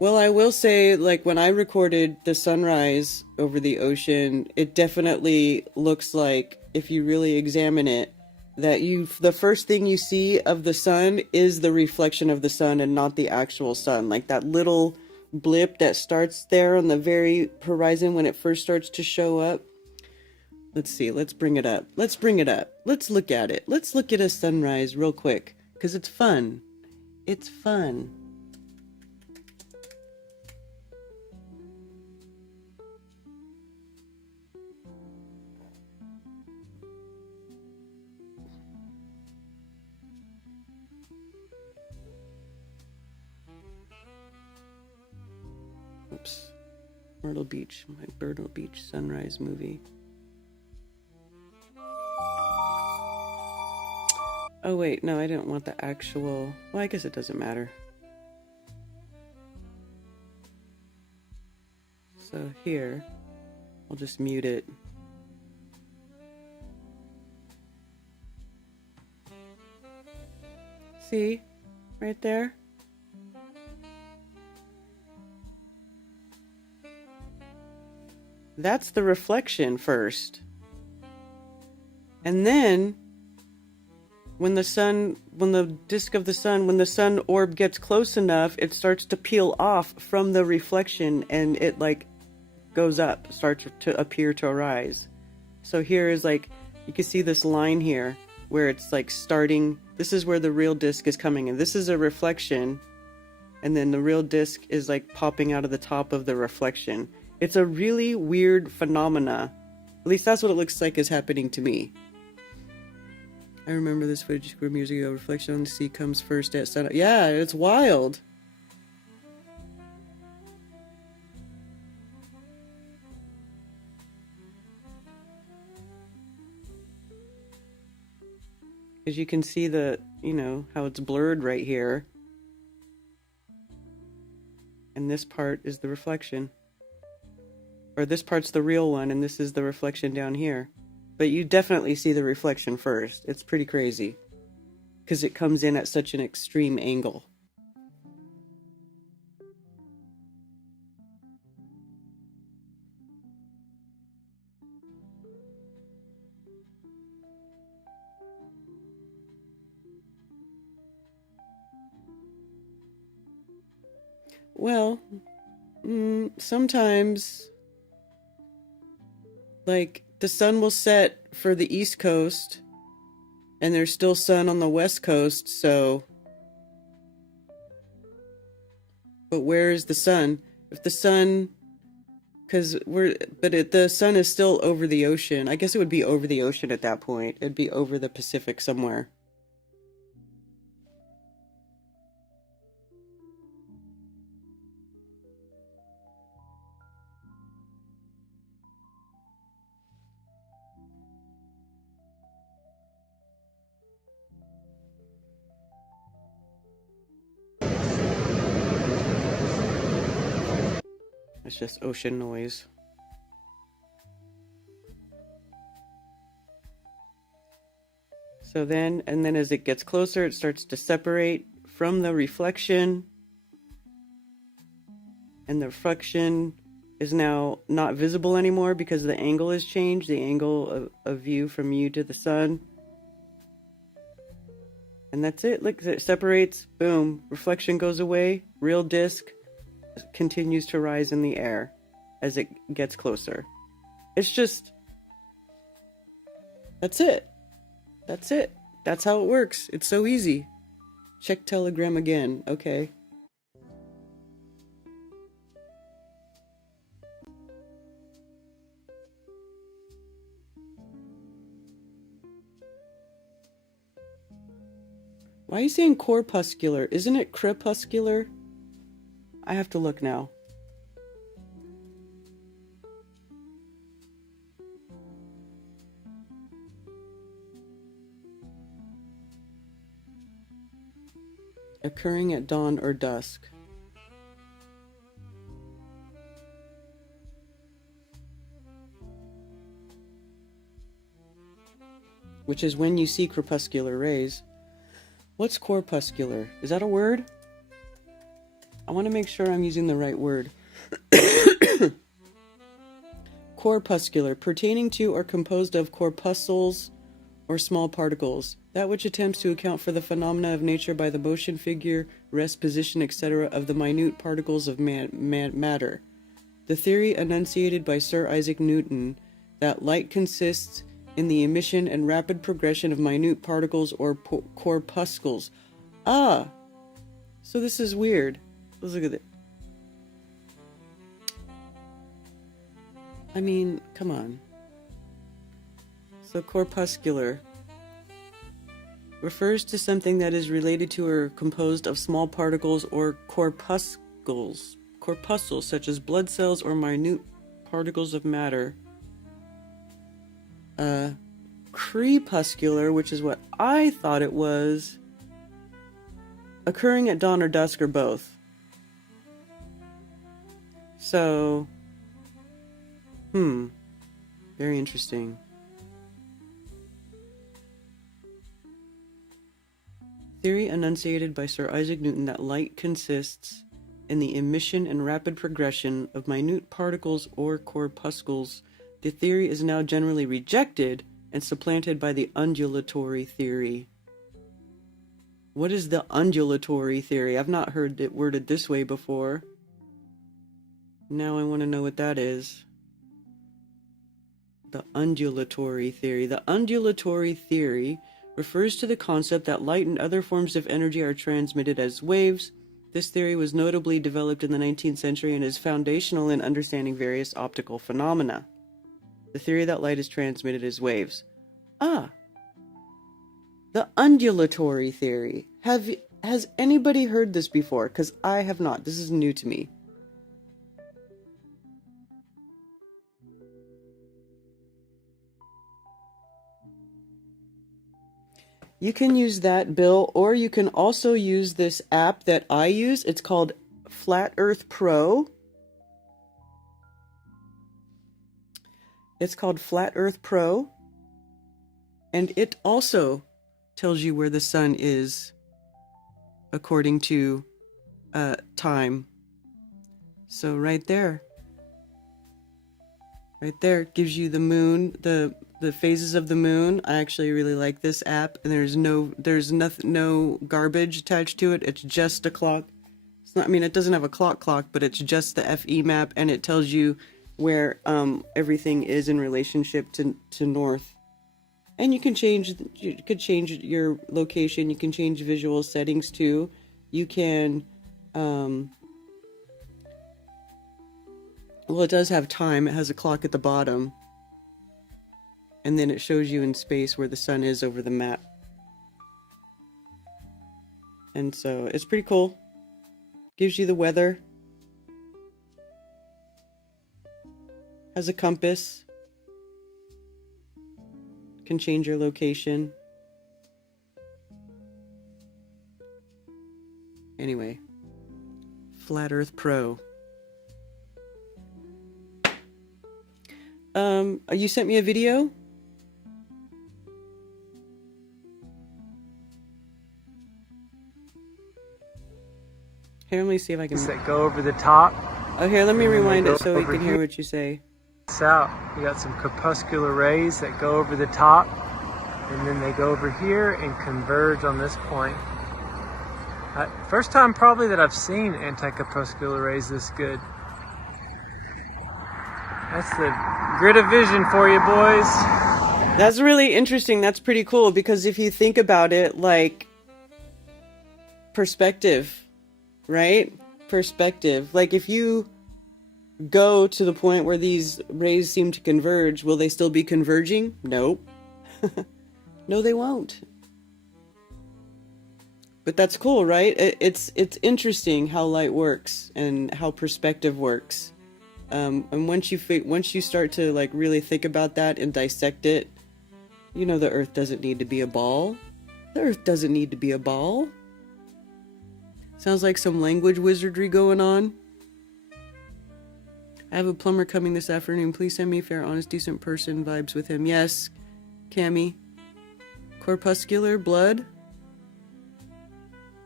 Well, I will say, like, when I recorded the sunrise over the ocean, it definitely looks like, if you really examine it, that the first thing you see of the sun is the reflection of the sun and not the actual sun. Like that little blip that starts there on the very horizon when it first starts to show up. Let's see, let's bring it up. Let's look at it. Let's look at a sunrise real quick, because it's fun. It's fun. Oops. Myrtle Beach, my Myrtle Beach sunrise movie. Oh wait, no, I didn't want the actual... Well, I guess it doesn't matter. So here, I'll just mute it. See? Right there? That's the reflection first. And then, when the sun orb gets close enough, it starts to peel off from the reflection and it like goes up, starts to appear to arise. So here is like, you can see this line here where it's like starting, this is where the real disc is coming in. This is a reflection, and then the real disc is like popping out of the top of the reflection. It's a really weird phenomena. At least that's what it looks like is happening to me. I remember this footage from years ago. Reflection on the sea comes first at sunup. Yeah, it's wild. Because you can see how it's blurred right here. And this part is the reflection. Or this part's the real one, and this is the reflection down here. But you definitely see the reflection first. It's pretty crazy. Because it comes in at such an extreme angle. Well, sometimes, like, the sun will set for the East Coast, and there's still sun on the West Coast, so But where is the sun? If the sun, the sun is still over the ocean. I guess it would be over the ocean at that point. It'd be over the Pacific somewhere. It's just ocean noise. So then, and then as it gets closer, it starts to separate from the reflection. And the reflection is now not visible anymore because the angle has changed, the angle of view from you to the sun. And that's it. Look, it separates, boom, reflection goes away, real disk continues to rise in the air as it gets closer. It's just, that's it. That's it. That's how it works. It's so easy. Check Telegram again. Okay. Why are you saying corpuscular? Isn't it crepuscular? I have to look now. Occurring at dawn or dusk. Which is when you see crepuscular rays. What's corpuscular? Is that a word? I want to make sure I'm using the right word. Corpuscular, pertaining to or composed of corpuscles or small particles. That which attempts to account for the phenomena of nature by the motion, figure, rest, position, etc. of the minute particles of matter. The theory enunciated by Sir Isaac Newton that light consists in the emission and rapid progression of minute particles or corpuscles. Ah! So this is weird. Let's look at it. I mean, come on. So corpuscular refers to something that is related to or composed of small particles or corpuscles, such as blood cells or minute particles of matter. Crepuscular, which is what I thought it was, occurring at dawn or dusk or both. So, very interesting. Theory enunciated by Sir Isaac Newton that light consists in the emission and rapid progression of minute particles or corpuscles. The theory is now generally rejected and supplanted by the undulatory theory. What is the undulatory theory? I've not heard it worded this way before. Now I want to know what that is. The undulatory theory. The undulatory theory refers to the concept that light and other forms of energy are transmitted as waves. This theory was notably developed in the 19th century and is foundational in understanding various optical phenomena. The theory that light is transmitted as waves. Ah, the undulatory theory. Has anybody heard this before? Because I have not. This is new to me. You can use that, Bill, or you can also use this app that I use. It's called Flat Earth Pro. It's called Flat Earth Pro. And it also tells you where the sun is according to time. So right there gives you the moon, the phases of the moon. I actually really like this app, and there's no garbage attached to it. It's just a clock. It's not, I mean, it doesn't have a clock, but it's just the FE map, and it tells you where everything is in relationship to north. And you could change your location. You can change visual settings too. You can Well, it does have time. It has a clock at the bottom. And then it shows you in space where the sun is over the map. And so it's pretty cool. Gives you the weather. Has a compass. Can change your location. Anyway. Flat Earth Pro. You sent me a video? Here, let me see if I can... That go over the top. Oh, here, let me rewind it so we can hear what you say. Out. We got some corpuscular rays that go over the top, and then they go over here and converge on this point. First time probably that I've seen anti-corpuscular rays this good. That's the grid of vision for you, boys. That's really interesting. That's pretty cool, because if you think about it, like, perspective, right? Perspective. Like, if you go to the point where these rays seem to converge, will they still be converging? Nope. No, they won't. But that's cool, right? It's interesting how light works and how perspective works. And once you start to like really think about that and dissect it, you know, the Earth doesn't need to be a ball. The Earth doesn't need to be a ball. Sounds like some language wizardry going on. I have a plumber coming this afternoon. Please send me fair, honest, decent person vibes with him. Yes, Cammy. Corpuscular blood?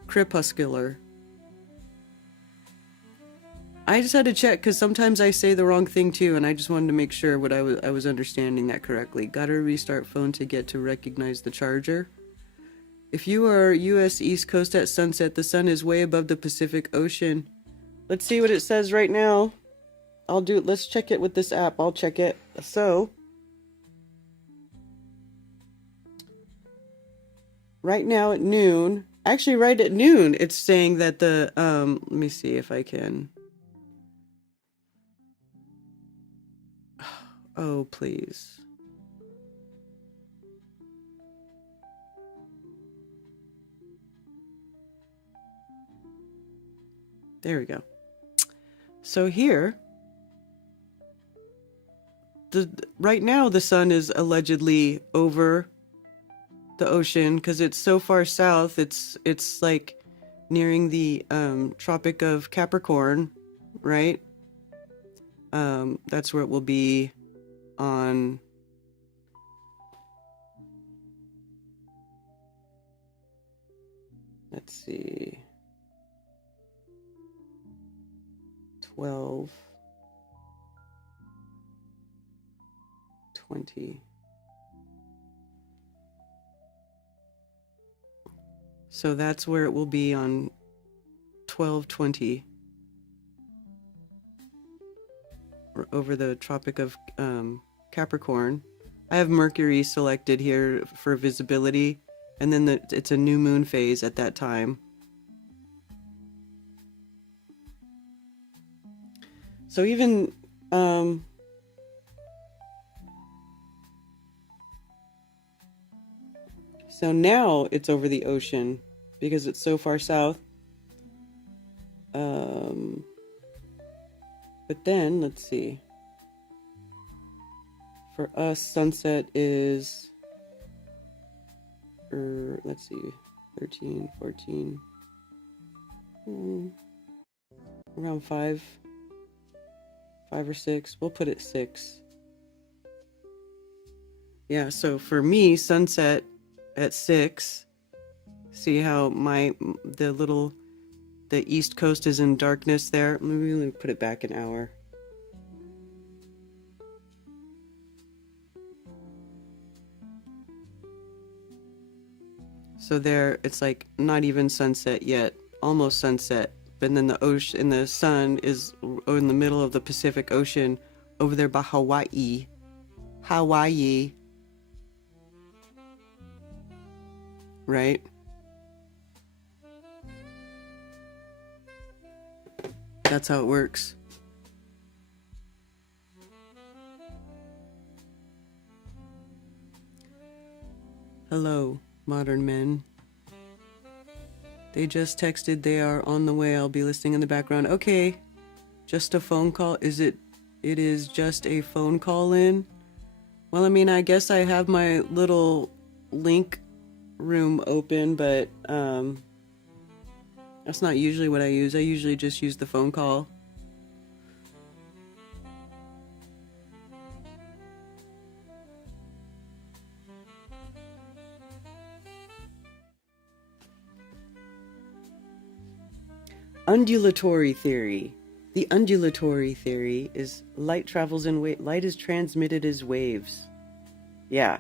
Crepuscular. I just had to check because sometimes I say the wrong thing too, and I just wanted to make sure what I was understanding that correctly. Gotta restart phone to get to recognize the charger. If you are U.S. East Coast at sunset, the sun is way above the Pacific Ocean. Let's see what it says right now. Let's check it with this app. I'll check it. So, right now at noon, actually right at noon, it's saying that the, let me see if I can. Oh, please. There we go. So here, right now the sun is allegedly over the ocean because it's so far south. It's like nearing the Tropic of Capricorn, right? That's where it will be on let's see 12 20. So that's where it will be on 12/20 over the Tropic of Capricorn. I have Mercury selected here for visibility, and then it's a new moon phase at that time. So even so now it's over the ocean because it's so far south. But then let's see. For us, sunset is let's see, 13, 14, around 5 or 6. We'll put it 6. Yeah, so for me, sunset at 6. See how the East Coast is in darkness there? Maybe let me put it back an hour. So there, it's like not even sunset yet, almost sunset. But then the ocean and the sun is in the middle of the Pacific Ocean over there by Hawaii. Hawaii. Right? That's how it works. Hello, modern men. They just texted they are on the way. I'll be listening in the background. Okay. Just a phone call? It is just a phone call in? Well, I mean, I guess I have my little link room open, but that's not usually what I use. I usually just use the phone call. Undulatory theory. The undulatory theory is light travels in light is transmitted as waves. Yeah.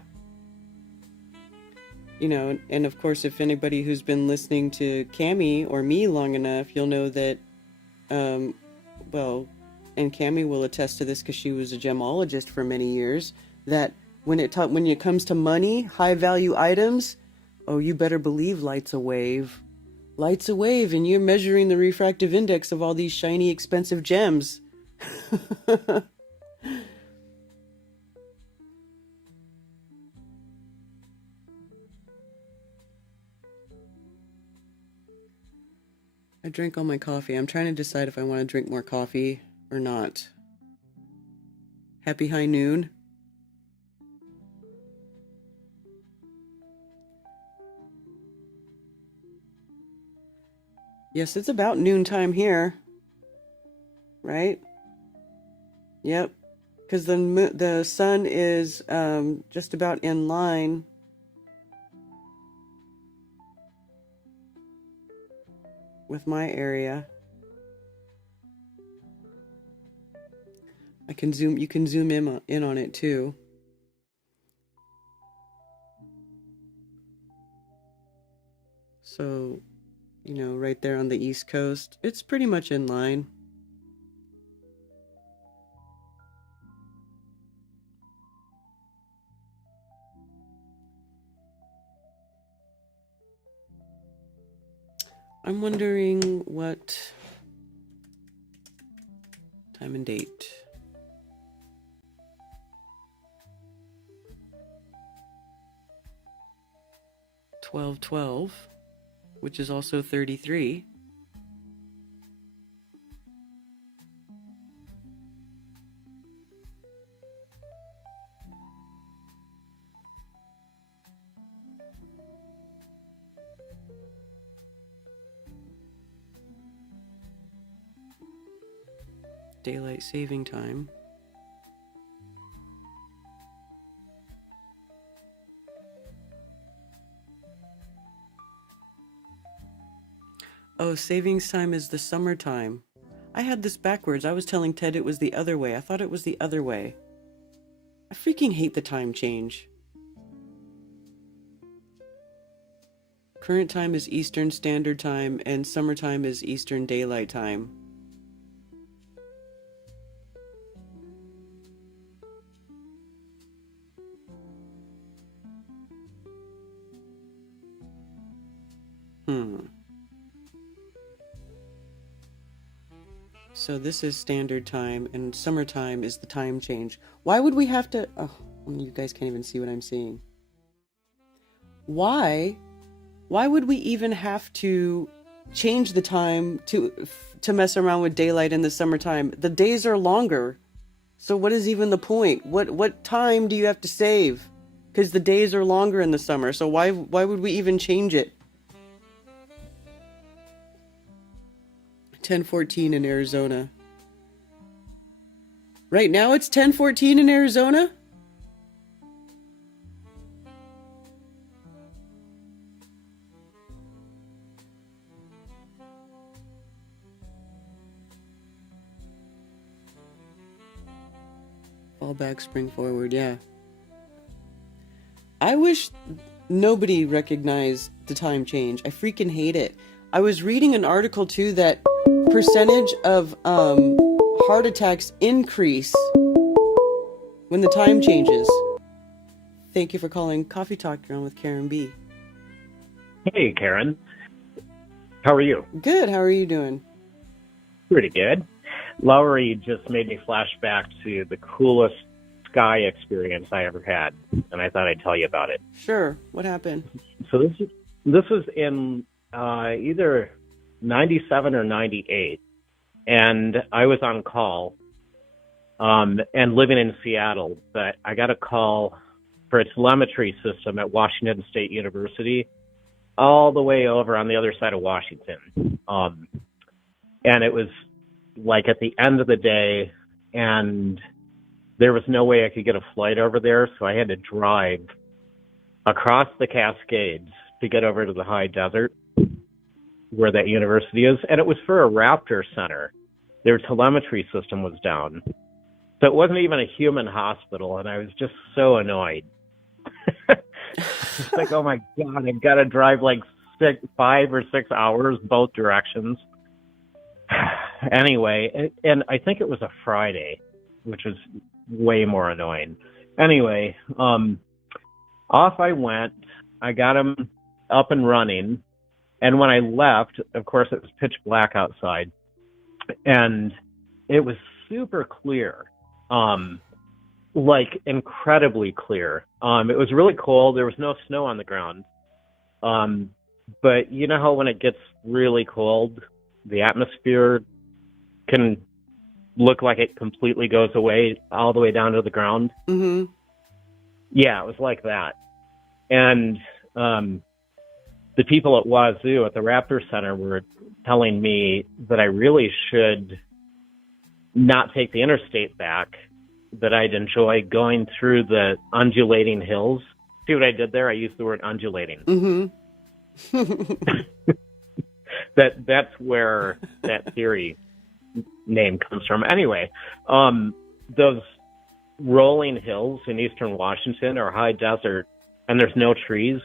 You know, and of course, if anybody who's been listening to Cami or me long enough, you'll know that, well, and Cami will attest to this because she was a gemologist for many years, that when it comes to money, high value items, oh, you better believe light's a wave. Light's a wave, and you're measuring the refractive index of all these shiny, expensive gems. I drank all my coffee. I'm trying to decide if I want to drink more coffee or not. Happy high noon. Yes, it's about noontime here. Right? Yep. Because the sun is just about in line. With my area. You can zoom in on it too. So, you know, right there on the East Coast, it's pretty much in line. I'm wondering what time and date. 12/12, which is also 33. Daylight saving time. Oh, savings time is the summertime. I had this backwards. I was telling Ted it was the other way. I thought it was the other way. I freaking hate the time change. Current time is Eastern Standard Time, and summertime is Eastern Daylight Time. So this is standard time, and summertime is the time change. Why would we have to... Oh, you guys can't even see what I'm seeing. Why would we even have to change the time to mess around with daylight in the summertime? The days are longer. So what is even the point? What time do you have to save? Because the days are longer in the summer. So why would we even change it? 10:14 in Arizona. Right now it's 10:14 in Arizona? Fall back, spring forward, yeah. I wish nobody recognized the time change. I freaking hate it. I was reading an article too that percentage of heart attacks increase when the time changes. Thank you for calling Coffee Talk. You're on with Karen B. Hey, Karen. How are you? Good. How are you doing? Pretty good. Lowry just made me flash back to the coolest sky experience I ever had, and I thought I'd tell you about it. Sure. What happened? So this was in either 97 or 98, and I was on call and living in Seattle, but I got a call for a telemetry system at Washington State University all the way over on the other side of Washington. And it was like at the end of the day, and there was no way I could get a flight over there, so I had to drive across the Cascades to get over to the high desert where that university is. And it was for a raptor center. Their telemetry system was down. So it wasn't even a human hospital, and I was just so annoyed. It's like, oh my God, I've got to drive like 5 or 6 hours both directions. Anyway, and I think it was a Friday, which was way more annoying. Anyway, off I went. I got him up and running. And when I left, of course, it was pitch black outside. And it was super clear, like incredibly clear. It was really cold. There was no snow on the ground. But you know how when it gets really cold, the atmosphere can look like it completely goes away all the way down to the ground? Mm-hmm. Yeah, it was like that. And the people at Wazoo, at the Raptor Center, were telling me that I really should not take the interstate back, that I'd enjoy going through the undulating hills. See what I did there? I used the word undulating. Mm-hmm. That's where that theory name comes from. Anyway, those rolling hills in eastern Washington are high desert, and there's no trees.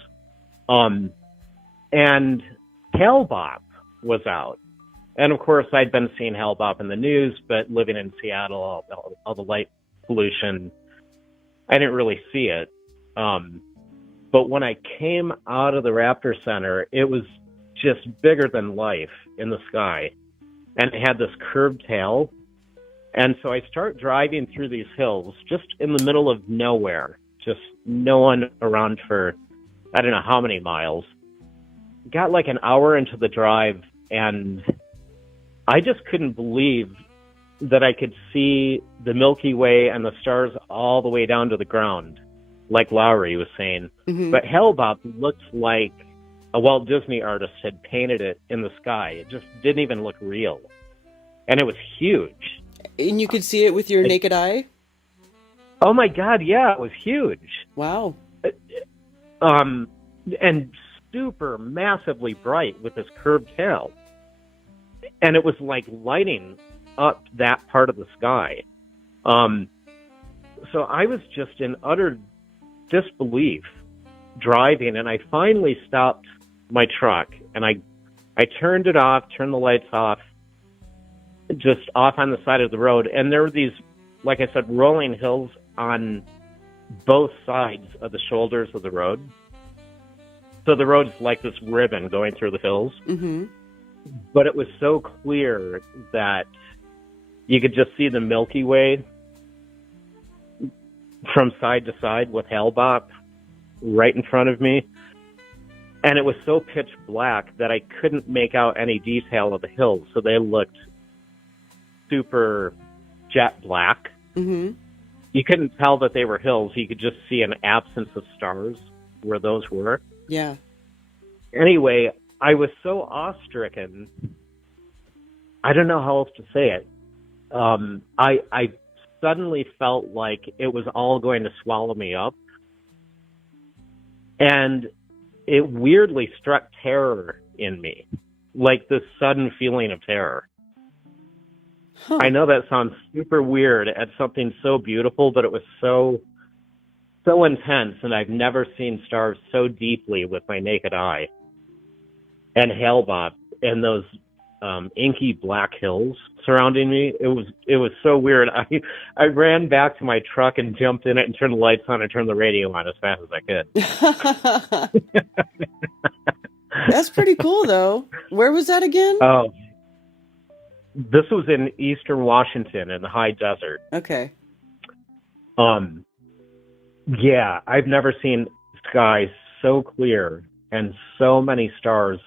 And Hellbop was out. And of course, I'd been seeing Hellbop in the news, but living in Seattle, all the light pollution, I didn't really see it. But when I came out of the Raptor Center, it was just bigger than life in the sky. And it had this curved tail. And so I start driving through these hills just in the middle of nowhere, just no one around for, I don't know how many miles. Got like an hour into the drive, and I just couldn't believe that I could see the Milky Way and the stars all the way down to the ground, like Lowry was saying. Mm-hmm. But Hellbop looked like a Walt Disney artist had painted it in the sky. It just didn't even look real. And it was huge. And you could see it with your naked eye? Oh my God, yeah, it was huge. Wow. And super massively bright with this curved tail. And it was like lighting up that part of the sky. So I was just in utter disbelief driving, and I finally stopped my truck, and I turned it off, turned the lights off, just off on the side of the road. And there were these, like I said, rolling hills on both sides of the shoulders of the road. So the road's like this ribbon going through the hills. Mm-hmm. But it was so clear that you could just see the Milky Way from side to side with Hellbop right in front of me. And it was so pitch black that I couldn't make out any detail of the hills. So they looked super jet black. Mm-hmm. You couldn't tell that they were hills. You could just see an absence of stars where those were. Yeah. Anyway, I was so awe-stricken. I don't know how else to say it. I suddenly felt like it was all going to swallow me up. And it weirdly struck terror in me, like this sudden feeling of terror. Huh. I know that sounds super weird at something so beautiful, but it was so intense, and I've never seen stars so deeply with my naked eye. And Hellbop and those inky black hills surrounding me, it was so weird. I ran back to my truck and jumped in it and turned the lights on and turned the radio on as fast as I could. That's pretty cool, though. Where was that again? Oh, this was in eastern Washington in the high desert. Okay. Yeah, I've never seen sky so clear and so many stars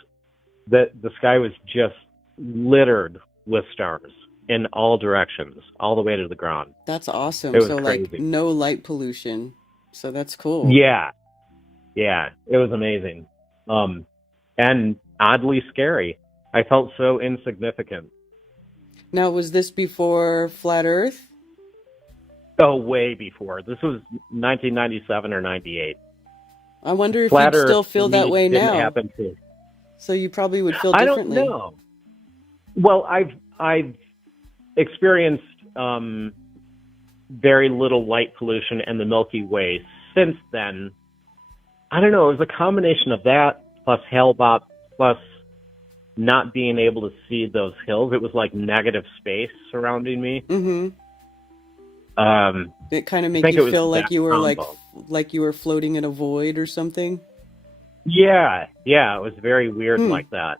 that the sky was just littered with stars in all directions, all the way to the ground. That's awesome. It was So like crazy. no light pollution. So that's cool. Yeah, yeah, it was amazing. And oddly scary. I felt so insignificant. Now, was this before Flat Earth? Oh, way before. This was 1997 or 98. I wonder if Flat you'd Earth still for feel that me way didn't now. happen too. So you probably would feel I don't differently. know. Well, I've experienced very little light pollution and the Milky Way since then. I don't know. It was a combination of that plus Hale-Bopp plus not being able to see those hills. It was like negative space surrounding me. Mm-hmm. It kind of I made think it you was feel like that you were combo. like you were floating in a void or something. Yeah, it was very weird like that.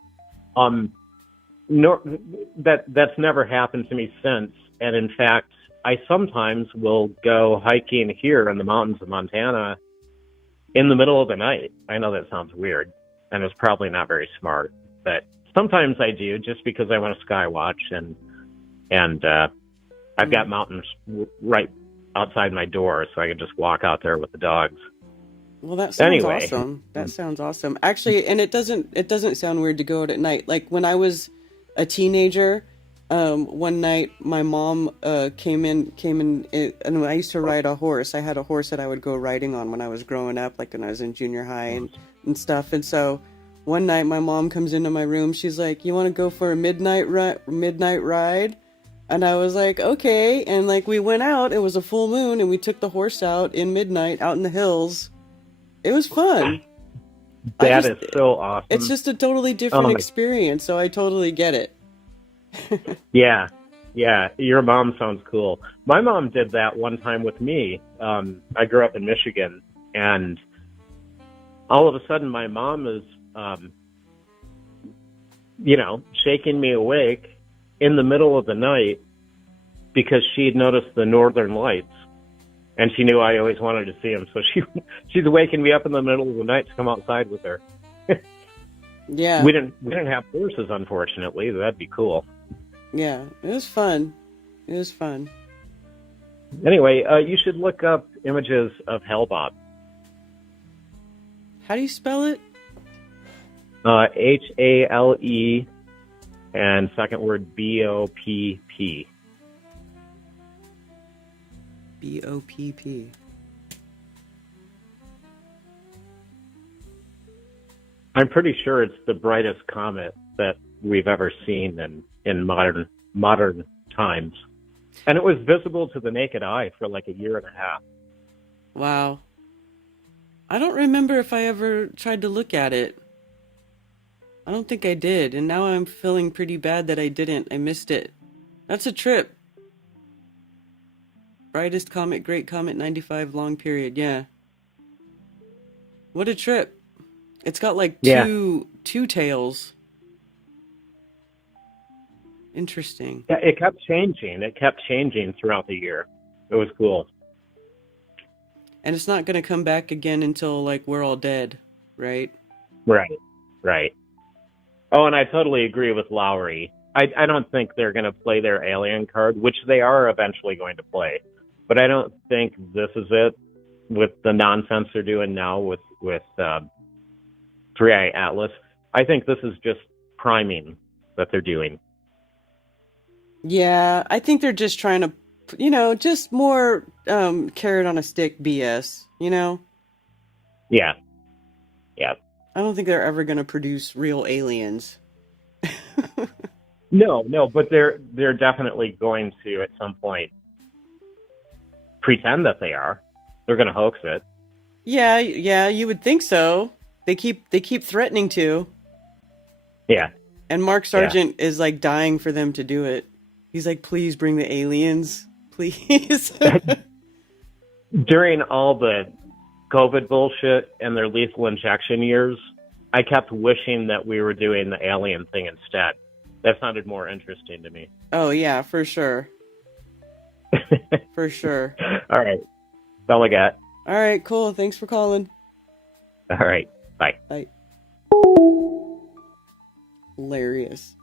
That's never happened to me since. And in fact, I sometimes will go hiking here in the mountains of Montana in the middle of the night. I know that sounds weird, and it's probably not very smart, but sometimes I do just because I want to sky watch, and I've got mountains right outside my door, so I can just walk out there with the dogs. Well, that sounds Anyway. awesome. That sounds awesome. Actually, and it doesn't sound weird to go out at night. Like when I was a teenager, one night my mom came in, and I used to ride a horse. I had a horse that I would go riding on when I was growing up, like when I was in junior high and stuff. And so one night my mom comes into my room. She's like, "You want to go for a midnight ride?" And I was like, "Okay." And like we went out. It was a full moon, and we took the horse out in midnight, out in the hills. It was fun. That is so awesome. It's just a totally different experience, so I totally get it. Yeah, your mom sounds cool. My mom did that one time with me. I grew up in Michigan, and all of a sudden my mom is, shaking me awake in the middle of the night because she'd noticed the northern lights. And she knew I always wanted to see them, so she's waking me up in the middle of the night to come outside with her. Yeah. We didn't have horses, unfortunately. That'd be cool. Yeah, it was fun. Anyway, you should look up images of Hale-Bopp. How do you spell it? Hale, and second word BOPP. BOPP. I'm pretty sure it's the brightest comet that we've ever seen in modern times. And it was visible to the naked eye for like a year and a half. Wow. I don't remember if I ever tried to look at it. I don't think I did, and now I'm feeling pretty bad that I didn't. I missed it. That's a trip. Brightest comet, Great Comet 95 long period, yeah. What a trip. It's got like two tails. Interesting. Yeah, it kept changing throughout the year. It was cool. And it's not going to come back again until like we're all dead, right? Right. Oh, and I totally agree with Lowry. I don't think they're going to play their alien card, which they are eventually going to play. But I don't think this is it with the nonsense they're doing now with 3i Atlas. I think this is just priming that they're doing. Yeah, I think they're just trying to, just more carrot on a stick BS, Yeah. I don't think they're ever going to produce real aliens. No, but they're definitely going to at some point pretend that they are. They're going to hoax it. Yeah, you would think so. They keep threatening to. Yeah. And Mark Sargent is like dying for them to do it. He's like, "Please bring the aliens, please." During all the COVID bullshit and their lethal injection years, I kept wishing that we were doing the alien thing instead. That sounded more interesting to me. Oh yeah, for sure. For sure. All right. all I got. All right, cool. Thanks for calling. All right. Bye. Bye. Hilarious.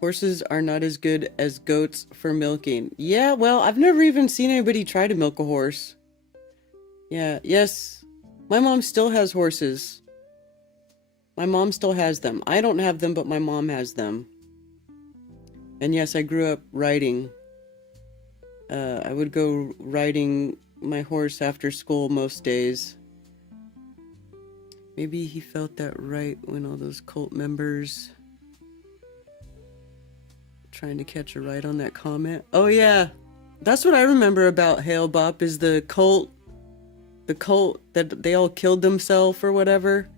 Horses are not as good as goats for milking. Yeah, well, I've never even seen anybody try to milk a horse. Yeah, yes. My mom still has horses. My mom still has them. I don't have them, but my mom has them. And yes, I grew up riding. I would go riding my horse after school most days. Maybe he felt that right when all those cult members trying to catch a ride on that comment. Oh yeah, that's what I remember about Hale Bop is the cult that they all killed themselves or whatever.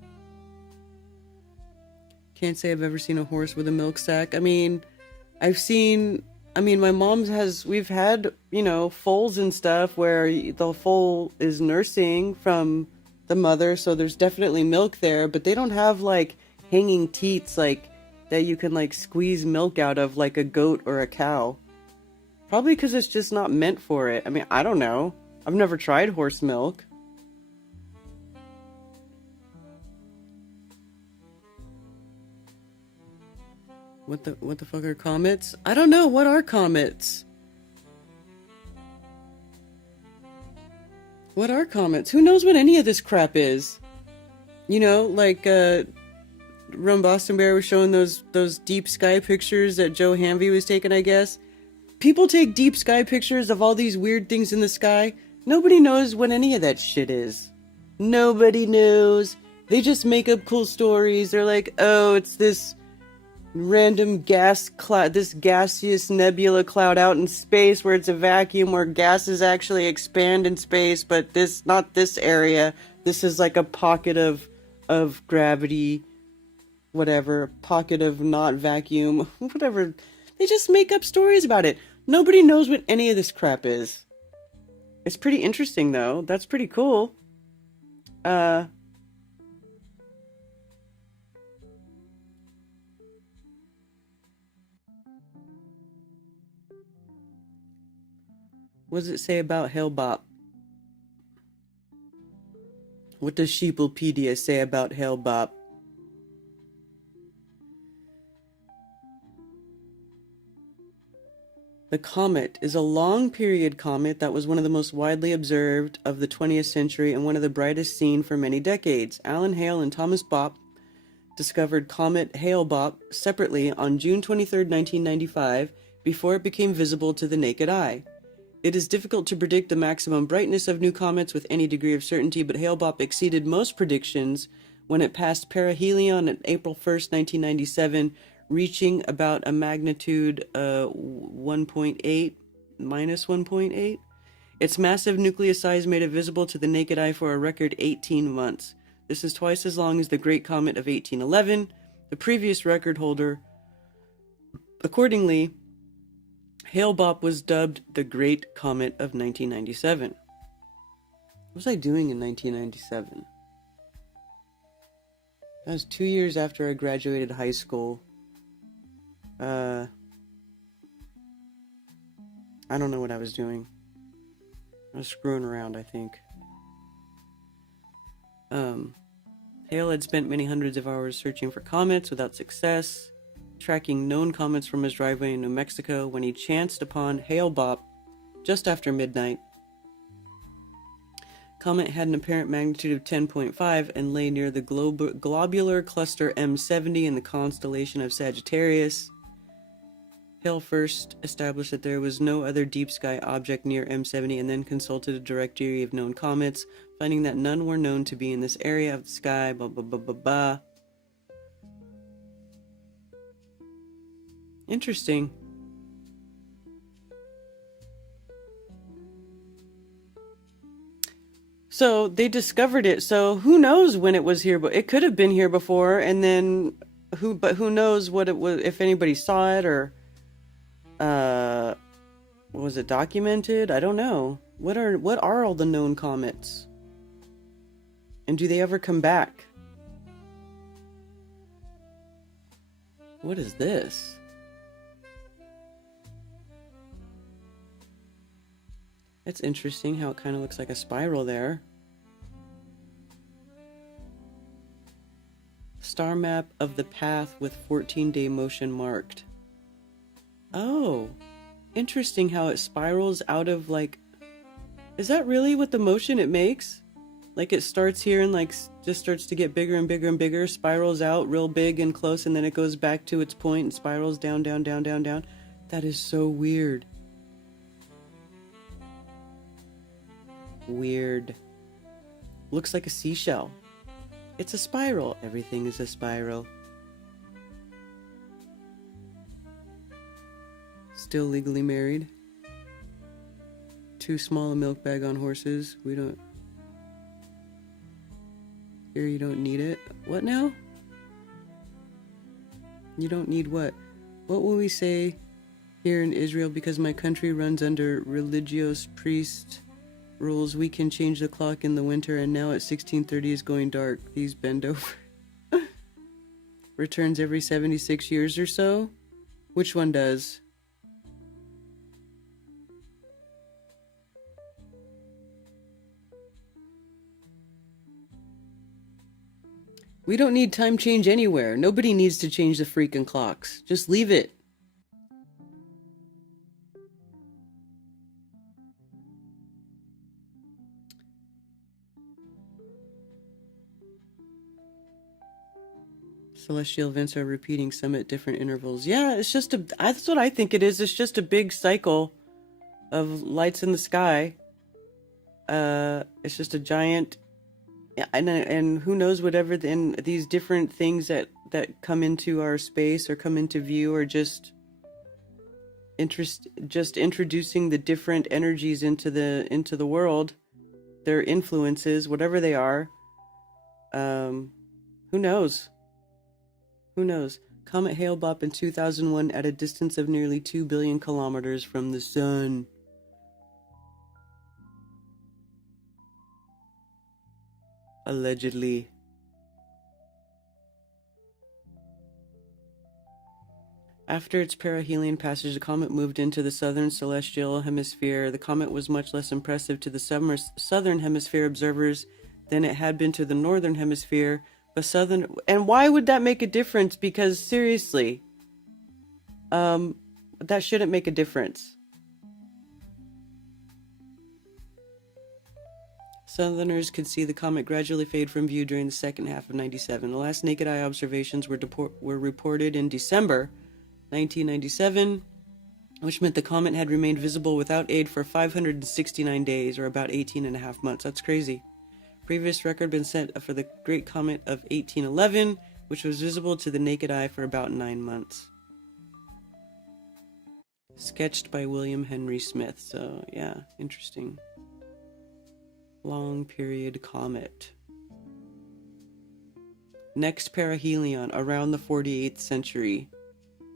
Can't say I've ever seen a horse with a milk sack. I mean, my mom's we've had, foals and stuff where the foal is nursing from the mother, so there's definitely milk there, but they don't have like hanging teats like that you can like squeeze milk out of like a goat or a cow. Probably because it's just not meant for it. I mean, I don't know. I've never tried horse milk. What the fuck are comets? I don't know. What are comets? What are comets? Who knows what any of this crap is? Like Rum Boston Bear was showing those deep sky pictures that Joe Hanvey was taking, I guess. People take deep sky pictures of all these weird things in the sky. Nobody knows what any of that shit is. Nobody knows. They just make up cool stories. They're like, oh, it's this random gas cloud, this gaseous nebula cloud out in space where it's a vacuum where gases actually expand in space, but not this area. This is like a pocket of gravity, whatever, pocket of not vacuum, whatever. They just make up stories about it. Nobody knows what any of this crap is. It's pretty interesting though. That's pretty cool. What does it say about Hale Bop? What does Sheeplepedia say about Hale Bop? The comet is a long-period comet that was one of the most widely observed of the 20th century and one of the brightest seen for many decades. Alan Hale and Thomas Bop discovered comet Hale Bop separately on June 23, 1995, before it became visible to the naked eye. It is difficult to predict the maximum brightness of new comets with any degree of certainty, but Hale Bop exceeded most predictions when it passed perihelion on April 1st, 1997, reaching about a magnitude 1.8, minus 1.8. Its massive nucleus size made it visible to the naked eye for a record 18 months. This is twice as long as the Great Comet of 1811, the previous record holder. Accordingly, Hale Bop was dubbed the Great Comet of 1997. What was I doing in 1997? That was 2 years after I graduated high school. I don't know what I was doing. I was screwing around, I think. Hale had spent many hundreds of hours searching for comets without success, tracking known comets from his driveway in New Mexico when he chanced upon Hale Bop just after midnight. Comet had an apparent magnitude of 10.5 and lay near the globular cluster M70 in the constellation of Sagittarius. Hale first established that there was no other deep sky object near M70 and then consulted a directory of known comets, finding that none were known to be in this area of the sky, blah blah blah blah blah. Interesting. So they discovered it. So who knows when it was here? But it could have been here before, and then who knows what it was? If anybody saw it or was it documented? I don't know. What are all the known comets? And do they ever come back? What is this? That's interesting how it kind of looks like a spiral there. Star map of the path with 14-day motion marked. Oh, interesting how it spirals out of like... Is that really what the motion it makes? Like it starts here and like just starts to get bigger and bigger and bigger, spirals out real big and close, and then it goes back to its point and spirals down, down, down, down, down. That is so weird. Weird. Looks like a seashell. It's a spiral. Everything is a spiral. Still legally married. Too small a milk bag on horses. We don't... Here you don't need it. What now? You don't need what? What will we say here in Israel? Because my country runs under religious priest rules, we can change the clock in the winter, and now at 16:30 is going dark. These bend over. Returns every 76 years or so? Which one does? We don't need time change anywhere. Nobody needs to change the freaking clocks. Just leave it. Celestial events are repeating, some at different intervals. Yeah, it's just that's what I think it is. It's just a big cycle of lights in the sky. It's just a giant... And who knows, whatever these different things that come into our space or come into view are just introducing the different energies into the world, their influences, whatever they are. Who knows? Who knows? Comet Hale-Bopp in 2001 at a distance of nearly 2 billion kilometers from the sun. Allegedly. After its perihelion passage, the comet moved into the southern celestial hemisphere. The comet was much less impressive to the southern hemisphere observers than it had been to the northern hemisphere. And why would that make a difference? Because seriously, that shouldn't make a difference. Southerners could see the comet gradually fade from view during the second half of 97. The last naked eye observations were reported in December 1997, which meant the comet had remained visible without aid for 569 days, or about 18 and a half months. That's crazy. Previous record been set for the Great Comet of 1811, which was visible to the naked eye for about 9 months. Sketched by William Henry Smith. So, yeah, interesting. Long period comet. Next perihelion around the 48th century,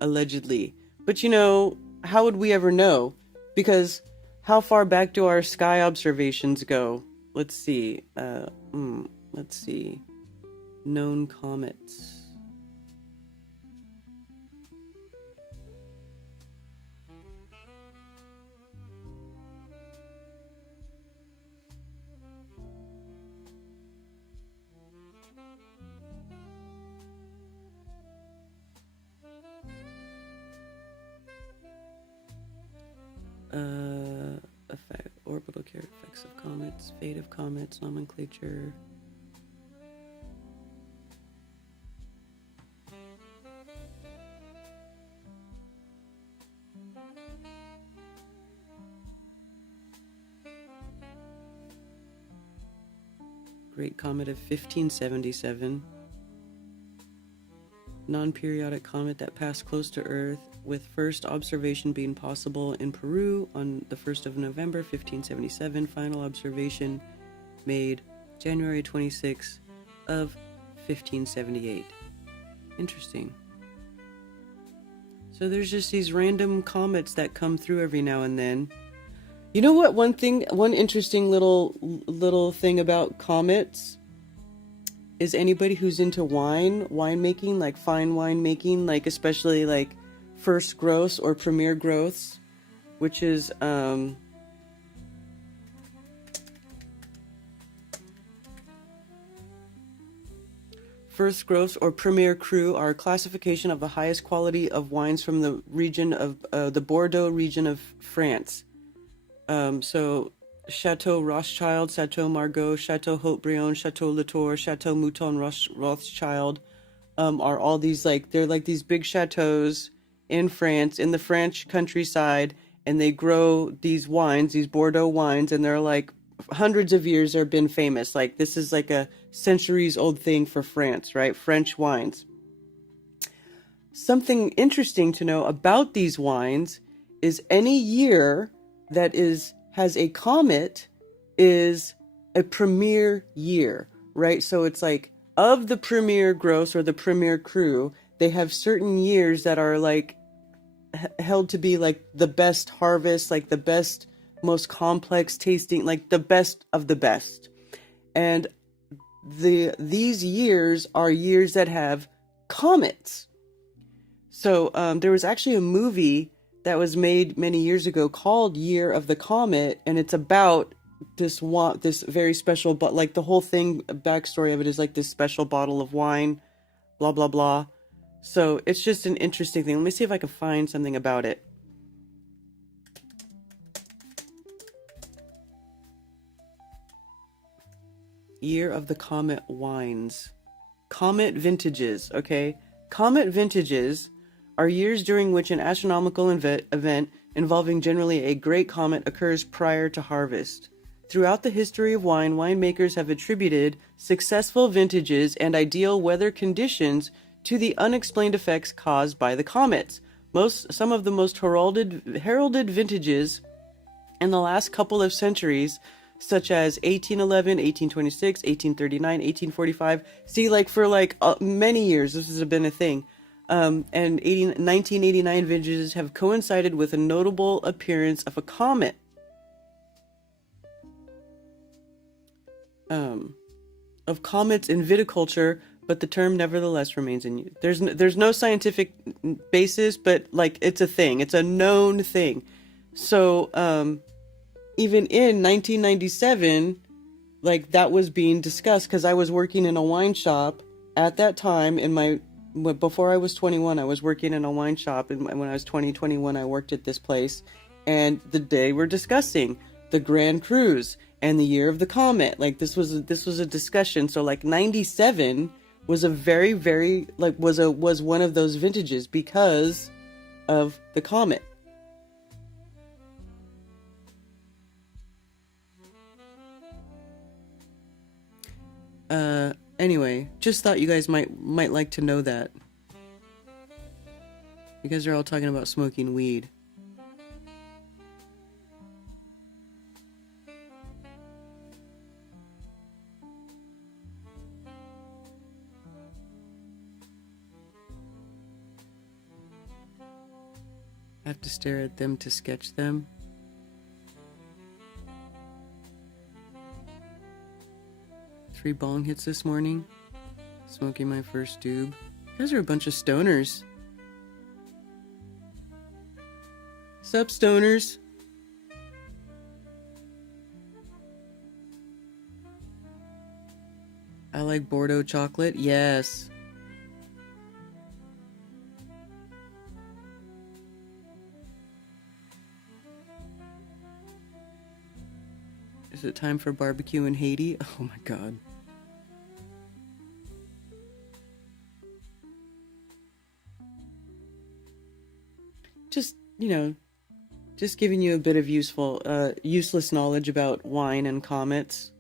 allegedly. But you know, how would we ever know? Because how far back do our sky observations go? Let's see. Let's see. Known comets. Orbital effects of comets, fate of comets, nomenclature. Great Comet of 1577. Non-periodic comet that passed close to Earth, with first observation being possible in Peru on the 1st of November 1577. Final observation made January 26 of 1578. Interesting. So there's just these random comets that come through every now and then. You know what? One interesting little thing about comets is anybody who's into winemaking, like fine winemaking, like especially like first growths or premier growths, which is first gross or premier cru are a classification of the highest quality of wines from the region of the Bordeaux region of France. So Chateau Rothschild, Chateau Margaux, Chateau Haut-Brion, Chateau Latour, Chateau Mouton Rothschild are all these they're like these big chateaus in France, in the French countryside, and they grow these wines, these Bordeaux wines, and they're like hundreds of years have been famous. Like this is like a centuries old thing for France, right? French wines. Something interesting to know about these wines is any year that has a comet is a premier year, right? So it's like of the premier gross or the premier cru, they have certain years that are like held to be like the best harvest, like the best, most complex tasting, like the best of the best. And these years are years that have comets. So there was actually a movie that was made many years ago called Year of the Comet, and it's about this very special, but like the whole thing, backstory of it is like this special bottle of wine, blah blah blah. So it's just an interesting thing. Let me see if I can find something about it. Year of the Comet wines. Comet vintages, okay? Comet vintages are years during which an astronomical event involving generally a great comet occurs prior to harvest. Throughout the history of wine, winemakers have attributed successful vintages and ideal weather conditions to the unexplained effects caused by the comets. Some of the most heralded vintages in the last couple of centuries, such as 1811, 1826, 1839, 1845. See, like for many years, this has been a thing. And 1989 vintages have coincided with a notable appearance of a comet. Of comets in viticulture, but the term nevertheless remains in use. There's no scientific basis, but like it's a thing. It's a known thing. So even in 1997, like that was being discussed because I was working in a wine shop at that time. Before I was 21, I was working in a wine shop, and when I was 21, I worked at this place, and they were discussing the Grand Cruise and the Year of the Comet. Like this was a discussion. So like 97 was a very, very was one of those vintages because of the comet. Anyway, just thought you guys might like to know that. You guys are all talking about smoking weed. I have to stare at them to sketch them. Three bong hits this morning. Smoking my first doob. You guys are a bunch of stoners. Sup, stoners? I like Bordeaux chocolate. Yes. Is it time for barbecue in Haiti? Oh my god. Just, just giving you a bit of useless knowledge about wine and comets.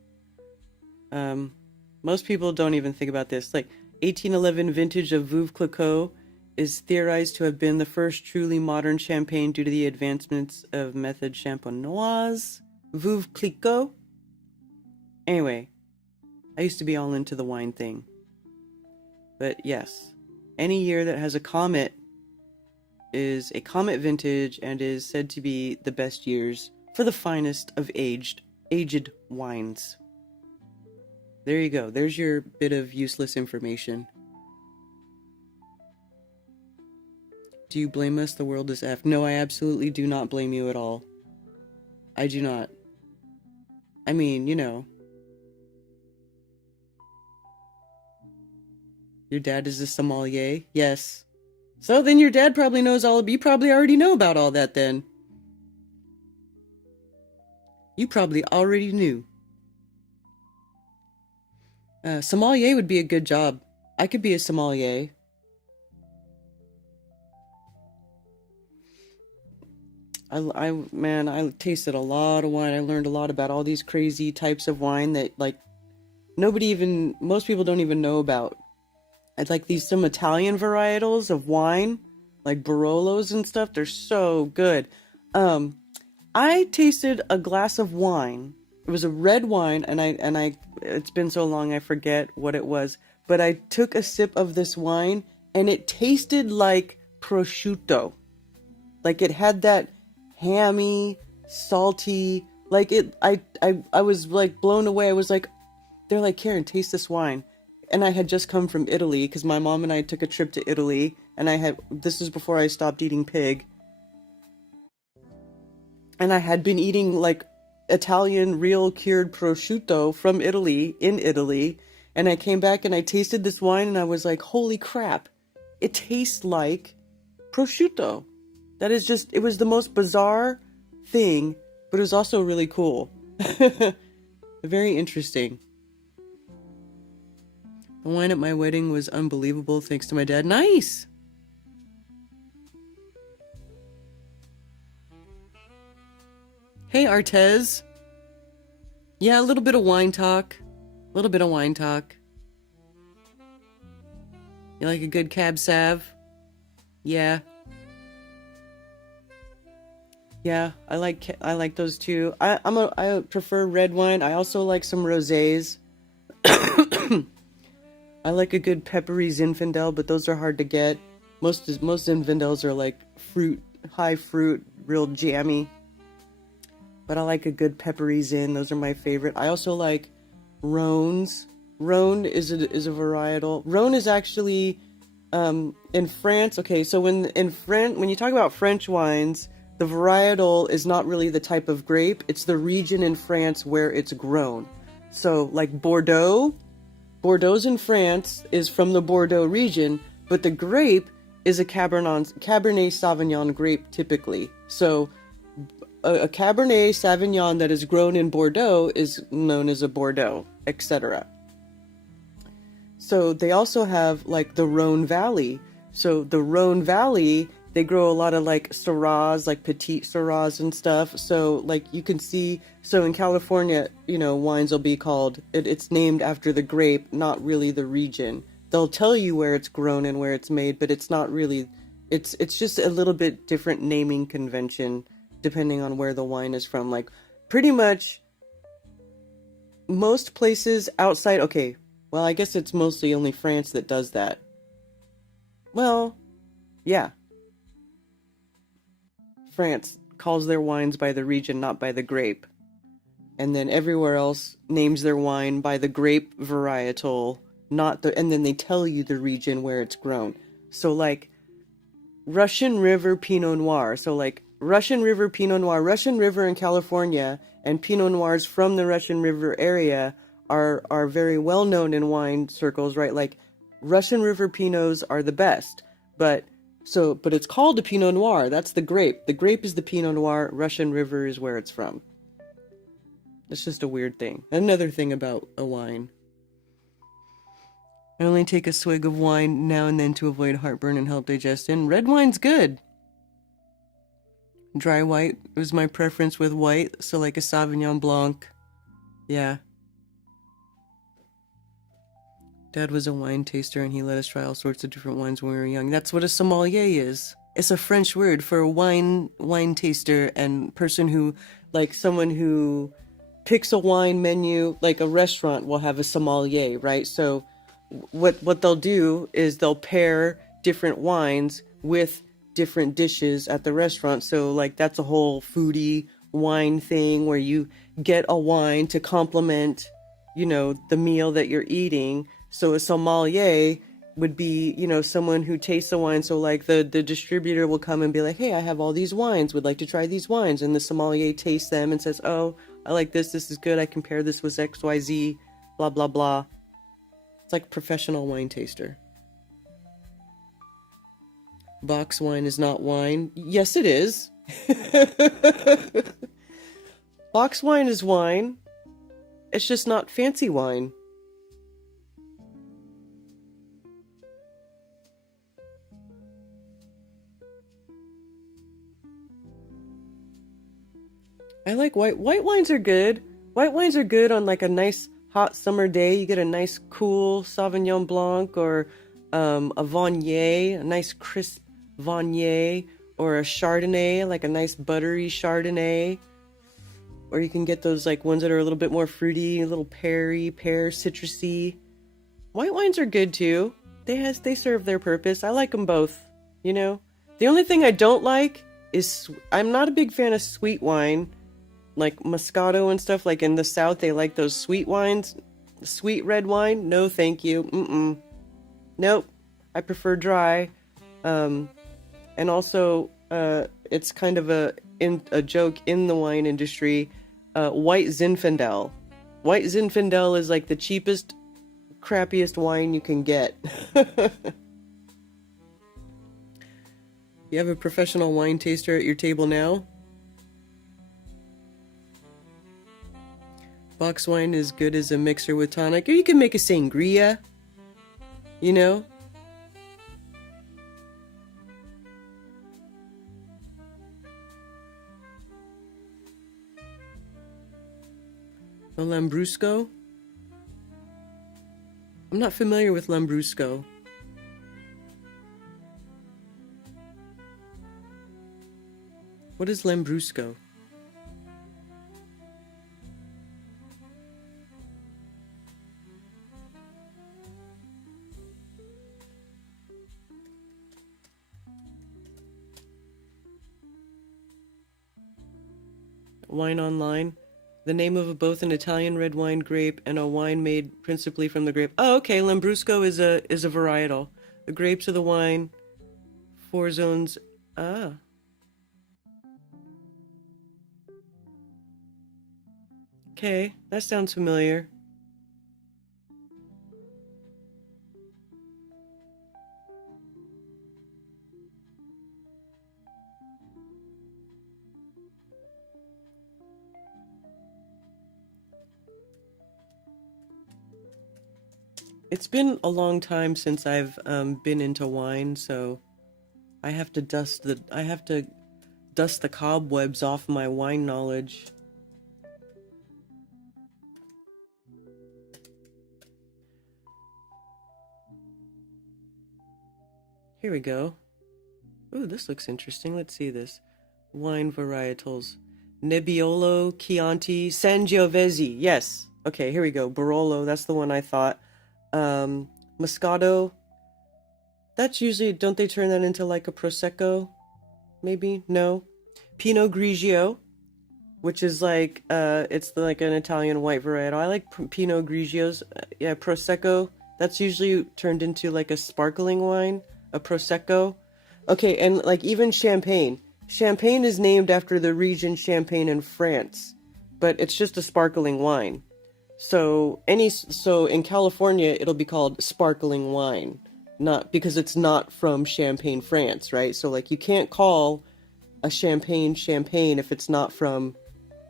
Most people don't even think about this. Like, 1811 vintage of Veuve Clicquot is theorized to have been the first truly modern champagne due to the advancements of method champenoise. Veuve Clicquot? Anyway, I used to be all into the wine thing. But yes, any year that has a comet is a comet vintage and is said to be the best years for the finest of aged wines. There you go. There's your bit of useless information. Do you blame us? The world is effed. No, I absolutely do not blame you at all. I do not. I mean, Your dad is a sommelier? Yes. So then your dad probably knows you probably already know about all that then. You probably already knew. Sommelier would be a good job. I could be a sommelier. I tasted a lot of wine. I learned a lot about all these crazy types of wine that like most people don't even know about. I'd like some Italian varietals of wine, like Barolos and stuff. They're so good. I tasted a glass of wine. It was a red wine, and it's been so long I forget what it was. But I took a sip of this wine, and it tasted like prosciutto. Like it had that hammy, salty, like it. I was like blown away. I was like, they're like, Karen, taste this wine. And I had just come from Italy because my mom and I took a trip to Italy, and this was before I stopped eating pig. And I had been eating like Italian real cured prosciutto from Italy, in Italy. And I came back and I tasted this wine and I was like, holy crap, it tastes like prosciutto. That is just, it was the most bizarre thing, but it was also really cool. Very interesting. The wine at my wedding was unbelievable thanks to my dad. Nice! Hey, Artez. Yeah, a little bit of wine talk. A little bit of wine talk. You like a good Cab Sav? Yeah. Yeah, I like those too. I prefer red wine. I also like some rosés. I like a good peppery Zinfandel, but those are hard to get. Most Zinfandels are like high fruit, real jammy. But I like a good peppery Zin. Those are my favorite. I also like Rhônes. Rhône is a varietal. Rhône is actually in France. Okay, so when you talk about French wines, the varietal is not really the type of grape. It's the region in France where it's grown. So like Bordeaux's in France is from the Bordeaux region, but the grape is a Cabernet Sauvignon grape typically. So a Cabernet Sauvignon that is grown in Bordeaux is known as a Bordeaux, etc. So they also have like the Rhone Valley. So the Rhone Valley, they grow a lot of like Syrahs, like Petite Syrahs and stuff. So like you can see, so in California, wines will be called, it's named after the grape, not really the region. They'll tell you where it's grown and where it's made, but it's not really, it's just a little bit different naming convention depending on where the wine is from. Like pretty much most places outside, okay, well, I guess it's mostly only France that does that. Well, yeah. France calls their wines by the region, not by the grape. And then everywhere else names their wine by the grape varietal, and then they tell you the region where it's grown. So like Russian River Pinot Noir. So like Russian River Pinot Noir, Russian River in California, and Pinot Noirs from the Russian River area are very well known in wine circles, right? Like Russian River Pinots are the best, but it's called a Pinot Noir. That's the grape. The grape is the Pinot Noir. Russian River is where it's from. It's just a weird thing. Another thing about a wine. I only take a swig of wine now and then to avoid heartburn and help digestion. Red wine's good. Dry white was my preference with white, so like a Sauvignon Blanc. Yeah. Dad was a wine taster and he let us try all sorts of different wines when we were young. That's what a sommelier is. It's a French word for a wine taster and person who, like someone who picks a wine menu, like a restaurant will have a sommelier, right? So what they'll do is they'll pair different wines with different dishes at the restaurant. So like that's a whole foodie wine thing where you get a wine to complement, the meal that you're eating. So a sommelier would be, someone who tastes the wine. So like the distributor will come and be like, hey, I have all these wines, would like to try these wines. And the sommelier tastes them and says, oh, I like this is good. I compare this with XYZ, blah, blah, blah. It's like professional wine taster. Box wine is not wine. Yes, it is. Box wine is wine. It's just not fancy wine. I like white wines are good. White wines are good on like a nice hot summer day. You get a nice cool Sauvignon Blanc or a Viognier, a nice crisp Viognier, or a Chardonnay, like a nice buttery Chardonnay. Or you can get those like ones that are a little bit more fruity, a little pear, citrusy. White wines are good too. They serve their purpose. I like them both, you know. The only thing I don't like is I'm not a big fan of sweet wine, like Moscato and stuff. Like in the South, they like those sweet wines, sweet red wine. No, thank you. Nope. I prefer dry. And also, it's kind of a joke in the wine industry. White Zinfandel. White Zinfandel is like the cheapest, crappiest wine you can get. You have a professional wine taster at your table now? Box wine is good as a mixer with tonic. Or you can make a sangria. You know? A Lambrusco? I'm not familiar with Lambrusco. What is Lambrusco? Wine online. The name of both an Italian red wine grape and a wine made principally from the grape. Oh, okay. Lambrusco is a varietal. The grapes of the wine. 4 zones. Ah. Okay, that sounds familiar. It's been a long time since I've been into wine, so I have to dust the cobwebs off my wine knowledge. Here we go. Ooh, this looks interesting. Let's see this. Wine varietals. Nebbiolo, Chianti, Sangiovese. Yes. Okay, here we go. Barolo, that's the one I thought. Moscato. That's usually, don't they turn that into like a Prosecco? Maybe? No. Pinot Grigio, which is like, it's like an Italian white varietal. I like Pinot Grigios. Yeah, Prosecco. That's usually turned into like a sparkling wine, a Prosecco. Okay, and like even Champagne. Champagne is named after the region Champagne in France, but it's just a sparkling wine. So in California, it'll be called sparkling wine, not because it's not from Champagne, France, right? So like you can't call a champagne if it's not from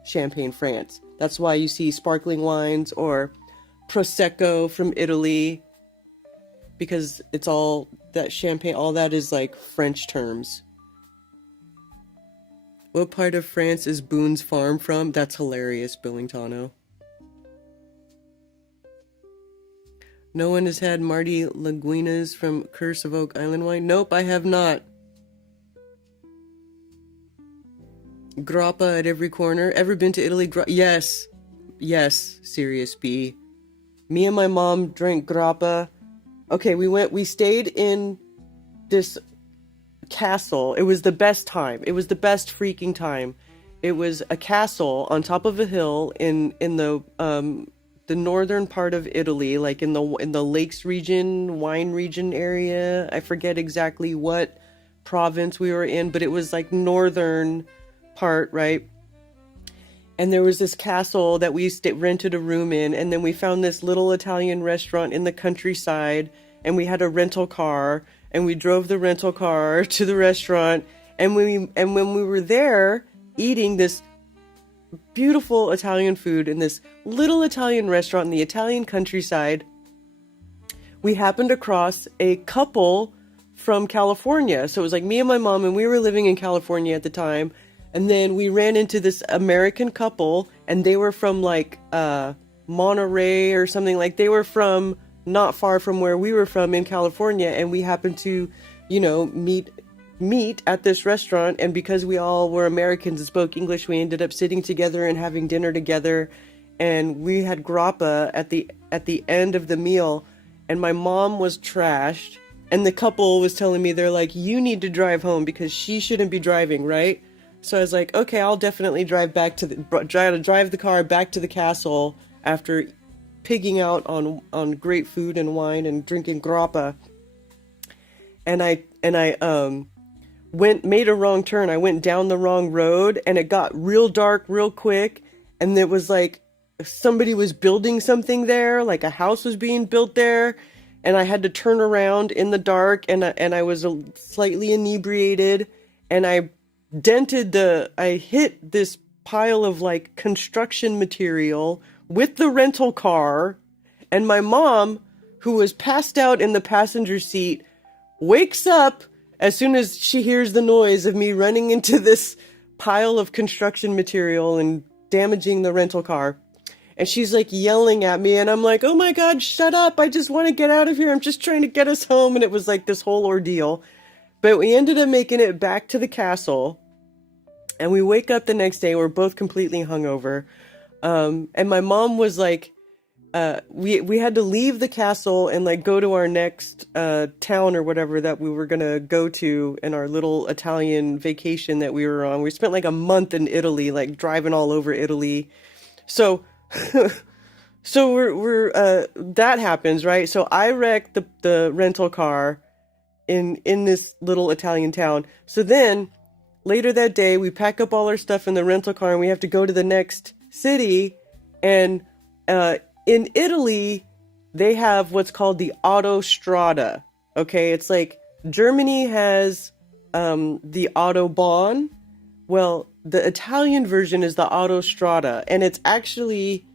Champagne, France. That's why you see sparkling wines or Prosecco from Italy, because it's all that champagne, all that is like French terms. What part of France is Boone's farm from? That's hilarious, Billingtano. No one has had Marty Laguina's from Curse of Oak Island wine? Nope, I have not. Grappa at every corner. Ever been to Italy? Yes. Yes, Serious B. Me and my mom drank grappa. Okay, we stayed in this castle. It was the best time. It was the best freaking time. It was a castle on top of a hill in the northern part of Italy, like in the Lakes region, wine region area. I forget exactly what province we were in, but it was like northern part, right? And there was this castle that we rented a room in, and then we found this little Italian restaurant in the countryside, and we had a rental car, and we drove the rental car to the restaurant. And when we were there eating this beautiful Italian food in this little Italian restaurant in the Italian countryside, we happened across a couple from California. So it was like me and my mom, and we were living in California at the time. And then we ran into this American couple, and they were from like Monterey or something. Like they were from not far from where we were from in California, and we happened to, meet at this restaurant. And because we all were Americans and spoke English, we ended up sitting together and having dinner together. And we had grappa at the end of the meal, and my mom was trashed, and the couple was telling me, they're like, you need to drive home because she shouldn't be driving, right? So I was like, okay, I'll definitely drive the car back to the castle after pigging out on great food and wine and drinking grappa. And I made a wrong turn. I went down the wrong road, and it got real dark real quick. And it was like somebody was building something there, like a house was being built there. And I had to turn around in the dark, and I was slightly inebriated, and I hit this pile of like construction material with the rental car, and my mom, who was passed out in the passenger seat, wakes up as soon as she hears the noise of me running into this pile of construction material and damaging the rental car. And she's like yelling at me, and I'm like, oh my God, shut up. I just want to get out of here. I'm just trying to get us home. And it was like this whole ordeal. But we ended up making it back to the castle, and we wake up the next day. We're both completely hungover. And my mom was like, we had to leave the castle and like go to our next town or whatever that we were going to go to in our little Italian vacation that we were on. We spent like a month in Italy, like driving all over Italy. So we're that happens, right? So I wrecked the rental car in this little Italian town. So then later that day, we pack up all our stuff in the rental car, and we have to go to the next city. And in Italy, they have what's called the autostrada. Okay, it's like Germany has the autobahn. Well, the Italian version is the autostrada, and it's actually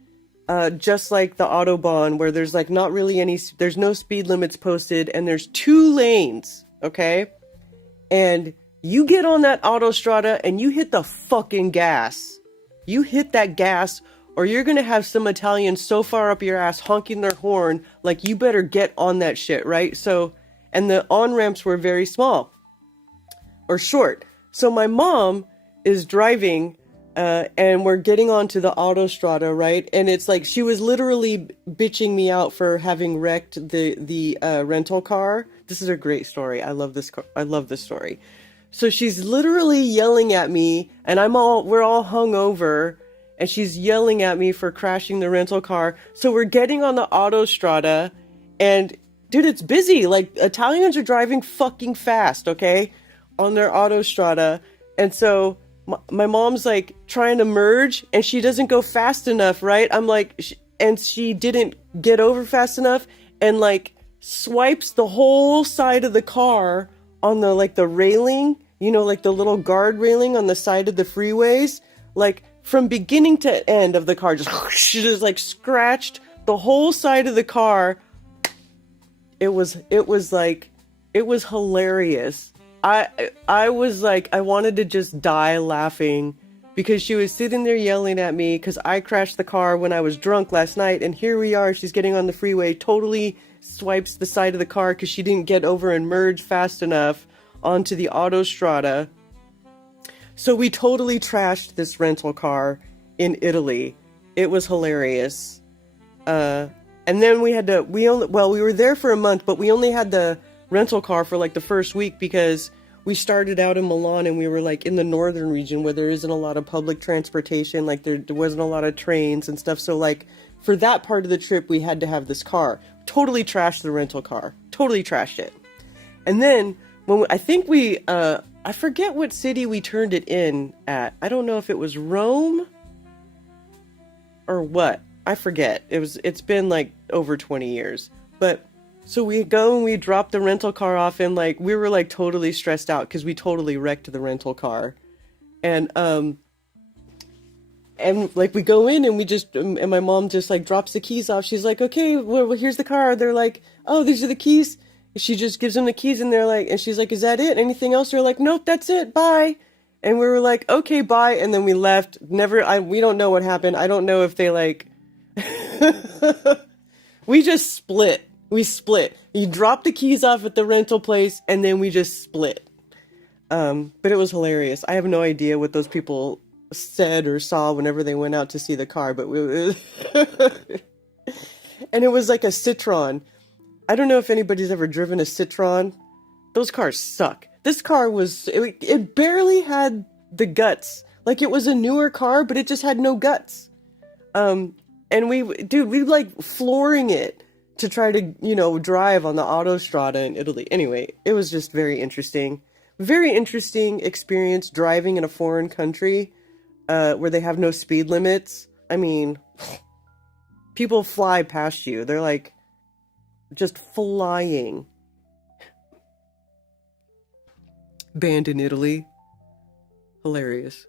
just like the autobahn, where there's like not really there's no speed limits posted, and there's 2 lanes, okay? And you get on that autostrada and you hit the fucking gas. You hit that gas, or you're gonna have some Italians so far up your ass honking their horn like you better get on that shit, right? So, and the on-ramps were very small or short. So my mom is driving, and we're getting onto the autostrada, right? And it's like she was literally bitching me out for having wrecked the rental car. This is a great story. I love this story. So she's literally yelling at me, and we're all hungover, and she's yelling at me for crashing the rental car. So we're getting on the autostrada, and dude, it's busy. Like, Italians are driving fucking fast, okay, on their autostrada. And so my mom's like trying to merge, and she doesn't go fast enough, right? I'm like, and she didn't get over fast enough, and like swipes the whole side of the car on the like the railing, like the little guard railing on the side of the freeways, like from beginning to end of the car, just like scratched the whole side of the car. It was hilarious. I was like, I wanted to just die laughing, because she was sitting there yelling at me because I crashed the car when I was drunk last night, and here we are, she's getting on the freeway, totally swipes the side of the car because she didn't get over and merge fast enough onto the autostrada. So we totally trashed this rental car in Italy. It was hilarious. And then we were there for a month, but we only had the rental car for like the first week, because we started out in Milan, and we were like in the northern region where there isn't a lot of public transportation, like there wasn't a lot of trains and stuff. So like for that part of the trip, we had to have this car. Totally trashed the rental car. Totally trashed it. And then I forget what city we turned it in at. I don't know if it was Rome or what. I forget. It's been like over 20 years. But So we go and we drop the rental car off, and like we were like totally stressed out because we totally wrecked the rental car. And like we go in and we just and my mom just like drops the keys off. She's like, okay, well here's the car. They're like, oh, these are the keys. She just gives them the keys, and they're like, and she's like, is that it? Anything else? They're like, nope, that's it. Bye. And we were like, okay, bye. And then we left. We don't know what happened. I don't know if they like, we just split. We split. You dropped the keys off at the rental place, and then we just split. But it was hilarious. I have no idea what those people said or saw whenever they went out to see the car, but and it was like a Citroen. I don't know if anybody's ever driven a Citroen. Those cars suck. This car it barely had the guts. Like it was a newer car, but it just had no guts. And we like flooring it to try to, drive on the autostrada in Italy. Anyway, it was just very interesting. Very interesting experience driving in a foreign country where they have no speed limits. I mean, people fly past you. They're like just flying. Banned in Italy. Hilarious.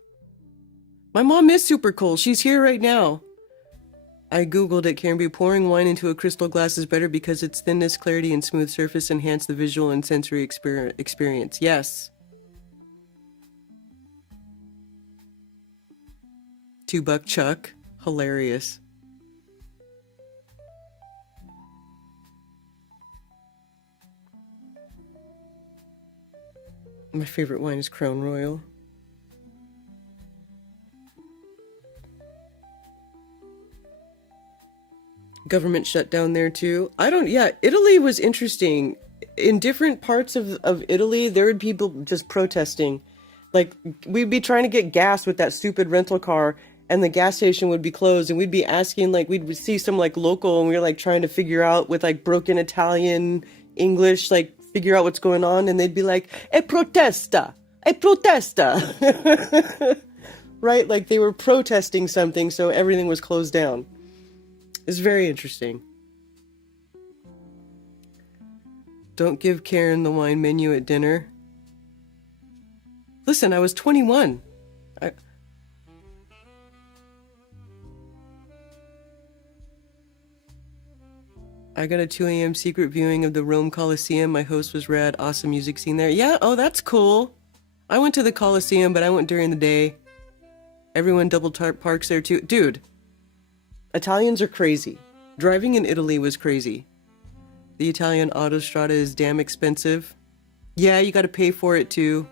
My mom is super cool. She's here right now. I googled it, Caranby. Pouring wine into a crystal glass is better because its thinness, clarity, and smooth surface enhance the visual and sensory experience. Yes. $2 Chuck. Hilarious. My favorite wine is Crown Royal. Government shutdown there too. Italy was interesting. In different parts of Italy, there would be people just protesting. Like, we'd be trying to get gas with that stupid rental car, and the gas station would be closed, and we'd be asking, like, we'd see some, like, local, and we were, like, trying to figure out with, like, broken Italian English, like, figure out what's going on, and they'd be like, "E protesta! E protesta!" Right? Like, they were protesting something, so everything was closed down. It's very interesting. Don't give Karen the wine menu at dinner. Listen, I was 21. I got a 2 a.m. secret viewing of the Rome Coliseum. My host was rad. Awesome music scene there. Yeah, oh, that's cool. I went to the Coliseum, but I went during the day. Everyone double parks there too. Dude, Italians are crazy. Driving in Italy was crazy. The Italian autostrada is damn expensive. Yeah, you gotta pay for it too.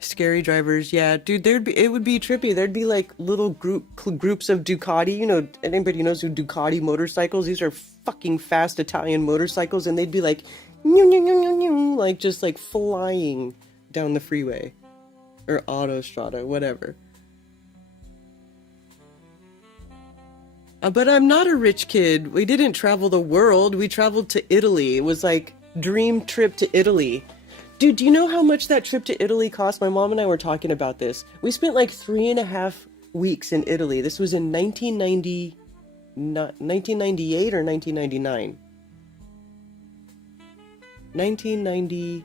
Scary drivers, yeah, dude. It would be trippy. There'd be like little groups of Ducati. You know, anybody knows who Ducati motorcycles? These are fucking fast Italian motorcycles, and they'd be like, like just like flying down the freeway or autostrada, whatever. But I'm not a rich kid. We didn't travel the world. We traveled to Italy. It was like dream trip to Italy. Dude, do you know how much that trip to Italy cost? My mom and I were talking about this. We spent like 3.5 weeks in Italy. This was in 1998 or 1999? 1990...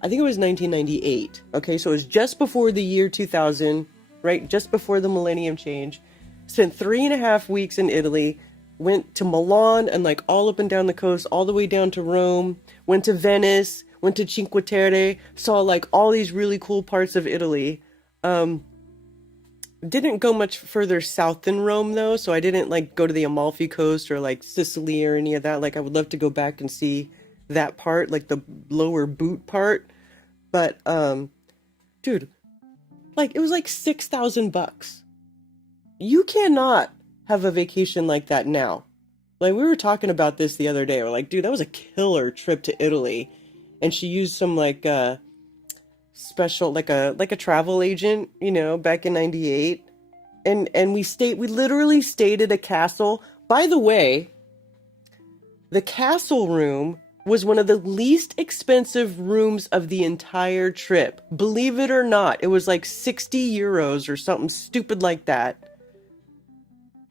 I think it was 1998. Okay, so it was just before the year 2000, right? Just before the millennium change. Spent 3.5 weeks in Italy, went to Milan and like all up and down the coast, all the way down to Rome, went to Venice, went to Cinque Terre, saw like all these really cool parts of Italy. Didn't go much further south than Rome though, so I didn't like go to the Amalfi Coast or like Sicily or any of that. Like I would love to go back and see that part, like the lower boot part. But dude, like it was like $6,000. You cannot have a vacation like that now. Like we were talking about this the other day. We're like, dude, that was a killer trip to Italy. And she used some like special like a travel agent, you know, back in 98. And we literally stayed at a castle. By the way, the castle room was one of the least expensive rooms of the entire trip. Believe it or not, it was like 60 euros or something stupid like that.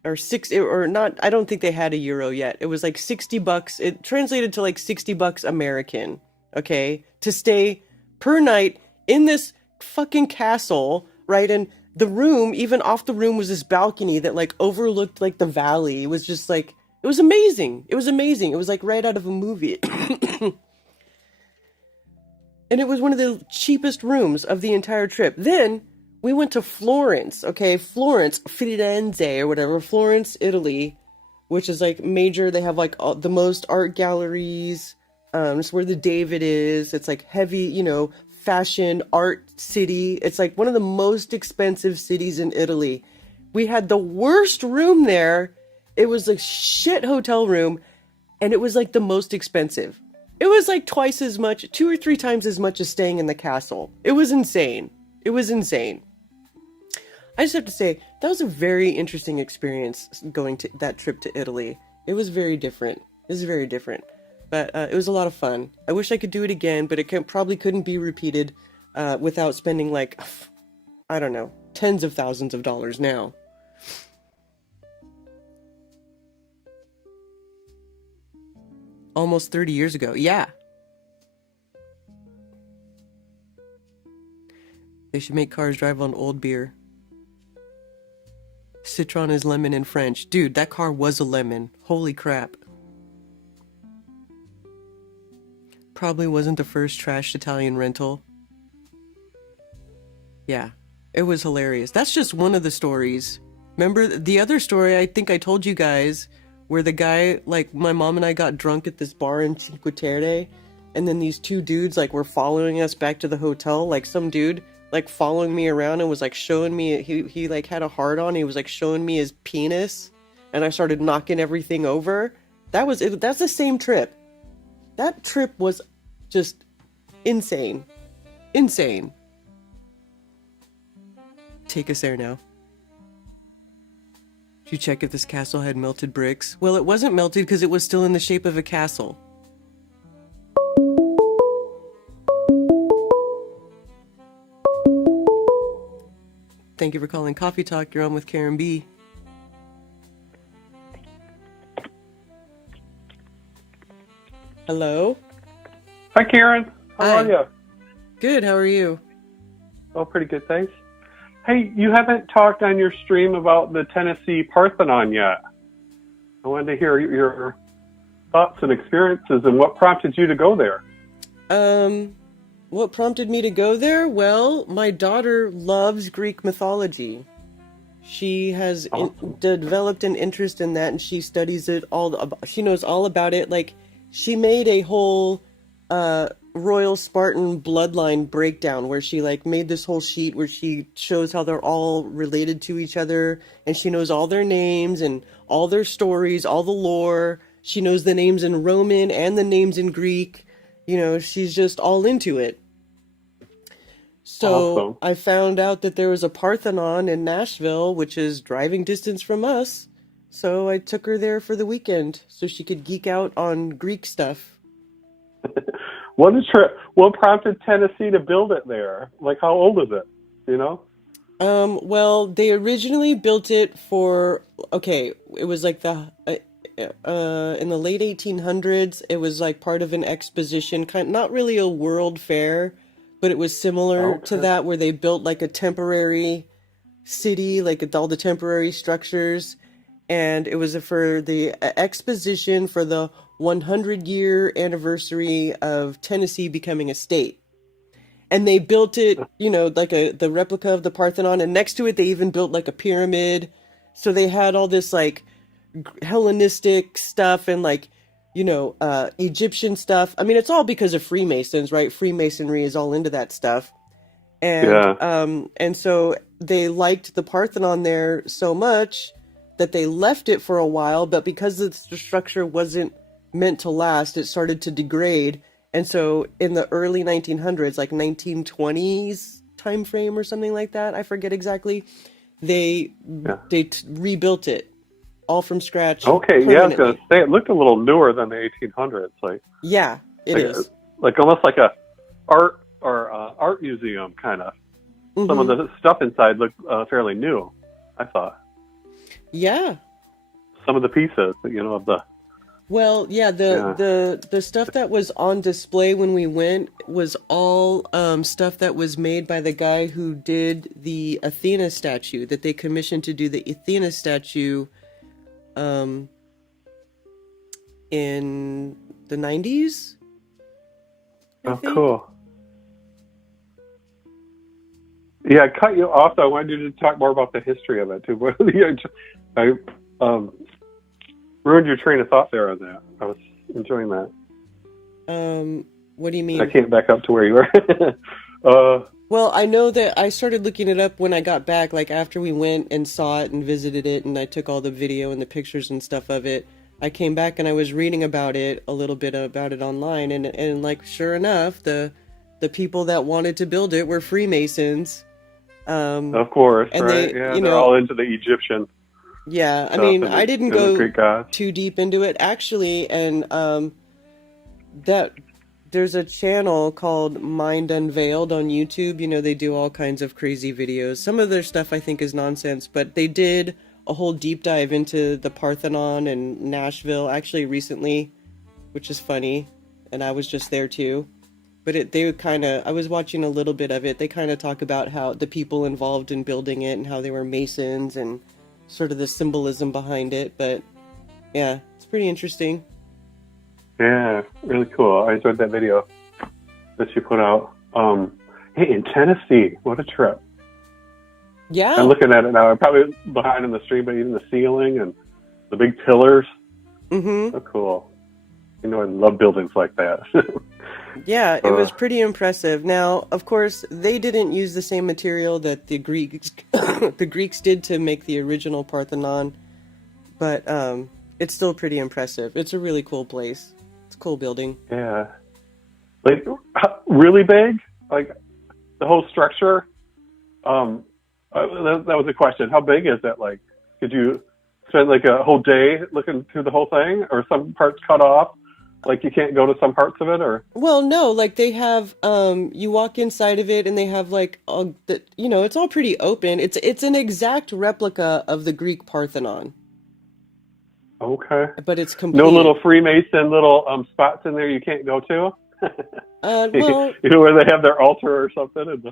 or six, or not. I don't think they had a euro yet. It was like $60. It translated to like $60 American. Okay, to stay per night in this fucking castle, right? And the room, even off the room, was this balcony that like overlooked like the valley. It was just like, it was amazing. It was amazing. It was like right out of a movie. And it was one of the cheapest rooms of the entire trip. Then we went to Florence, okay? Florence, Firenze or whatever, Florence, Italy, which is like major. They have like the most art galleries. It's where the David is. It's like heavy, you know, fashion art city. It's like one of the most expensive cities in Italy. We had the worst room there. It was a shit hotel room, and it was like the most expensive. It was like twice as much, 2 or 3 times as much as staying in the castle. It was insane. It was insane. I just have to say, that was a very interesting experience going to that trip to Italy. It was very different. It was very different. But it was a lot of fun. I wish I could do it again, but it probably couldn't be repeated without spending like, I don't know, tens of thousands of dollars now. Almost 30 years ago. Yeah. They should make cars drive on old beer. Citron is lemon in French. Dude, that car was a lemon. Holy crap. Probably wasn't the first trashed Italian rental. Yeah, it was hilarious. That's just one of the stories. Remember the other story I think I told you guys, where the guy, like, my mom and I got drunk at this bar in Cinque Terre, and then these 2 dudes, like, were following us back to the hotel. Like, some dude, like, following me around and was, like, showing me, he like, had a heart on. He was, like, showing me his penis, and I started knocking everything over. That's the same trip. That trip was just insane. Insane. Take us there now. Did you check if this castle had melted bricks? Well, it wasn't melted because it was still in the shape of a castle. Thank you for calling Coffee Talk. You're on with Karen B. Hello? Hi, Karen. How are you? Good. How are you? Oh, pretty good, thanks. Hey, you haven't talked on your stream about the Tennessee Parthenon yet. I wanted to hear your thoughts and experiences and what prompted you to go there. What prompted me to go there? Well, my daughter loves Greek mythology. She has developed an interest in that, and she studies it she knows all about it. Like, she made a whole Royal Spartan bloodline breakdown where she like made this whole sheet where she shows how they're all related to each other, and she knows all their names and all their stories, all the lore. She knows the names in Roman and the names in Greek. You know, she's just all into it. So Awesome. I found out that there was a Parthenon in Nashville, which is driving distance from us. So I took her there for the weekend so she could geek out on Greek stuff. What prompted Tennessee to build it there? Like, how old is it? You know? Well, they originally built it for, it was like in the late 1800s, it was like part of an exposition, not really a world fair, but it was similar to that, where they built like a temporary city, like all the temporary structures. And it was for the exposition for the 100-year anniversary of Tennessee becoming a state. And they built it, you know, like the replica of the Parthenon, and next to it they even built like a pyramid. So they had all this like Hellenistic stuff and like, you know, Egyptian stuff. I mean, it's all because of Freemasons, right? Freemasonry is all into that stuff. And and so they liked the Parthenon there so much that they left it for a while, but because the structure wasn't meant to last, it started to degrade. And so in the early 1900s, like 1920s time frame or something like that, I forget exactly, they rebuilt it all from scratch. Okay, yeah, I was going to say, it looked a little newer than the 1800s. Like, yeah, it is. Like almost like a art museum, kind of. Mm-hmm. Some of the stuff inside looked fairly new, I thought. Yeah, some of the pieces, of the. Well, yeah, the stuff that was on display when we went was all stuff that was made by the guy who did the Athena statue, that they commissioned to do the Athena statue in the 90s, I Oh, think. cool. Yeah, I cut you off. So I wanted you to talk more about the history of it too. I ruined your train of thought there on that. I was enjoying that. What do you mean? I can't back up to where you were. Well, I know that I started looking it up when I got back, like after we went and saw it and visited it, and I took all the video and the pictures and stuff of it. I came back and I was reading about it, a little bit about it online, and like sure enough, the people that wanted to build it were Freemasons. Of course, and right? they, Yeah, they're all into the Egyptian. Yeah, I stuff mean, and I didn't the go Greek gods. too deep into it actually, and that there's a channel called Mind Unveiled on YouTube. They do all kinds of crazy videos. Some of their stuff I think is nonsense, but they did a whole deep dive into the Parthenon and Nashville actually recently, which is funny, and I was just there too. But I was watching a little bit of it. They kind of talk about how the people involved in building it and how they were Masons and sort of the symbolism behind it. But yeah, it's pretty interesting. Yeah, really cool. I enjoyed that video that you put out. Hey, in Tennessee, what a trip. Yeah. I'm looking at it now. I'm probably behind in the street, but even the ceiling and the big pillars. Mm-hmm. So cool. I love buildings like that. Yeah, it was pretty impressive. Now, of course, they didn't use the same material that the Greeks the Greeks did to make the original Parthenon, but it's still pretty impressive. It's a really cool place. It's a cool building. Yeah. Like, really big? Like, the whole structure? That was a question. How big is it? Like, could you spend like a whole day looking through the whole thing? Or some parts cut off? Like, you can't go to some parts of it? Or? Well, no, like they have, you walk inside of it and they have like, it's all pretty open. It's an exact replica of the Greek Parthenon. Okay. But it's complete. No little Freemason little spots in there you can't go to? Well, where they have their altar or something?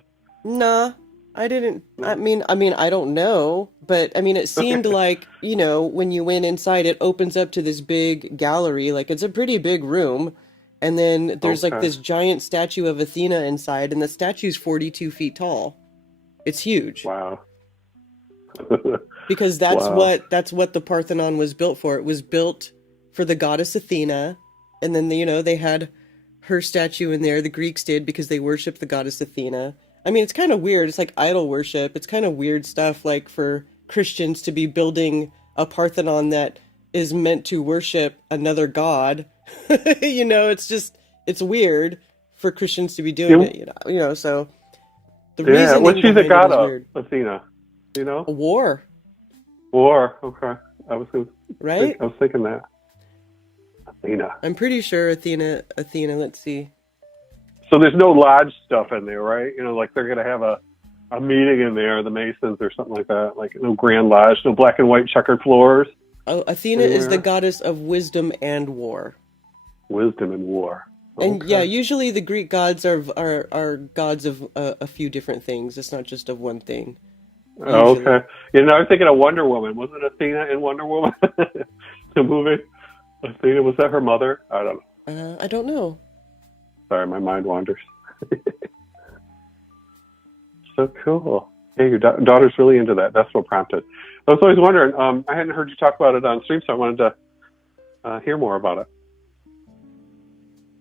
Nah, I didn't. I mean, I don't know, but I mean, it seemed like, when you went inside, it opens up to this big gallery. Like, it's a pretty big room. And then there's like this giant statue of Athena inside, and the statue's 42 feet tall. It's huge. Wow. Because that's what the Parthenon was built for. It was built for the goddess Athena, and then they had her statue in there. The Greeks did, because they worshiped the goddess Athena. I mean, it's kind of weird. It's like idol worship. It's kind of weird stuff, like for Christians to be building a Parthenon that is meant to worship another god. It's weird for Christians to be doing it. So the reason. What's she the god of, Athena? War. War. Okay, I was right. I was thinking that. Athena. I'm pretty sure Athena. Let's see. So there's no lodge stuff in there, right? Like they're gonna have a meeting in there, the Masons or something like that. Like no grand lodge, no black and white checkered floors. Oh, Athena is the goddess of wisdom and war. Wisdom and war. Okay. And yeah, usually the Greek gods are gods of a few different things. It's not just of one thing. Oh, okay. I was thinking of Wonder Woman. Wasn't Athena in Wonder Woman? The movie? Athena, was that her mother? I don't know. I don't know. Sorry, my mind wanders. So cool. Hey, your daughter's really into that. That's what prompted. I was always wondering. I hadn't heard you talk about it on stream, so I wanted to hear more about it.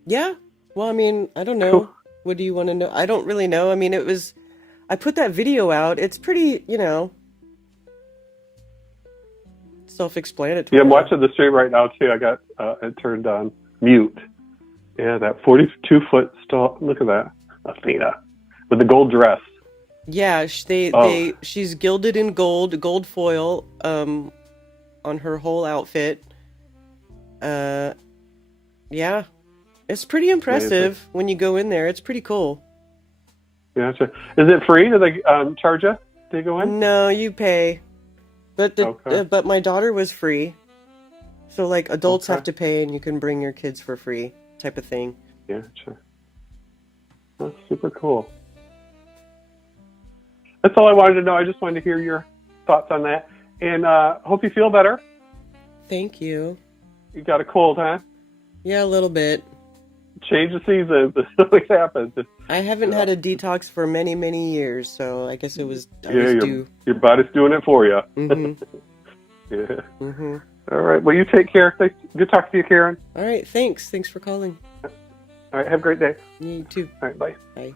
Yeah. Well, I mean, I don't know. Cool. What do you want to know? I don't really know. I mean, I put that video out. It's pretty, self-explanatory. Yeah, I'm watching the stream right now, too. I got it turned on mute. Yeah, that 42-foot stall. Look at that. Athena. With the gold dress. Yeah, she's gilded in gold foil, on her whole outfit. Yeah. It's pretty impressive when you go in there. It's pretty cool. Gotcha. Is it free? Do they charge you to go in? No, you pay. But but my daughter was free. So like adults Okay. have to pay and you can bring your kids for free type of thing. Yeah, sure. That's super cool. That's all I wanted to know. I just wanted to hear your thoughts on that. And hope you feel better. Thank you. You got a cold, huh? Yeah, a little bit. Change the seasons. This always happens. I haven't had a detox for many, many years, so I guess I was Yeah, due. your body's doing it for you. Mm-hmm. Yeah. Mm-hmm. All right. Well, you take care. Thanks. Good talking to you, Karen. All right, thanks. Thanks for calling. All right. Have a great day. You too. All right. Bye. Bye.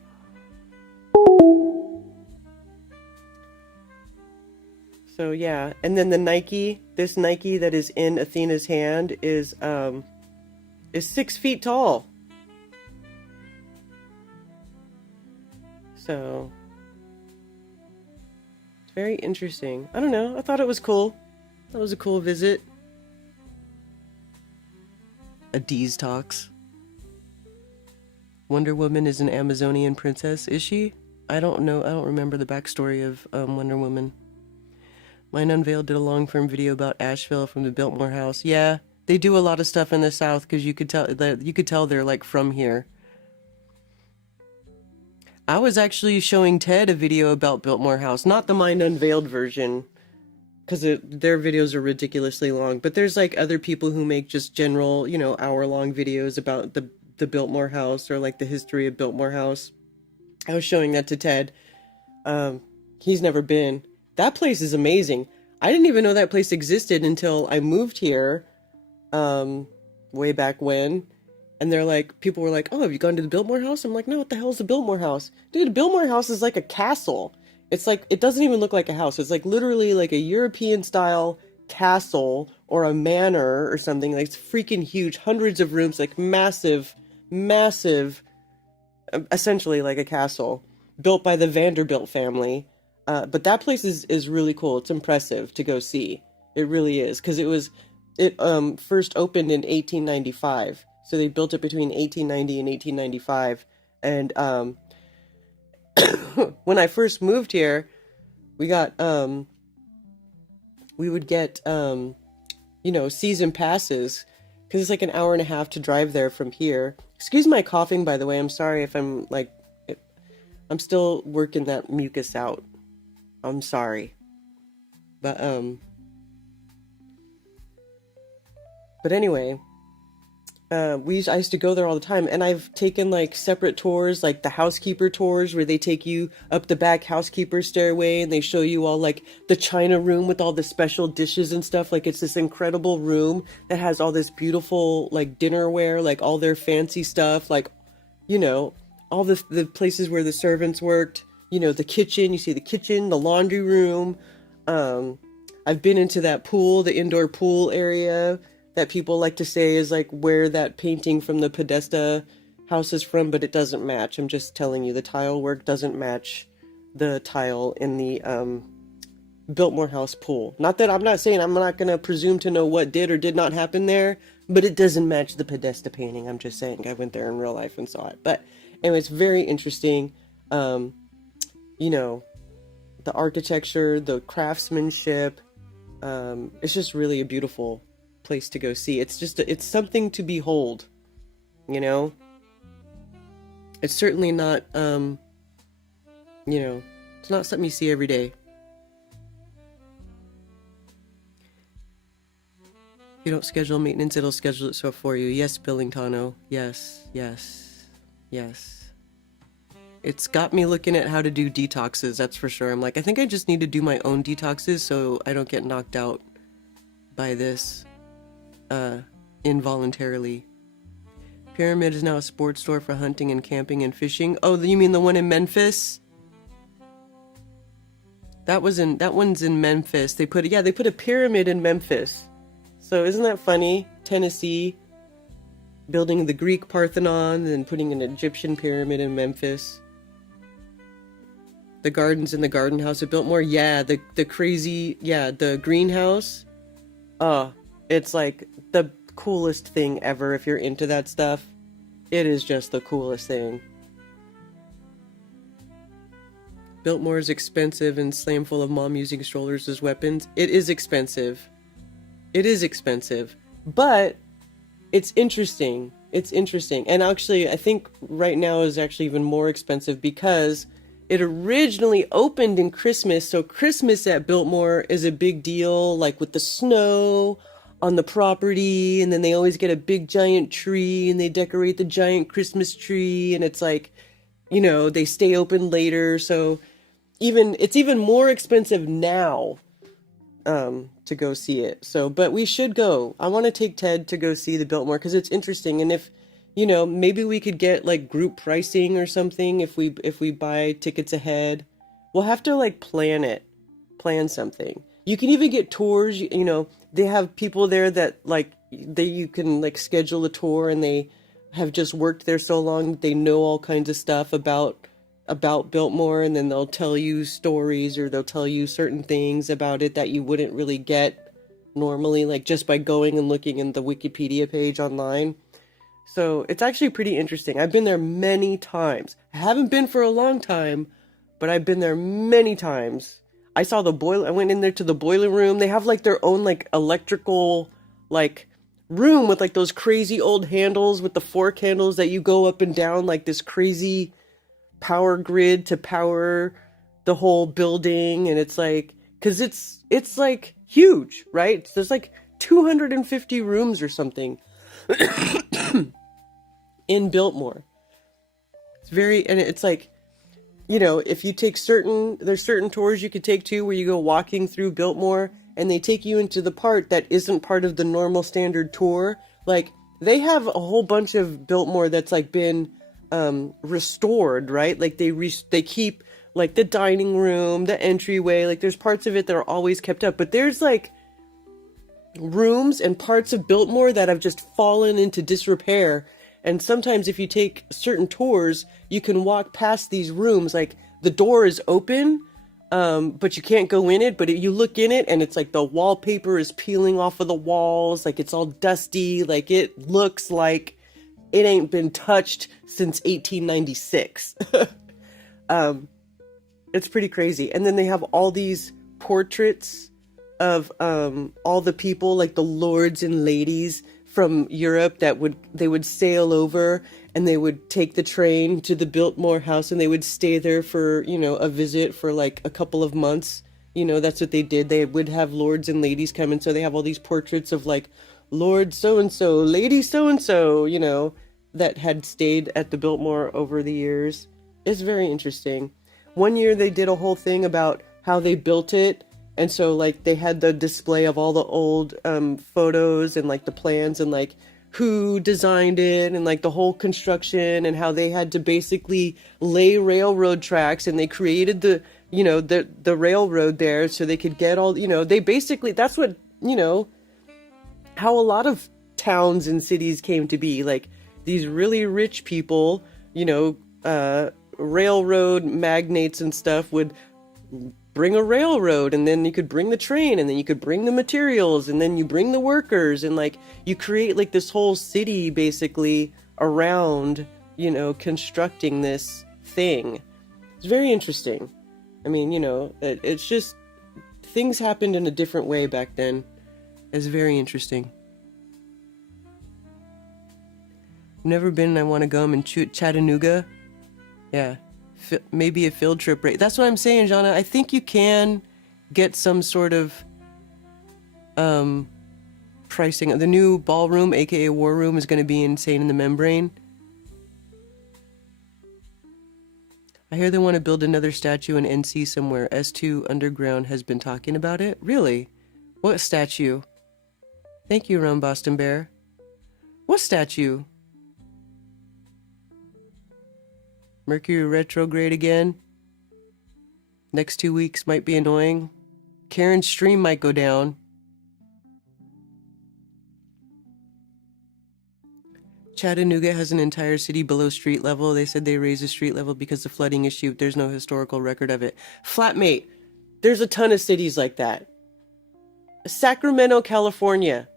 So yeah, and then the Nike, this Nike that is in Athena's hand is 6 feet tall. So it's very interesting. I don't know. I thought it was cool. That was a cool visit. A D's talks. Wonder Woman is an Amazonian princess, is she? I don't know. I don't remember the backstory of Wonder Woman. Mine Unveiled did a long-form video about Asheville from the Biltmore House. Yeah, they do a lot of stuff in the South because you could tell they're like from here. I was actually showing Ted a video about Biltmore House, not the Mind Unveiled version, because their videos are ridiculously long. But there's like other people who make just general, hour-long videos about the Biltmore House or like the history of Biltmore House. I was showing that to Ted. He's never been. That place is amazing. I didn't even know that place existed until I moved here, way back when. And people were like, "Oh, have you gone to the Biltmore House?" I'm like, "No, what the hell is the Biltmore House?" Dude, Biltmore House is like a castle. It's like, it doesn't even look like a house. It's like literally like a European style castle or a manor or something. Like it's freaking huge, hundreds of rooms, like massive, essentially like a castle built by the Vanderbilt family. But that place is really cool. It's impressive to go see. It really is, because it first opened in 1895. So they built it between 1890 and 1895. And when I first moved here, we would get season passes, because it's like an hour and a half to drive there from here. Excuse my coughing, by the way. I'm sorry if I'm I'm still working that mucus out. I'm sorry. But anyway, I used to go there all the time, and I've taken like separate tours, like the housekeeper tours, where they take you up the back housekeeper stairway and they show you all like the china room with all the special dishes and stuff. Like it's this incredible room that has all this beautiful like dinnerware, like all their fancy stuff, like all the places where the servants worked. The kitchen, you see the kitchen, the laundry room. I've been into that pool, the indoor pool area that people like to say is like where that painting from the Podesta house is from, but it doesn't match. I'm just telling you, the tile work doesn't match the tile in the Biltmore House pool. Not that I'm not saying, I'm not going to presume to know what did or did not happen there, but it doesn't match the Podesta painting. I'm just saying, I went there in real life and saw it. But anyway, it's very interesting. The architecture, the craftsmanship, it's just really a beautiful place to go see. It's something to behold, It's certainly not, it's not something you see every day. If you don't schedule maintenance, it'll schedule it so for you. Yes, Billingtano. Yes. It's got me looking at how to do detoxes, that's for sure. I'm like, I think I just need to do my own detoxes so I don't get knocked out by this involuntarily. Pyramid is now a sports store for hunting and camping and fishing. Oh, you mean the one in Memphis? That one's in Memphis. They put a pyramid in Memphis. So isn't that funny? Tennessee building the Greek Parthenon and putting an Egyptian pyramid in Memphis. The gardens in the garden house at Biltmore. Yeah, the greenhouse. Oh, it's like the coolest thing ever if you're into that stuff. It is just the coolest thing. Biltmore is expensive and slam full of mom using strollers as weapons. It is expensive. But it's interesting. It's interesting. And actually, I think right now is actually even more expensive because it originally opened in Christmas. So Christmas at Biltmore is a big deal, like with the snow on the property. And then they always get a big giant tree and they decorate the giant Christmas tree. And it's like, you know, they stay open later. So it's even more expensive now to go see it. So, but we should go. I want to take Ted to go see the Biltmore because it's interesting. And if, you know, maybe we could get like group pricing or something if we buy tickets ahead. We'll have to like plan something. You can even get tours. You know, they have people there that like you can like schedule a tour and they have just worked there so long they know all kinds of stuff about Biltmore, and then they'll tell you stories or they'll tell you certain things about it that you wouldn't really get normally, like just by going and looking in the Wikipedia page online. So it's actually pretty interesting. I've been there many times. I haven't been for a long time, but I've been there many times. I saw the boiler. I went in there to the boiler room. They have like their own like electrical like room with like those crazy old handles with the fork handles that you go up and down like this crazy power grid to power the whole building. And it's like, because it's like huge, right? There's like 250 rooms or something in Biltmore. And it's like, you know, if you take there's certain tours you could take too where you go walking through Biltmore and they take you into the part that isn't part of the normal standard tour. Like they have a whole bunch of Biltmore that's like been restored, right? Like they keep like the dining room, the entryway, like there's parts of it that are always kept up, but there's like rooms and parts of Biltmore that have just fallen into disrepair. And sometimes if you take certain tours, you can walk past these rooms, like the door is open, but you can't go in it, but you look in it and it's like the wallpaper is peeling off of the walls, like it's all dusty, like it looks like it ain't been touched since 1896. It's pretty crazy. And then they have all these portraits of all the people, like the lords and ladies from Europe that they would sail over and they would take the train to the Biltmore house and they would stay there for, you know, a visit for like a couple of months. You know, that's what they did. They would have lords and ladies come in. So they have all these portraits of like Lord so-and-so, Lady so-and-so, you know, that had stayed at the Biltmore over the years. It's very interesting. One year they did a whole thing about how they built it. And so like they had the display of all the old photos and like the plans and like who designed it and like the whole construction and how they had to basically lay railroad tracks and they created the railroad there so they could get all, you know, they basically, that's what, you know, how a lot of towns and cities came to be. Like these really rich people, you know, railroad magnates and stuff would bring a railroad, and then you could bring the train, and then you could bring the materials, and then you bring the workers, and like you create like this whole city basically around, you know, constructing this thing. It's very interesting. I mean, you know, it's just things happened in a different way back then. It's very interesting. Never been, and I want to go. I'm in Chattanooga. Yeah. Maybe a field trip rate. That's what I'm saying, Jana. I think you can get some sort of pricing. The new ballroom, aka war room, is going to be insane in the membrane. I hear they want to build another statue in NC somewhere. S2 Underground has been talking about it. Really? What statue? Thank you, Ron Boston Bear. What statue? Mercury retrograde again. Next 2 weeks might be annoying. Karen's stream might go down. Chattanooga has an entire city below street level. They said they raised the street level because of flooding issue. There's no historical record of it. Flatmate, there's a ton of cities like that. Sacramento, California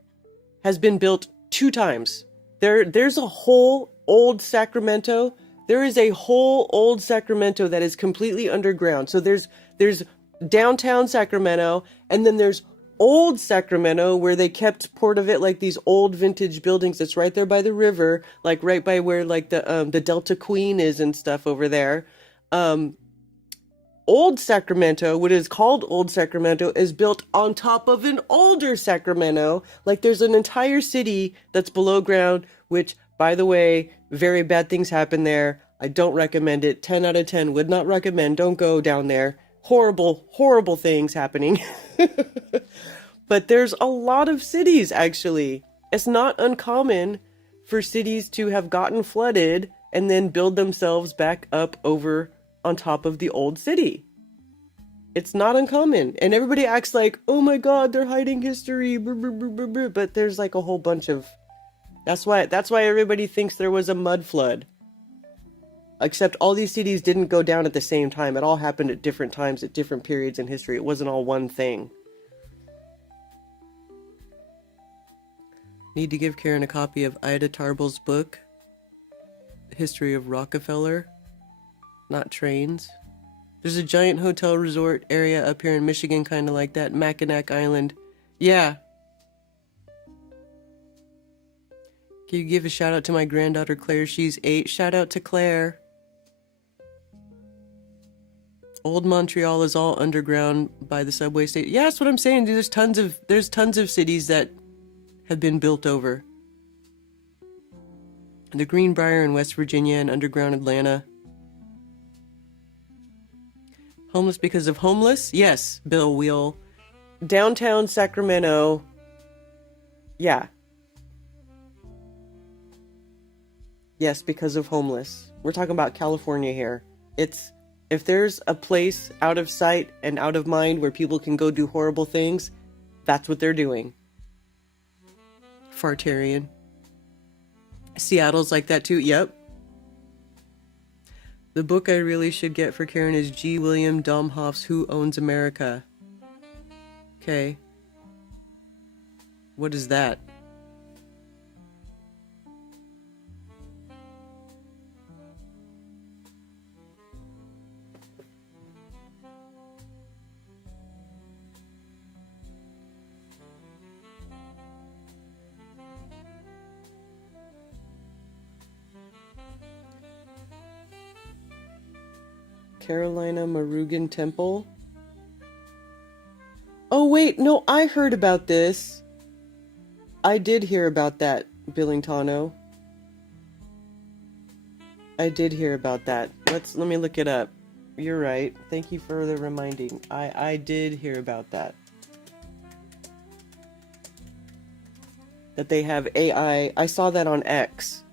has been built 2 times. There's a whole old Sacramento. There is a whole old Sacramento that is completely underground. So there's downtown Sacramento, and then there's old Sacramento, where they kept port of it, like these old vintage buildings. It's right there by the river, like right by where like the Delta Queen is and stuff over there. Old Sacramento, what is called Old Sacramento, is built on top of an older Sacramento. Like there's an entire city that's below ground, which, by the way, very bad things happen there. I don't recommend it. 10 out of 10 would not recommend. Don't go down there. Horrible, horrible things happening. But there's a lot of cities, actually. It's not uncommon for cities to have gotten flooded and then build themselves back up over on top of the old city. It's not uncommon. And everybody acts like, oh my God, they're hiding history. But there's like a whole bunch of... That's why everybody thinks there was a mud flood. Except all these cities didn't go down at the same time. It all happened at different times, at different periods in history. It wasn't all one thing. Need to give Karen a copy of Ida Tarbell's book, History of Rockefeller. Not trains. There's a giant hotel resort area up here in Michigan, kind of like that. Mackinac Island. Yeah. Can you give a shout out to my granddaughter Claire? She's 8. Shout out to Claire. Old Montreal is all underground by the subway station. Yeah, that's what I'm saying. There's tons of cities that have been built over. The Greenbrier in West Virginia and underground Atlanta. Homeless because of homeless? Yes, Bill Wheel. Downtown Sacramento. Yeah. Yes, because of homeless. We're talking about California here. If there's a place out of sight and out of mind where people can go do horrible things, that's what they're doing. Fartarian. Seattle's like that too. Yep. The book I really should get for Karen is G. William Domhoff's Who Owns America? Okay. What is that? Carolina Marugan Temple. Oh wait, no, I heard about this. I did hear about that, Billingtano. I did hear about that. Let me look it up. You're right. Thank you for the reminding. I did hear about that. That they have AI. I saw that on X.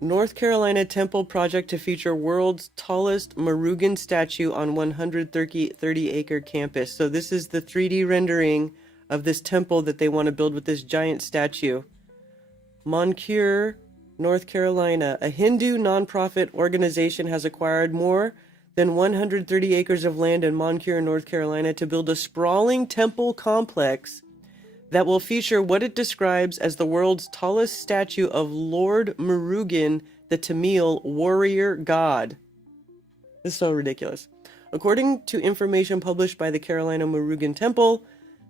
North Carolina temple project to feature world's tallest Marugan statue on 130-acre campus. So this is the 3D rendering of this temple that they want to build with this giant statue. Moncure, North Carolina. A Hindu nonprofit organization has acquired more than 130 acres of land in Moncure, North Carolina to build a sprawling temple complex that will feature what it describes as the world's tallest statue of Lord Murugan, the Tamil warrior god. This is so ridiculous. According to information published by the Carolina Murugan Temple,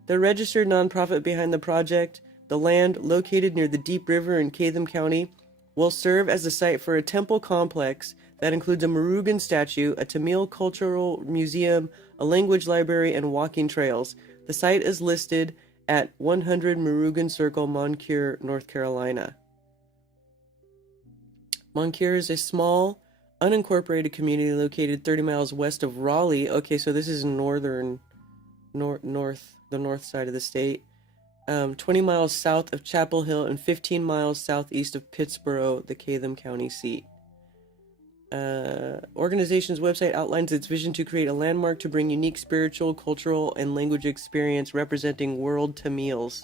the registered nonprofit behind the project, the land located near the Deep River in Chatham County, will serve as a site for a temple complex that includes a Murugan statue, a Tamil cultural museum, a language library, and walking trails. The site is listed at 100 Murugan Circle, Moncure, North Carolina. Moncure is a small, unincorporated community located 30 miles west of Raleigh. Okay, so this is the north side of the state. 20 miles south of Chapel Hill and 15 miles southeast of Pittsboro, the Chatham County seat. Organization's website outlines its vision to create a landmark to bring unique spiritual, cultural, and language experience representing world Tamils.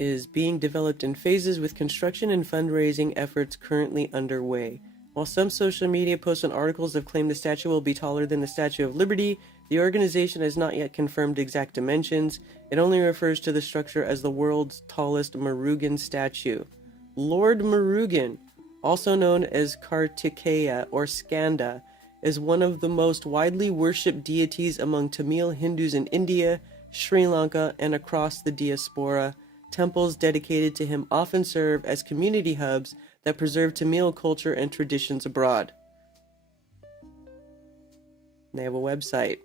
Is being developed in phases with construction and fundraising efforts currently underway. While some social media posts and articles have claimed the statue will be taller than the Statue of Liberty, the organization has not yet confirmed exact dimensions. It only refers to the structure as the world's tallest Murugan statue. Lord Murugan. also known as Kartikeya or Skanda, is one of the most widely worshipped deities among Tamil Hindus in India, Sri Lanka, and across the diaspora. Temples dedicated to him often serve as community hubs that preserve Tamil culture and traditions abroad. They have a website.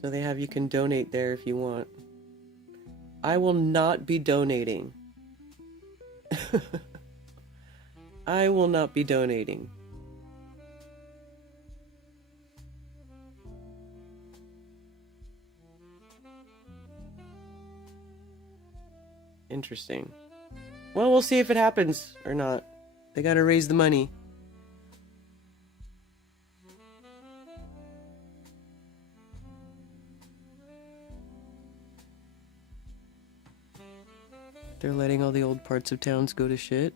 So they have, you can donate there if you want. I will not be donating. I will not be donating. Interesting. Well, we'll see if it happens or not. They gotta raise the money. They're letting all the old parts of towns go to shit.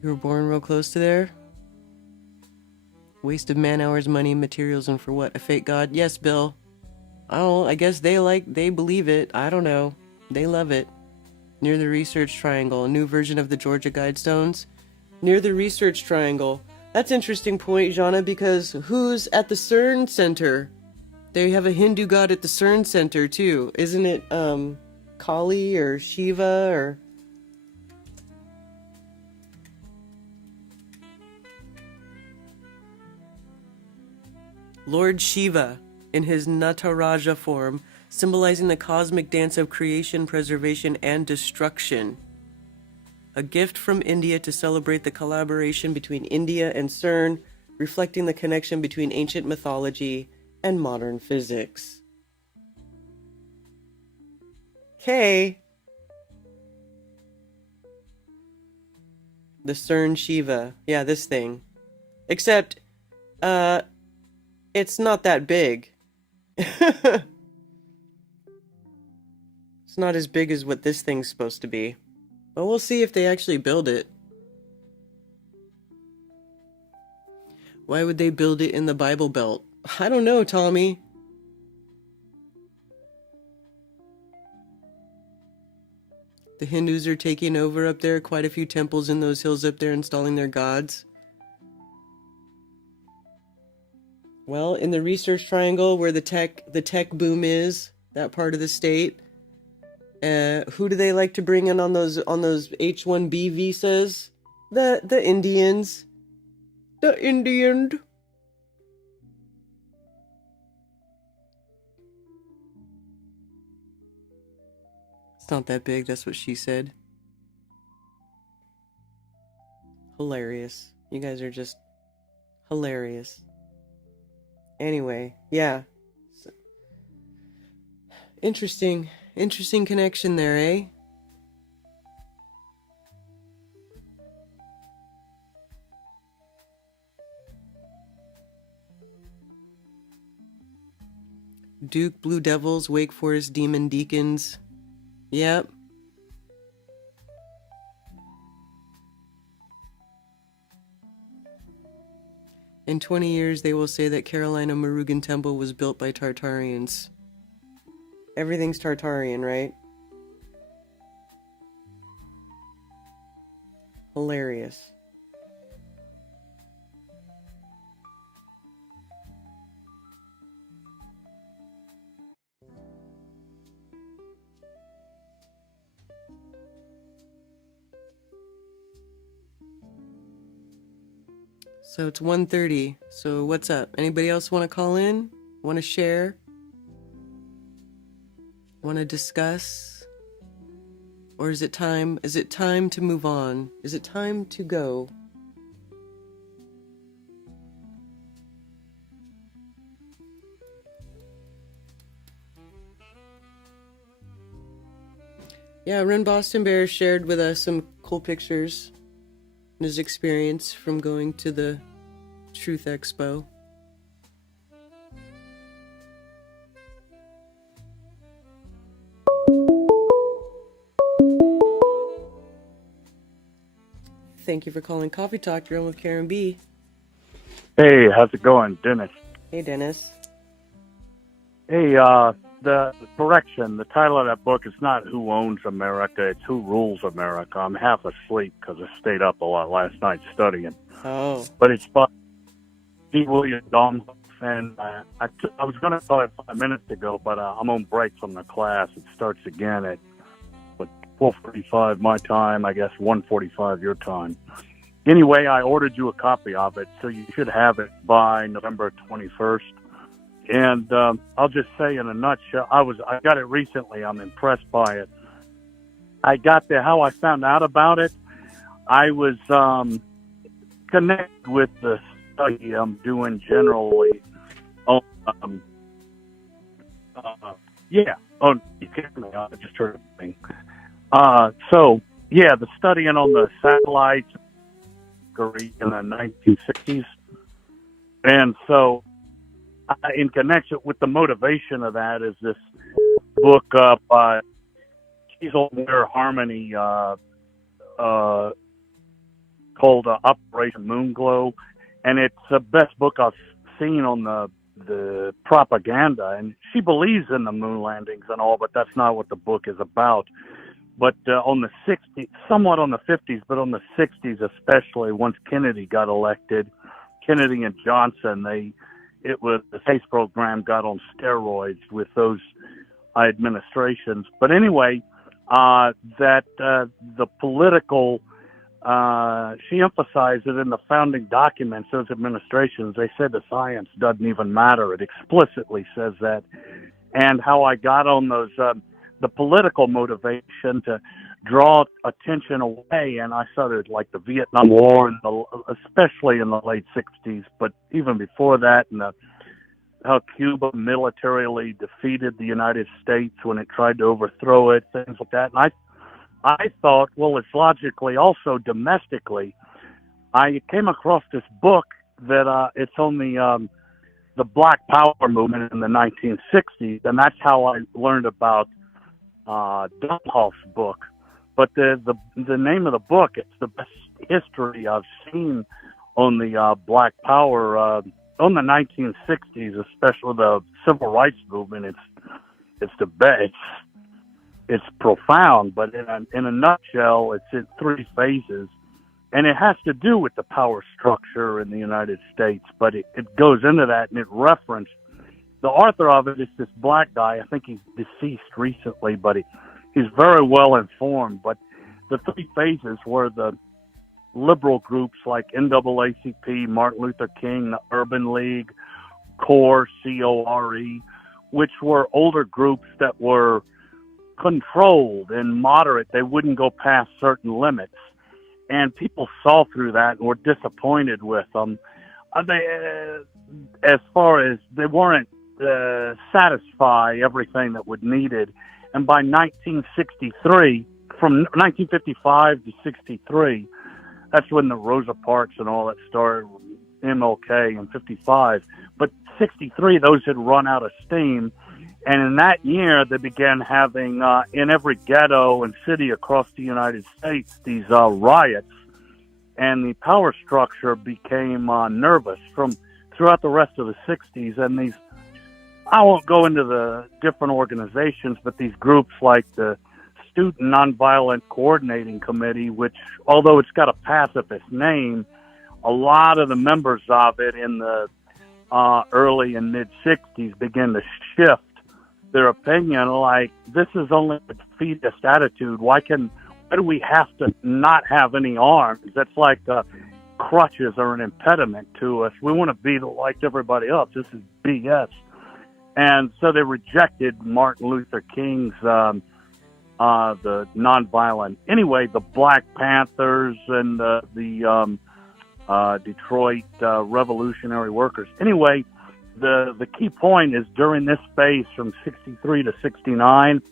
You were born real close to there? Waste of man hours, money, materials, and for what? A fake god? Yes, Bill. Oh, I guess they believe it. I don't know. They love it. Near the Research Triangle, a new version of the Georgia Guidestones. Near the Research Triangle. That's an interesting point, Jana, because who's at the CERN Center? They have a Hindu god at the CERN Center, too. Isn't it, Kali or Shiva or... Lord Shiva, in his Nataraja form, symbolizing the cosmic dance of creation, preservation, and destruction. A gift from India to celebrate the collaboration between India and CERN, reflecting the connection between ancient mythology and modern physics. Okay. The CERN Shiva. Yeah, this thing. Except, it's not that big. It's not as big as what this thing's supposed to be. But we'll see if they actually build it. Why would they build it in the Bible Belt? I don't know, Tommy. The Hindus are taking over up there. Quite a few temples in those hills up there, installing their gods. Well, in the Research Triangle, where the tech boom is, that part of the state, who do they like to bring in on those H-1B visas? The Indians. The Indian. It's not that big, that's what she said. Hilarious. You guys are just hilarious. Anyway, yeah. Interesting connection there, eh? Duke Blue Devils, Wake Forest Demon Deacons. Yep. In 20 years, they will say that Carolina Murugan Temple was built by Tartarians. Everything's Tartarian, right? Hilarious. So it's 1:30. So what's up? Anybody else want to call in? Want to share? Want to discuss? Or is it time? Is it time to move on? Is it time to go? Yeah, Ren Boston Bear shared with us some cool pictures and his experience from going to the Truth Expo. Thank you for calling Coffee Talk. You're on with Karen B. Hey, how's it going, Dennis? Hey, Dennis. Hey, the correction, the title of that book is not Who Owns America, it's Who Rules America. I'm half asleep because I stayed up a lot last night studying. Oh. But it's by D. William Domhoff, and I was going to call it 5 minutes ago, but I'm on break from the class. It starts again at 12:45 my time, I guess 1:45 your time. Anyway, I ordered you a copy of it, so you should have it by November 21st. And I'll just say in a nutshell, I got it recently. I'm impressed by it. I got there. How I found out about it, I was connected with the study I'm doing generally on, oh, you can't me. I just heard a thing. So, yeah, the studying on the satellites in the 1960s. And so, in connection with the motivation of that is this book by Cecil Ware Harmony called Operation Moonglow. And it's the best book I've seen on the propaganda. And she believes in the moon landings and all, but that's not what the book is about. But on the 60s, somewhat on the 50s, but on the 60s especially, once Kennedy got elected, Kennedy and Johnson, the space program got on steroids with those administrations. But anyway, the political, she emphasized it in the founding documents, those administrations, they said the science doesn't even matter. It explicitly says that. And how I got on those, the political motivation to draw attention away, and I started like the Vietnam War, especially in the late 60s, but even before that, and how Cuba militarily defeated the United States when it tried to overthrow it, things like that. And I thought, well, it's logically also domestically. I came across this book that it's on the Black Power movement in the 1960s, and that's how I learned about Domhoff's book. But the name of the book, it's the best history I've seen on the Black Power on the 1960s, especially the civil rights movement. It's the best. It's profound, but in a nutshell, it's in three phases, and it has to do with the power structure in the United States. But it goes into that, and it referenced the author of it is this black guy. I think he's deceased recently, but he's very well informed. But the three phases were the liberal groups like NAACP, Martin Luther King, the Urban League, CORE, C-O-R-E, which were older groups that were controlled and moderate. They wouldn't go past certain limits. And people saw through that and were disappointed with them. As far as they weren't satisfy everything that was needed. And by 1963, from 1955 to 63, that's when the Rosa Parks and all that started, MLK in 55. But 63, those had run out of steam. And in that year, they began having, in every ghetto and city across the United States, these riots. And the power structure became nervous from throughout the rest of the 60s. And these, I won't go into the different organizations, but these groups like the Student Nonviolent Coordinating Committee, which, although it's got a pacifist name, a lot of the members of it in the early and mid-60s began to shift their opinion, like, this is only a defeatist attitude. Why do we have to not have any arms? That's like crutches are an impediment to us. We want to be like everybody else. This is BS. And so they rejected Martin Luther King's the nonviolent. Anyway, the Black Panthers and the Detroit Revolutionary Workers. Anyway, the key point is during this phase from 63 to 69,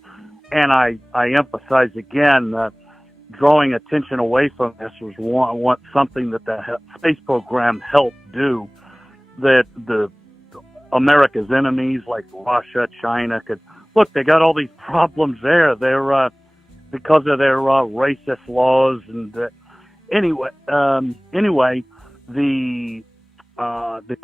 and I emphasize again, drawing attention away from this was something that the space program helped do, that the America's enemies like Russia, China could look. They got all these problems there. They're because of their racist laws, anyway, the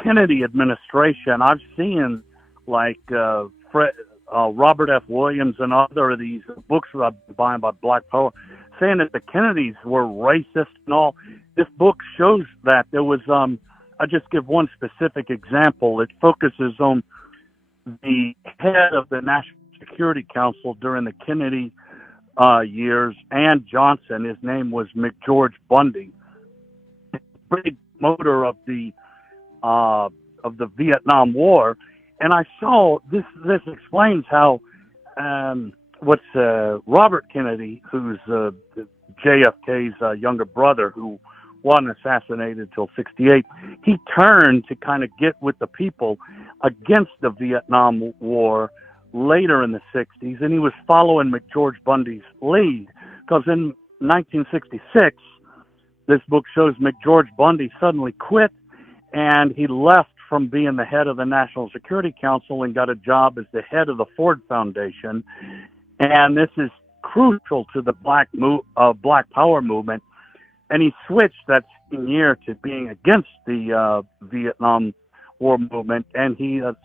Kennedy administration, I've seen like Robert F. Williams and other of these books that I've been buying about Black Power, saying that the Kennedys were racist and all. This book shows that there was. I'll just give one specific example. It focuses on the head of the National Security Council during the Kennedy years and Johnson. His name was McGeorge Bundy, big promoter of the Vietnam War. And I saw this. This explains how Robert Kennedy, who's JFK's younger brother, who wasn't assassinated until '68, he turned to kind of get with the people against the Vietnam War later in the '60s, and he was following McGeorge Bundy's lead, because in 1966, this book shows McGeorge Bundy suddenly quit, and he left from being the head of the National Security Council and got a job as the head of the Ford Foundation. And this is crucial to the Black Power movement. And he switched that same year to being against the Vietnam War movement, and he is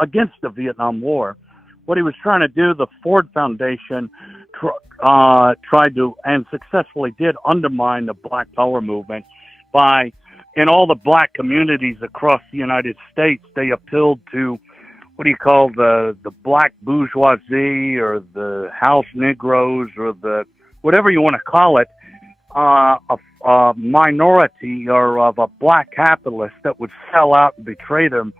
against the Vietnam War. What he was trying to do, the Ford Foundation tried to, and successfully did, undermine the Black Power movement by, in all the black communities across the United States, they appealed to what do you call the black bourgeoisie, or the house Negroes, or the whatever you want to call it, a minority or of a black capitalist that would sell out and betray them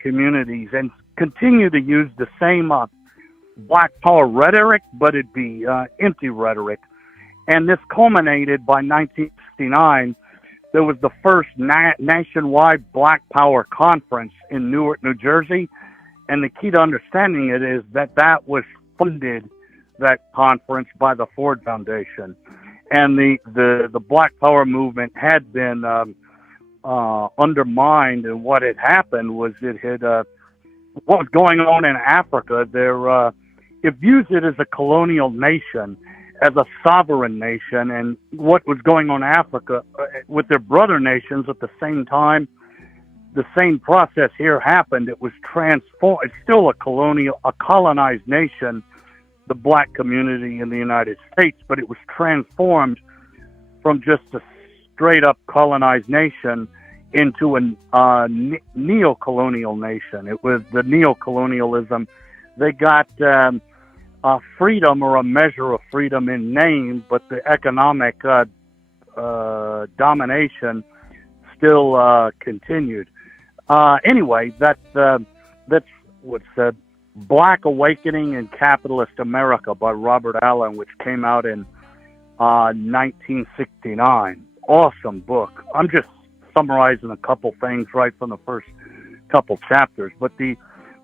communities, and continue to use the same Black Power rhetoric, but it'd be empty rhetoric. And this culminated by 1969. There was the first nationwide Black Power conference in Newark, New Jersey. And the key to understanding it is that was funded, that conference, by the Ford Foundation. And the Black Power movement had been undermined, and what had happened was it had what was going on in Africa. It views it as a colonial nation, as a sovereign nation, and what was going on in Africa with their brother nations at the same time. The same process here happened. It was transformed. It's still a colonized nation, the black community in the United States, but it was transformed from just a straight up colonized nation into a neo-colonial nation. It was the neo-colonialism. They got freedom, or a measure of freedom in name, but the economic domination still continued. Anyway, that's what's said. Black Awakening in Capitalist America by Robert Allen, which came out in 1969. Awesome book. I'm just summarizing a couple things right from the first couple chapters, but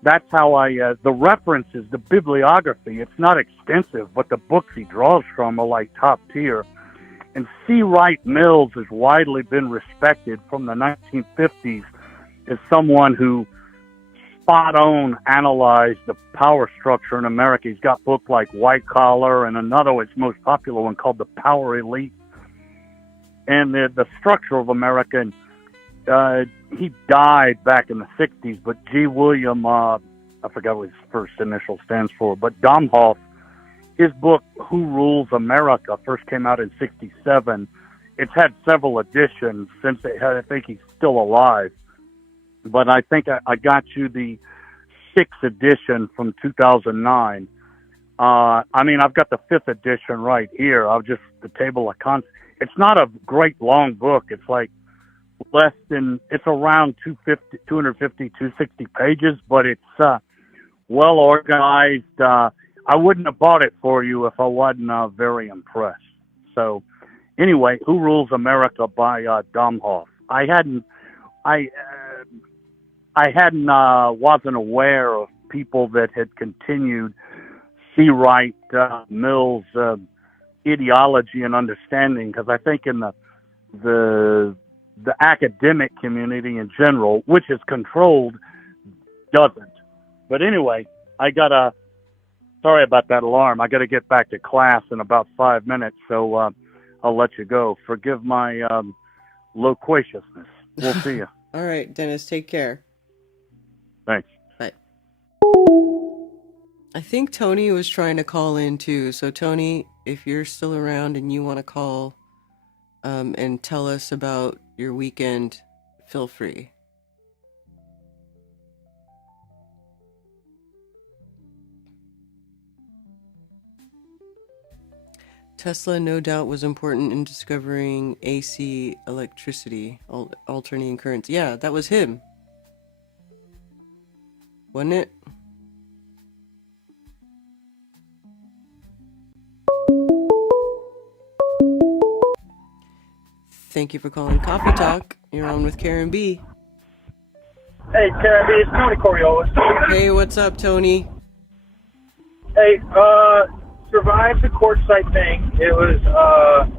that's how the references, the bibliography, it's not extensive, but the books he draws from are like top tier. And C. Wright Mills has widely been respected from the 1950s as someone who spot-on analyzed the power structure in America. He's got books like White Collar, and another, his most popular one, called The Power Elite, and the structure of America. And he died back in the 60s, but G. William, I forgot what his first initial stands for, but Domhoff, his book, Who Rules America, first came out in 67. It's had several editions since I think he's still alive. But I think I got you the 6th edition from 2009. I've got the 5th edition right here. The table of contents. It's not a great long book. It's like it's around 250, 260 pages, but it's well organized. I wouldn't have bought it for you if I wasn't very impressed. So anyway, Who Rules America by Domhoff. Wasn't aware of people that had continued C. Wright Mills' ideology and understanding, because I think in the academic community in general, which is controlled, doesn't. But anyway, sorry about that alarm. I got to get back to class in about 5 minutes, so I'll let you go. Forgive my loquaciousness. We'll see you. All right, Dennis, take care. Thanks. Bye. I think Tony was trying to call in too. So Tony, if you're still around and you want to call and tell us about your weekend, feel free. Tesla no doubt was important in discovering AC electricity, alternating currents. Yeah, that was him. Wasn't it? Thank you for calling Coffee Talk. You're on with Karen B. Hey, Karen B, it's Tony Coriolis. Hey, what's up, Tony? Hey, survived the courtside thing. It was,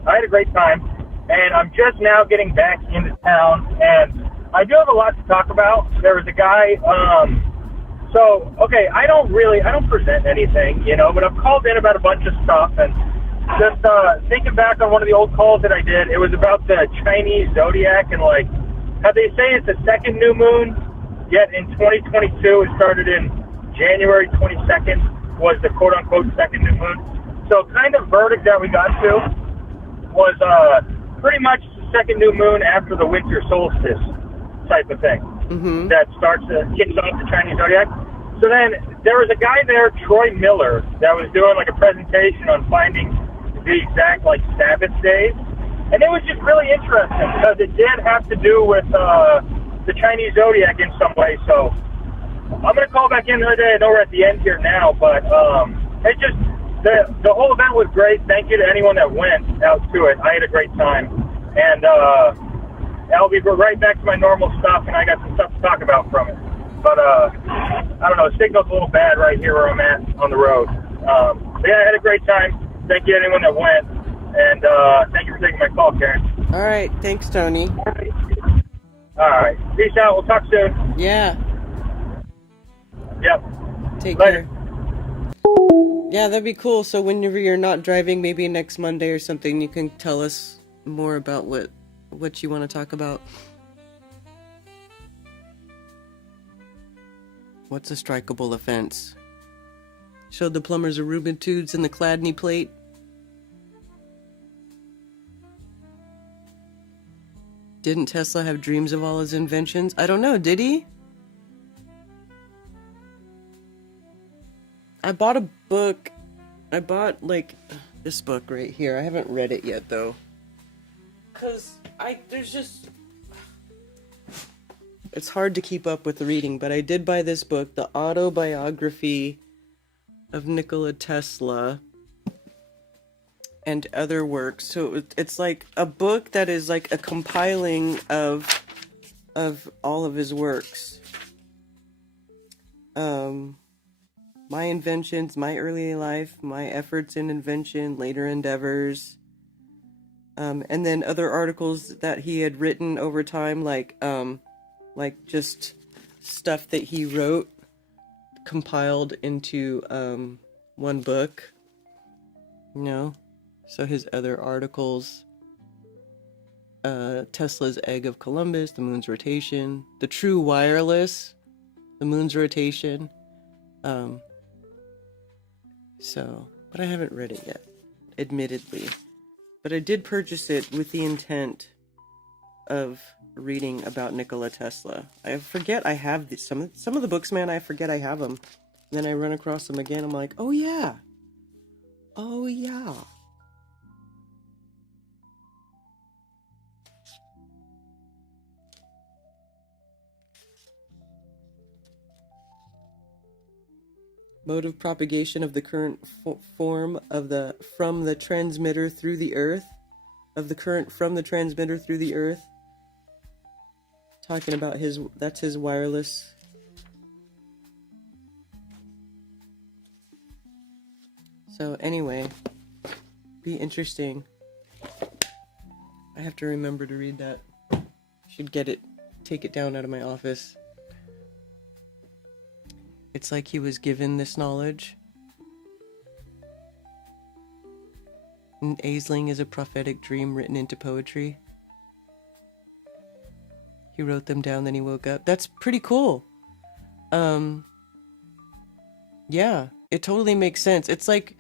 I had a great time, and I'm just now getting back into town, and I do have a lot to talk about. There was a guy, okay, I don't present anything, but I've called in about a bunch of stuff, and just thinking back on one of the old calls that I did, it was about the Chinese zodiac, and like, how they say it's the second new moon, yet in 2022, it started in January 22nd, was the quote-unquote second new moon. So kind of verdict that we got to was pretty much the second new moon after the winter solstice type of thing. Mm-hmm. That kicks off the Chinese zodiac. So then there was a guy there, Troy Miller, that was doing like a presentation on finding the exact like Sabbath days. And it was just really interesting because it did have to do with the Chinese zodiac in some way. So I'm going to call back in the other day. I know we're at the end here now, but it just, the whole event was great. Thank you to anyone that went out to it. I had a great time. And I'll be right back to my normal stuff, and I got some stuff to talk about from it. But I don't know, the signal's a little bad right here where I'm at on the road. But yeah, I had a great time. Thank you to anyone that went. And thank you for taking my call, Karen. All right. Thanks, Tony. All right. Peace out. We'll talk soon. Yeah. Yep. Take Later. care. Yeah, that'd be cool. So whenever you're not driving, maybe next Monday or something, you can tell us more about what you want to talk about. What's a strikeable offense? Showed the plumbers a Rubin tubes and the Chladni plate. Didn't Tesla have dreams of all his inventions? I don't know, did he? I bought a book. I bought, like, this book right here. I haven't read it yet, though. Because there's just... It's hard to keep up with the reading, but I did buy this book, The Autobiography of Nikola Tesla and Other Works. So it's like a book that is like a compiling of all of his works. My inventions, my early life, my efforts in invention, later endeavors, and then other articles that he had written over time, like just stuff that he wrote, compiled into one book. So his other articles, Tesla's Egg of Columbus, the Moon's Rotation, The True Wireless, the Moon's Rotation. But I haven't read it yet, admittedly. But I did purchase it with the intent of reading about Nikola Tesla. I forget I have some of the books, man. I forget I have them. And then I run across them again. I'm like, oh yeah. Mode of propagation of the current form of from the transmitter through the earth, of the current from the transmitter through the earth. Talking about that's his wireless. So anyway, be interesting. I have to remember to read that. Should take it down out of my office. It's like he was given this knowledge. And Aisling is a prophetic dream written into poetry. He wrote them down, then he woke up. That's pretty cool. Yeah, it totally makes sense. It's like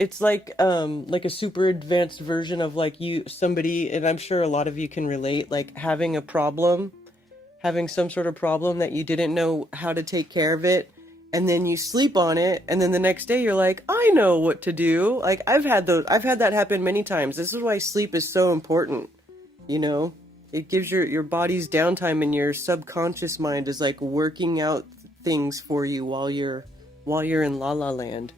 a super advanced version of like somebody, and I'm sure a lot of you can relate, like having a problem, having some sort of problem that you didn't know how to take care of it, and then you sleep on it, and then the next day you're like, I know what to do. Like I've had that happen many times. This is why sleep is so important, you know? It gives your body's downtime, and your subconscious mind is like working out things for you while you're in La La Land.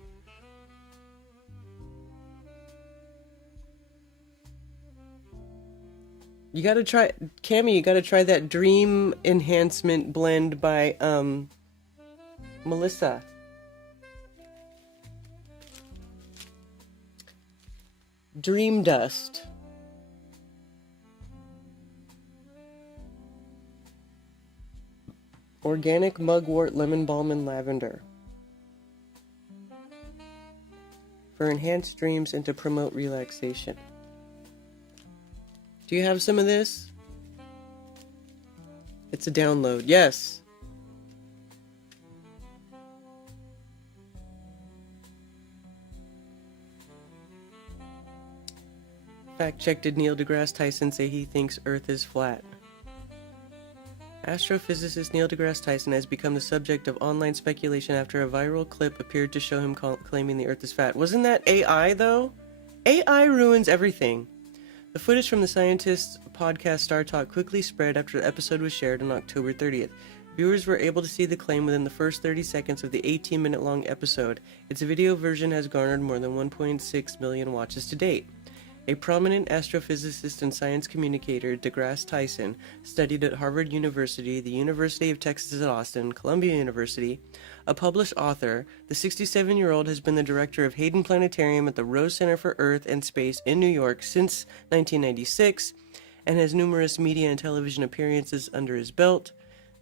You gotta try, Cammy, you gotta try that Dream Enhancement blend by Melissa. Dream Dust. Organic mugwort, lemon balm, and lavender. For enhanced dreams and to promote relaxation. Do you have some of this? It's a download. Yes. Fact check, did Neil deGrasse Tyson say he thinks Earth is flat? Astrophysicist Neil deGrasse Tyson has become the subject of online speculation after a viral clip appeared to show him claiming the Earth is flat. Wasn't that AI, though? AI ruins everything. The footage from the scientist's podcast Star Talk quickly spread after the episode was shared on October 30th. Viewers were able to see the claim within the first 30 seconds of the 18-minute-long episode. Its video version has garnered more than 1.6 million watches to date. A prominent astrophysicist and science communicator, DeGrasse Tyson, studied at Harvard University, the University of Texas at Austin, Columbia University. A published author, the 67-year-old has been the director of Hayden Planetarium at the Rose Center for Earth and Space in New York since 1996 and has numerous media and television appearances under his belt.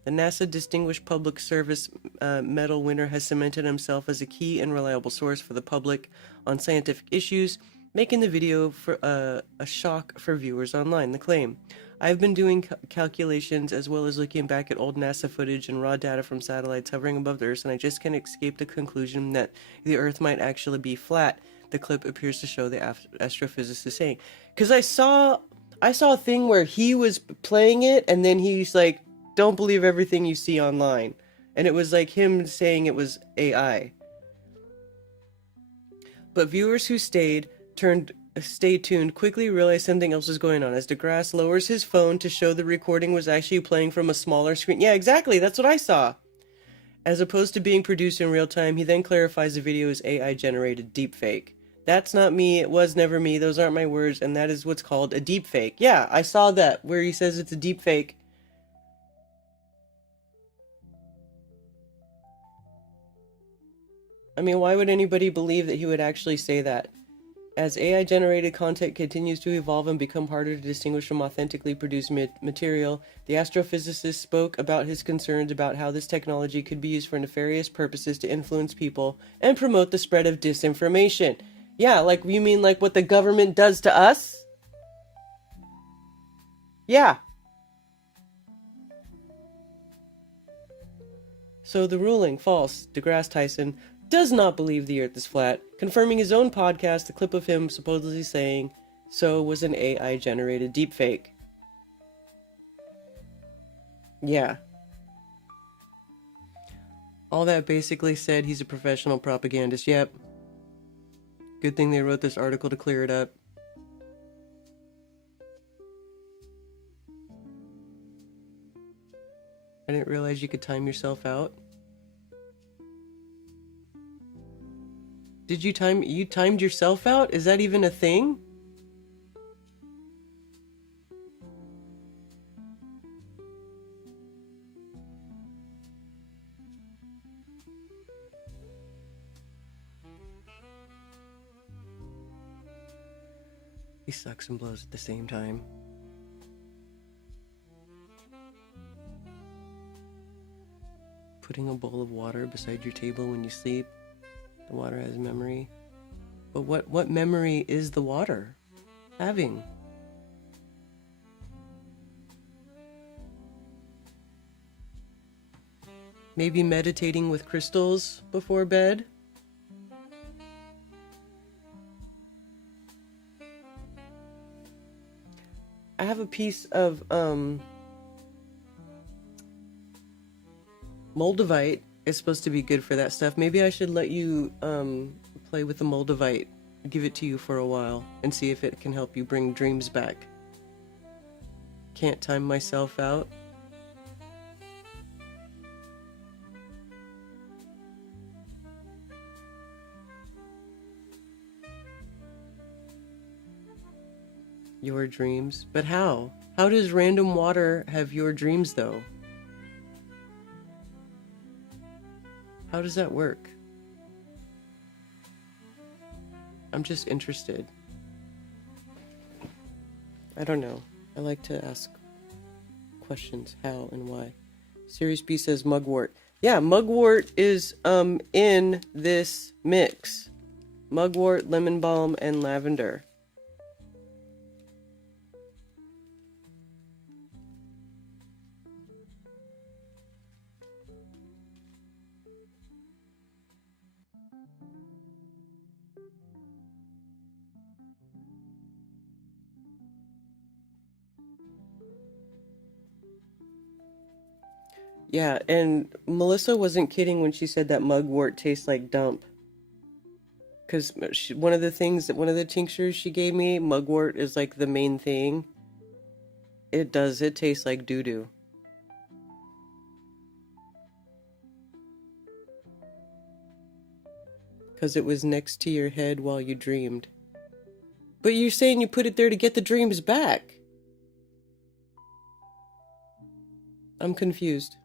The NASA Distinguished Public Service Medal winner has cemented himself as a key and reliable source for the public on scientific issues, making the video for a shock for viewers online. The claim: I've been doing calculations as well as looking back at old NASA footage and raw data from satellites hovering above the Earth, and I just can't escape the conclusion that the Earth might actually be flat. The clip appears to show the astrophysicist saying. Because I saw a thing where he was playing it, and then he's like, don't believe everything you see online. And it was like him saying it was AI. But viewers who stayed tuned quickly realized something else was going on as DeGrasse lowers his phone to show the recording was actually playing from a smaller screen. Yeah, exactly, that's what I saw. As opposed to being produced in real time, he then clarifies the video is AI-generated deepfake. That's not me, it was never me, those aren't my words, and that is what's called a deepfake. Yeah, I saw that, where he says it's a deepfake. I mean, why would anybody believe that he would actually say that? As AI-generated content continues to evolve and become harder to distinguish from authentically produced material, the astrophysicist spoke about his concerns about how this technology could be used for nefarious purposes to influence people and promote the spread of disinformation. Yeah, like, you mean like what the government does to us? Yeah. So the ruling, false. DeGrasse Tyson does not believe the Earth is flat, confirming his own podcast, the clip of him supposedly saying so was an AI-generated deepfake. Yeah. All that basically said, he's a professional propagandist. Yep. Good thing they wrote this article to clear it up. I didn't realize you could time yourself out. Did you timed yourself out? Is that even a thing? He sucks and blows at the same time. Putting a bowl of water beside your table when you sleep. The water has memory. But what memory is the water having? Maybe meditating with crystals before bed? I have a piece of moldavite. It's supposed to be good for that stuff. Maybe I should let you play with the moldavite, give it to you for a while, and see if it can help you bring dreams back. Can't time myself out. Your dreams? But how? How does random water have your dreams, though? How does that work? I'm just interested. I don't know. I like to ask questions, how and why. Sirius B says mugwort. Yeah, mugwort is in this mix. Mugwort, lemon balm, and lavender. Yeah, and Melissa wasn't kidding when she said that mugwort tastes like dump. Because one of the tinctures she gave me, mugwort is like the main thing. It tastes like doo-doo. Because it was next to your head while you dreamed. But you're saying you put it there to get the dreams back. I'm confused.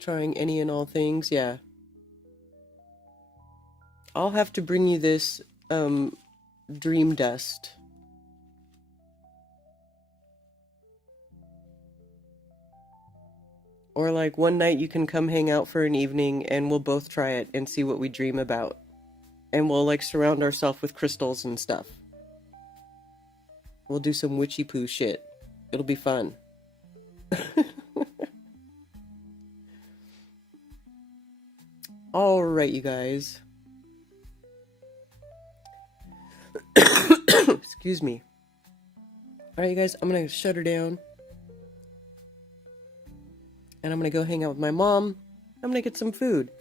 Trying any and all things, yeah. I'll have to bring you this dream dust. Or like one night you can come hang out for an evening and we'll both try it and see what we dream about. And we'll like surround ourselves with crystals and stuff. We'll do some witchy poo shit. It'll be fun. All right, you guys. Excuse me. All right, you guys, I'm going to shut her down. And I'm going to go hang out with my mom. I'm going to get some food.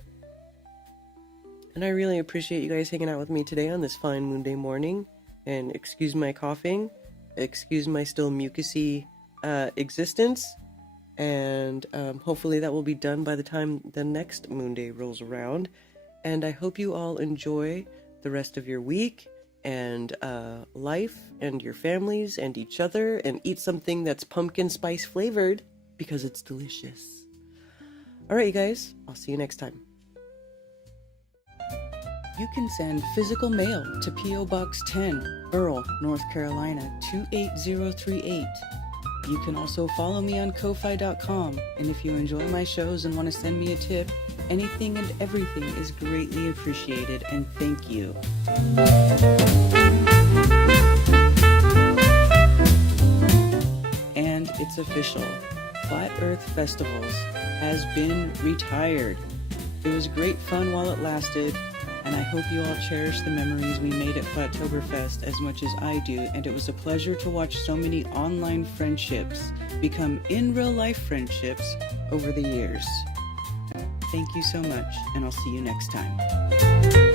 And I really appreciate you guys hanging out with me today on this fine Moonday morning. And excuse my coughing. Excuse my still mucusy existence. And hopefully that will be done by the time the next Moonday rolls around. And I hope you all enjoy the rest of your week and life and your families and each other, and eat something that's pumpkin spice flavored because it's delicious. All right, you guys, I'll see you next time. You can send physical mail to P.O. Box 10, Earl, North Carolina 28038. You can also follow me on Ko-Fi.com, and if you enjoy my shows and want to send me a tip, anything and everything is greatly appreciated, and thank you. And it's official. Flat Earth Festivals has been retired. It was great fun while it lasted, and I hope you all cherish the memories we made at Flattoberfest as much as I do, and it was a pleasure to watch so many online friendships become in real life friendships over the years. Thank you so much, and I'll see you next time.